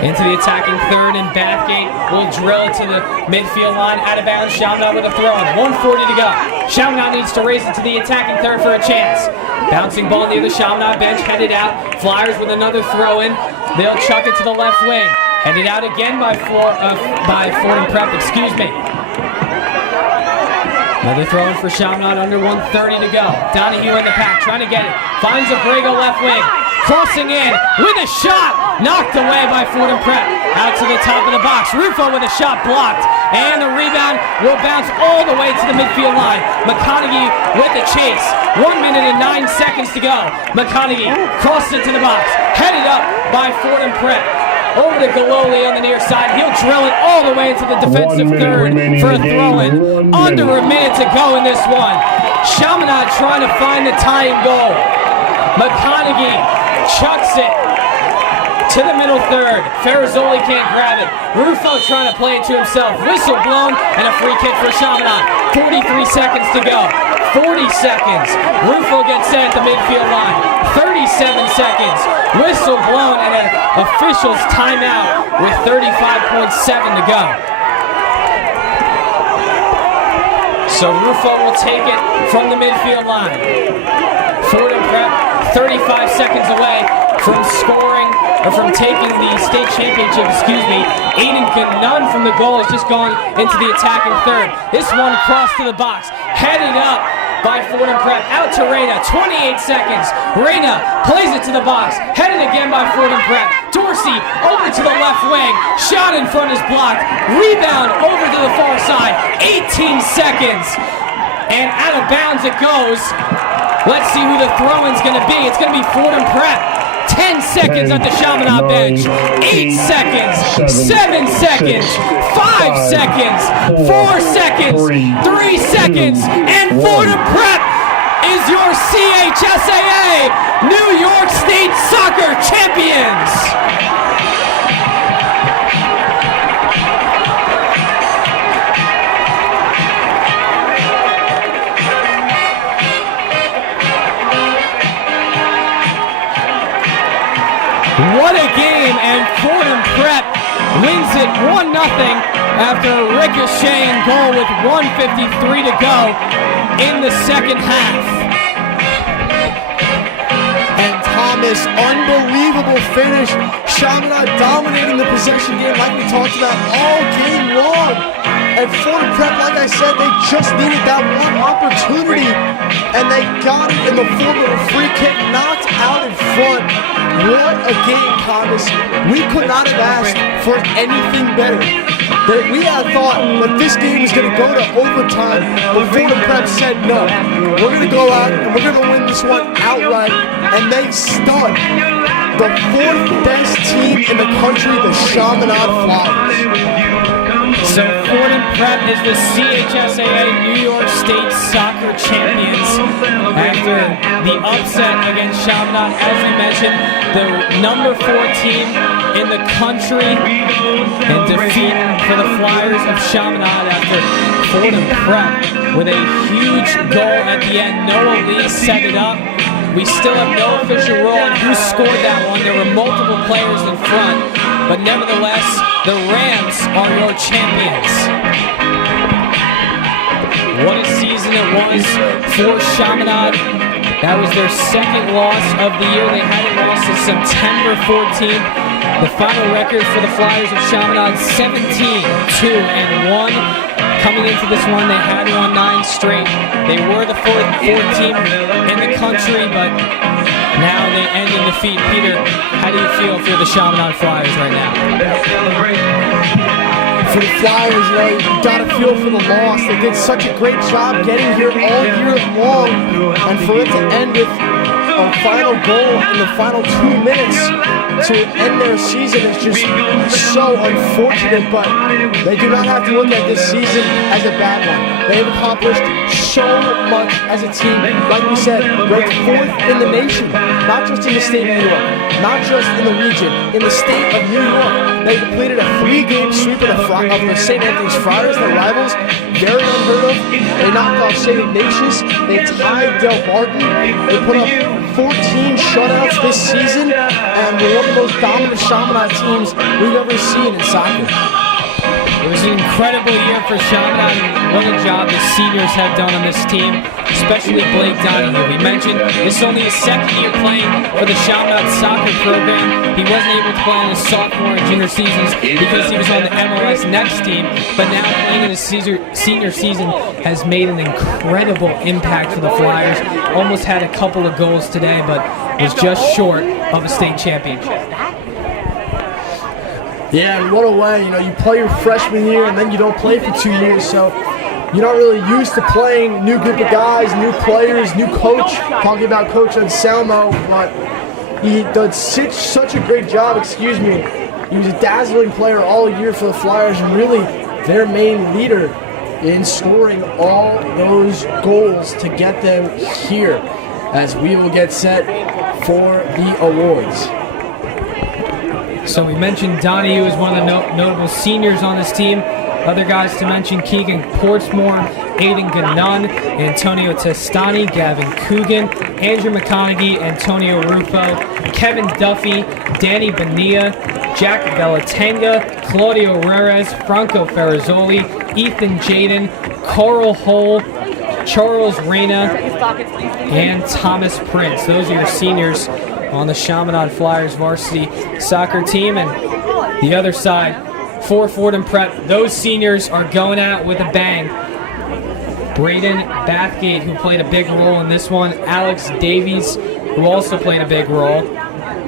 Into the attacking third, and Bathgate will drill it to the midfield line. Out of bounds, Chaminade with a throw-in. 1:40 to go. Chaminade needs to race it to the attacking third for a chance. Bouncing ball near the Chaminade bench, headed out. Flyers with another throw-in. They'll chuck it to the left wing. Headed out again by Fordham Prep, excuse me. Another throw-in for Chaminade, under 1:30 to go. Donahue in the pack, trying to get it. Finds Abrego left wing. Crossing in with a shot. Knocked away by Fordham Prep. Out to the top of the box. Rufo with a shot blocked. And the rebound will bounce all the way to the midfield line. McConaughey with the chase. 1 minute and 9 seconds to go. McConaughey crossed into the box. Headed up by Fordham Prep. Over to Galoli on the near side. He'll drill it all the way into the defensive third for a throw-in. Under a minute to go in this one. Chaminade trying to find the tying goal. McConaughey chucks it to the middle third. Ferrazzoli can't grab it. Rufo trying to play it to himself. Whistle blown and a free kick for Chaminade. 43 seconds to go. 40 seconds. Rufo gets set at the midfield line. 37 seconds. Whistle blown and an official's timeout with 35.7 to go. So Rufo will take it from the midfield line. Fordham Prep 35 seconds away from scoring, or from taking the state championship, excuse me. Aiden Gannon from the goal has just gone into the attacking third. This one crossed to the box, headed up by Fordham Prep, out to Reyna, 28 seconds. Reyna plays it to the box, headed again by Fordham Prep. Dorsey over to the left wing, shot in front is blocked, rebound over to the far side, 18 seconds. And out of bounds it goes. Let's see who the throw-in's going to be. It's going to be Fordham Prep. 10 seconds at the Chaminade bench. 8 seconds. 7 seconds. 5 seconds. 4 seconds. 3 seconds. And Fordham Prep is your CHSAA New York State Soccer Champions. What a game, and Fordham Prep wins it 1-0 after a ricocheting goal with 1:53 to go in the second half. And Thomas, unbelievable finish. Chaminade dominating the possession game like we talked about all game long. And Fordham Prep, like I said, they just needed that one opportunity, and they got it in the form of a free kick knocked out in front. What a game, Thomas. We could not have asked for anything better. But we had thought that this game was going to go to overtime, but Fordham Prep said no. We're going to go out and we're going to win this one outright, and they stud the fourth best team in the country, the Chaminade Flyers. So Prep is the CHSAA New York State Soccer Champions after the upset against Chaminade. As we mentioned, the number 4 team in the country and defeat for the Flyers of Chaminade after Fordham Prep with a huge goal at the end. Noah Lee set it up. We still have no official rule on who scored that one. There were multiple players in front, but nevertheless, the Rams are your champions. What a season it was for Chaminade. That was their second loss of the year. They hadn't lost since September 14th. The final record for the Flyers of Chaminade, 17-2-1. Coming into this one, they had won 9 straight. They were the fourth team in the country, but now they end in defeat. Peter, how do you feel for the Chaminade Flyers right now? For the Flyers, you got to feel for the loss. They did such a great job getting here all year long, and for it to end with a final goal in the final 2 minutes to end their season is just so unfortunate, but they do not have to look at this season as a bad one. They have accomplished so much as a team. Like we said, ranked 4th in the nation, not just in the state of New York, not just in the region, in the state of New York. They completed a 3-game sweep of the St. Anthony's Friars, their rivals, very unheard of. They knocked off St. Ignatius, they tied Del Barton, they put up 14 shutouts this season, and were one of the most dominant Chaminade teams we've ever seen in soccer. It was an incredible year for Chaminade. What a job the seniors have done on this team, especially Blake Donahue. We mentioned this is only his second year playing for the Chaminade soccer program. He wasn't able to play on his sophomore and junior seasons because he was on the MLS Next team, but now playing in his senior season has made an incredible impact for the Flyers. Almost had a couple of goals today, but was just short of a state championship. Yeah, and what a way, you play your freshman year and then you don't play for 2 years, so you're not really used to playing new group of guys, new players, new coach. Talking about Coach Anselmo, but he did such a great job, He was a dazzling player all year for the Flyers and really their main leader in scoring all those goals to get them here as we will get set for the awards. So we mentioned Donahue is one of the notable seniors on this team. Other guys to mention: Keegan Portsmore, Aiden Gannon, Antonio Testani, Gavin Coogan, Andrew McConaughey, Antonio Rufo, Kevin Duffy, Danny Bonilla, Jack Velatanga, Claudio Rares, Franco Ferrazzoli, Ethan Jaden, Carl Hull, Charles Reyna, and Thomas Prince. Those are your seniors on the Chaminade Flyers varsity soccer team. And the other side, for Fordham Prep, those seniors are going out with a bang. Braden Bathgate, who played a big role in this one. Alex Davies, who also played a big role.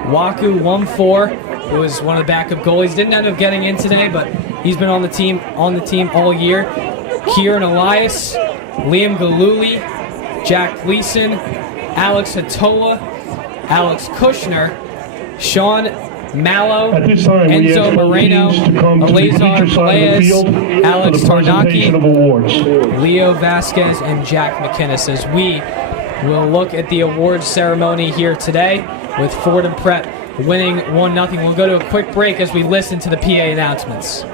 Waku 1-4, who was one of the backup goalies. Didn't end up getting in today, but he's been on the team all year. Kieran Elias, Liam Galuli, Jack Gleason, Alex Hatola, Alex Kushner, Sean Mallow, Enzo Moreno, Eleazar Peleas, Alex Tarnaki, Leo Vasquez, and Jack McInnes, as we will look at the awards ceremony here today with Fordham Prep winning 1-0. We'll go to a quick break as we listen to the PA announcements.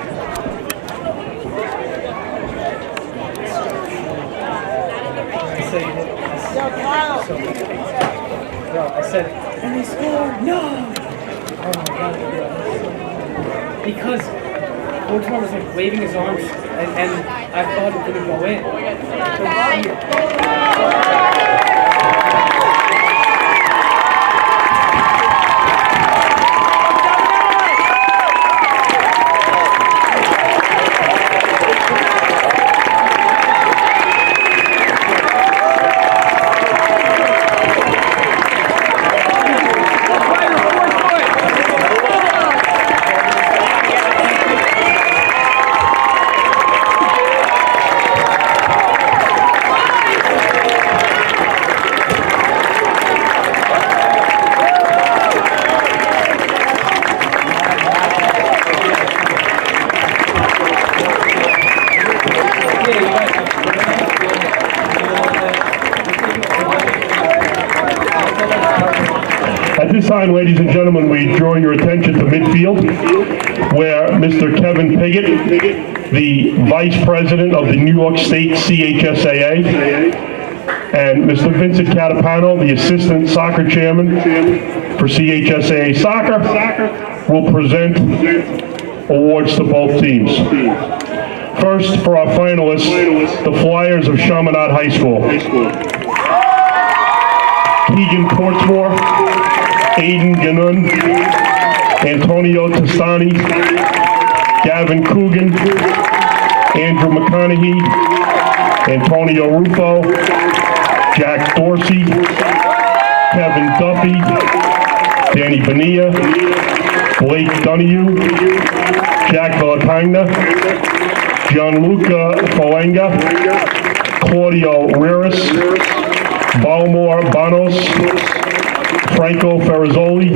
I said, and they scored! No! Oh my God. Because Baltimore was like waving his arms, and I thought it didn't go in. time, ladies and gentlemen, we draw your attention to midfield, where Mr. Kevin Piggott, the Vice President of the New York State CHSAA, and Mr. Vincent Catapano, the Assistant Soccer Chairman for CHSAA Soccer, will present awards to both teams. First, for our finalists, the Flyers of Chaminade High School. Keegan Portsmore, Aiden Ganun, Antonio Tastani, Gavin Coogan, Andrew McConaughey, Antonio Rufo, Jack Dorsey, Kevin Duffy, Danny Bonilla, Blake Donahue, Jack Villatagna, Gianluca Falenga, Claudio Riras, Balmore Banos, Franco Ferrazzoli,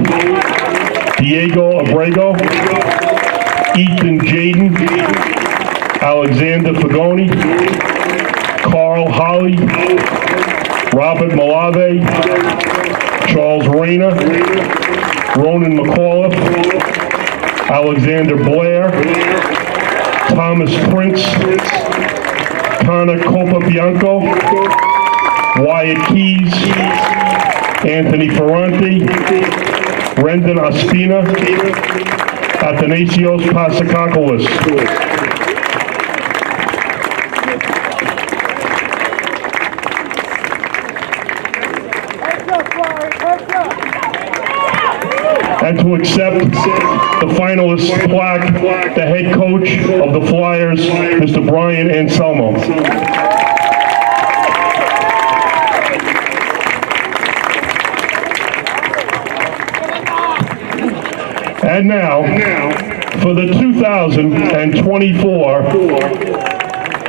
Diego Abrego, Ethan Jaden, Alexander Fagoni, Carl Holly, Robert Malave, Charles Rayner, Ronan McAuliffe, Alexander Blair, Thomas Prince, Connor Copabianco, Wyatt Keys, Anthony Ferranti, Rendon Ospina, Athanasios Pasakakoulis. And to accept the finalist plaque, the head coach of the Flyers, Mr. Brian Anselmo. And now, for the 2024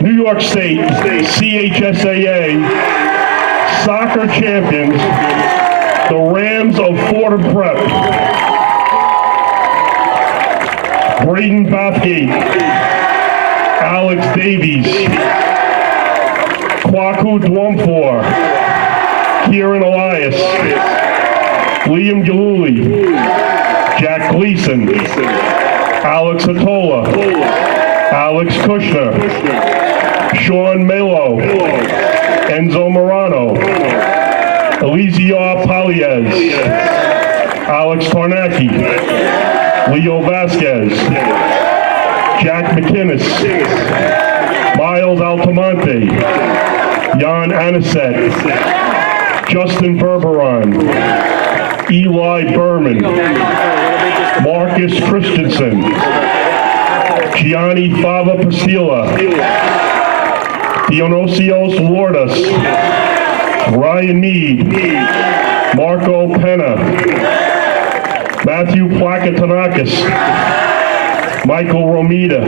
New York State CHSAA Soccer Champions, the Rams of Fordham Prep. Braden Bathgate, Alex Davies, Kwaku Dwumfor, Kieran Elias, Liam Galuli, Jack Gleason, Alex Atola, Alex Kushner, Sean Melo, Enzo Morano, Elisiar Paliez, Alex Tarnacki, Leo Vasquez, Jack McInnes, Miles Altamonte, Jan Anisette, Justin Berberon, Eli Berman, Marcus Christensen, Gianni Fava Pastila, Dionosios Lourdes, Ryan Mead, Marco Pena, Matthew Plakatanakis, Michael Romita,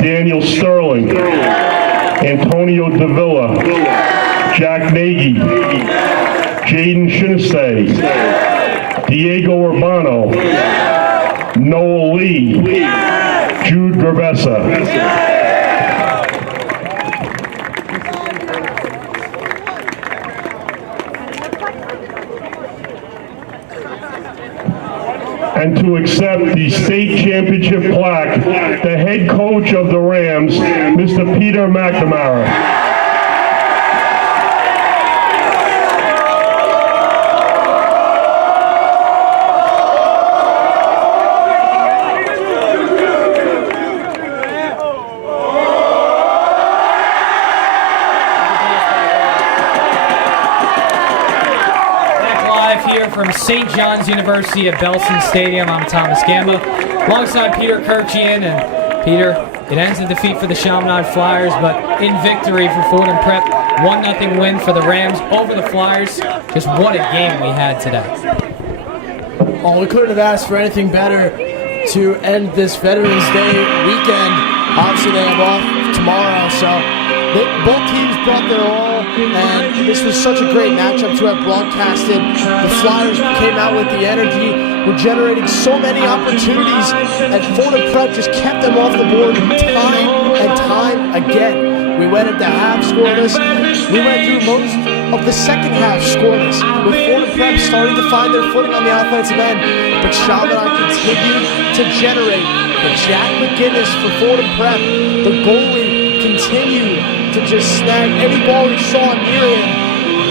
Daniel Sterling, Antonio Davila, Jack Nagy, Jaden Shinistay, Diego Urbano, Noel Lee, Jude Gerbessa. And to accept the state championship plaque, the head coach of the Rams, Mr. Peter McNamara. From St. John's University at Belson Stadium, I'm Thomas Gamba, alongside Peter Kirchian. And Peter, it ends in defeat for the Chaminade Flyers, but in victory for Fordham Prep. 1-0 win for the Rams over the Flyers. Just what a game we had today. Oh, we couldn't have asked for anything better to end this Veterans Day weekend. Obviously, they have off tomorrow, so both teams brought their all. And this was such a great matchup to have broadcasted. The Flyers came out with the energy, were generating so many opportunities, and Fordham Prep just kept them off the board time and time again. We went into half scoreless. We went through most of the second half scoreless, with Fordham Prep starting to find their footing on the offensive end, but Chaminade continued to generate. But Jack McGinnis for Fordham Prep, the goalie, continued to just snag any ball he saw near him,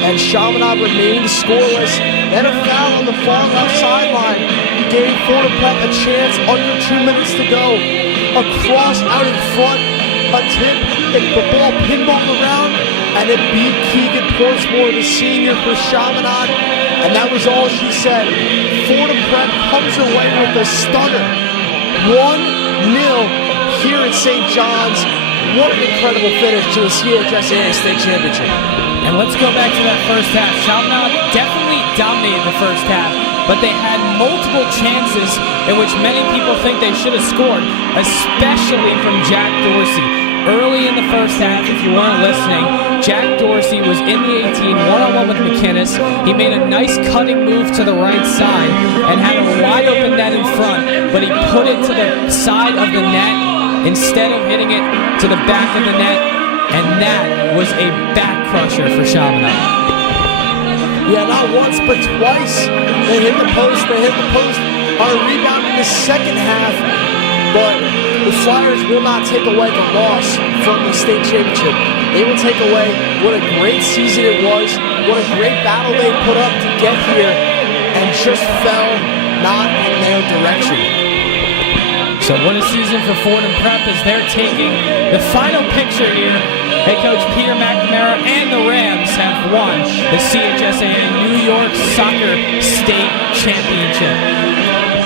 and Chaminade remained scoreless. Then a foul on the far left sideline gave Fordham Prep a chance under 2 minutes to go. A cross out in front, a tip, and the ball pinballed around, and it beat Keegan Portsmore, the senior for Chaminade, and that was all she said. Fordham Prep comes away with a stunner, 1-0 here at St. John's. What an incredible finish to the CHSAA State Championship. And let's go back to that first half. Chaminade definitely dominated the first half, but they had multiple chances in which many people think they should have scored, especially from Jack Dorsey. Early in the first half, if you weren't listening, Jack Dorsey was in the 18, one-on-one with McInnes. He made a nice cutting move to the right side and had a wide open net in front, but he put it to the side of the net instead of hitting it to the back of the net, and that was a back crusher for Chaminade. Yeah, not once, but twice. They hit the post on a rebound in the second half, but the Flyers will not take away the loss from the state championship. They will take away what a great season it was, what a great battle they put up to get here, and just fell not in their direction. So what a season for Fordham Prep as they're taking the final picture here. Head coach Peter McNamara and the Rams have won the CHSAA New York Soccer State Championship.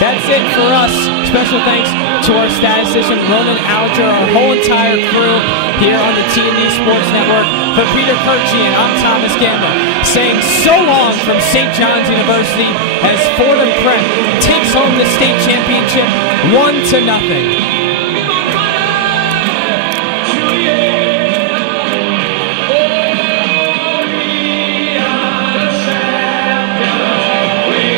That's it for us. Special thanks to our statistician, Ronan Alger, our whole entire crew here on the T&D Sports Network. For Peter Kirchian, I'm Thomas Gamble, saying so long from St. John's University as Fordham Prep takes home the state championship 1-0.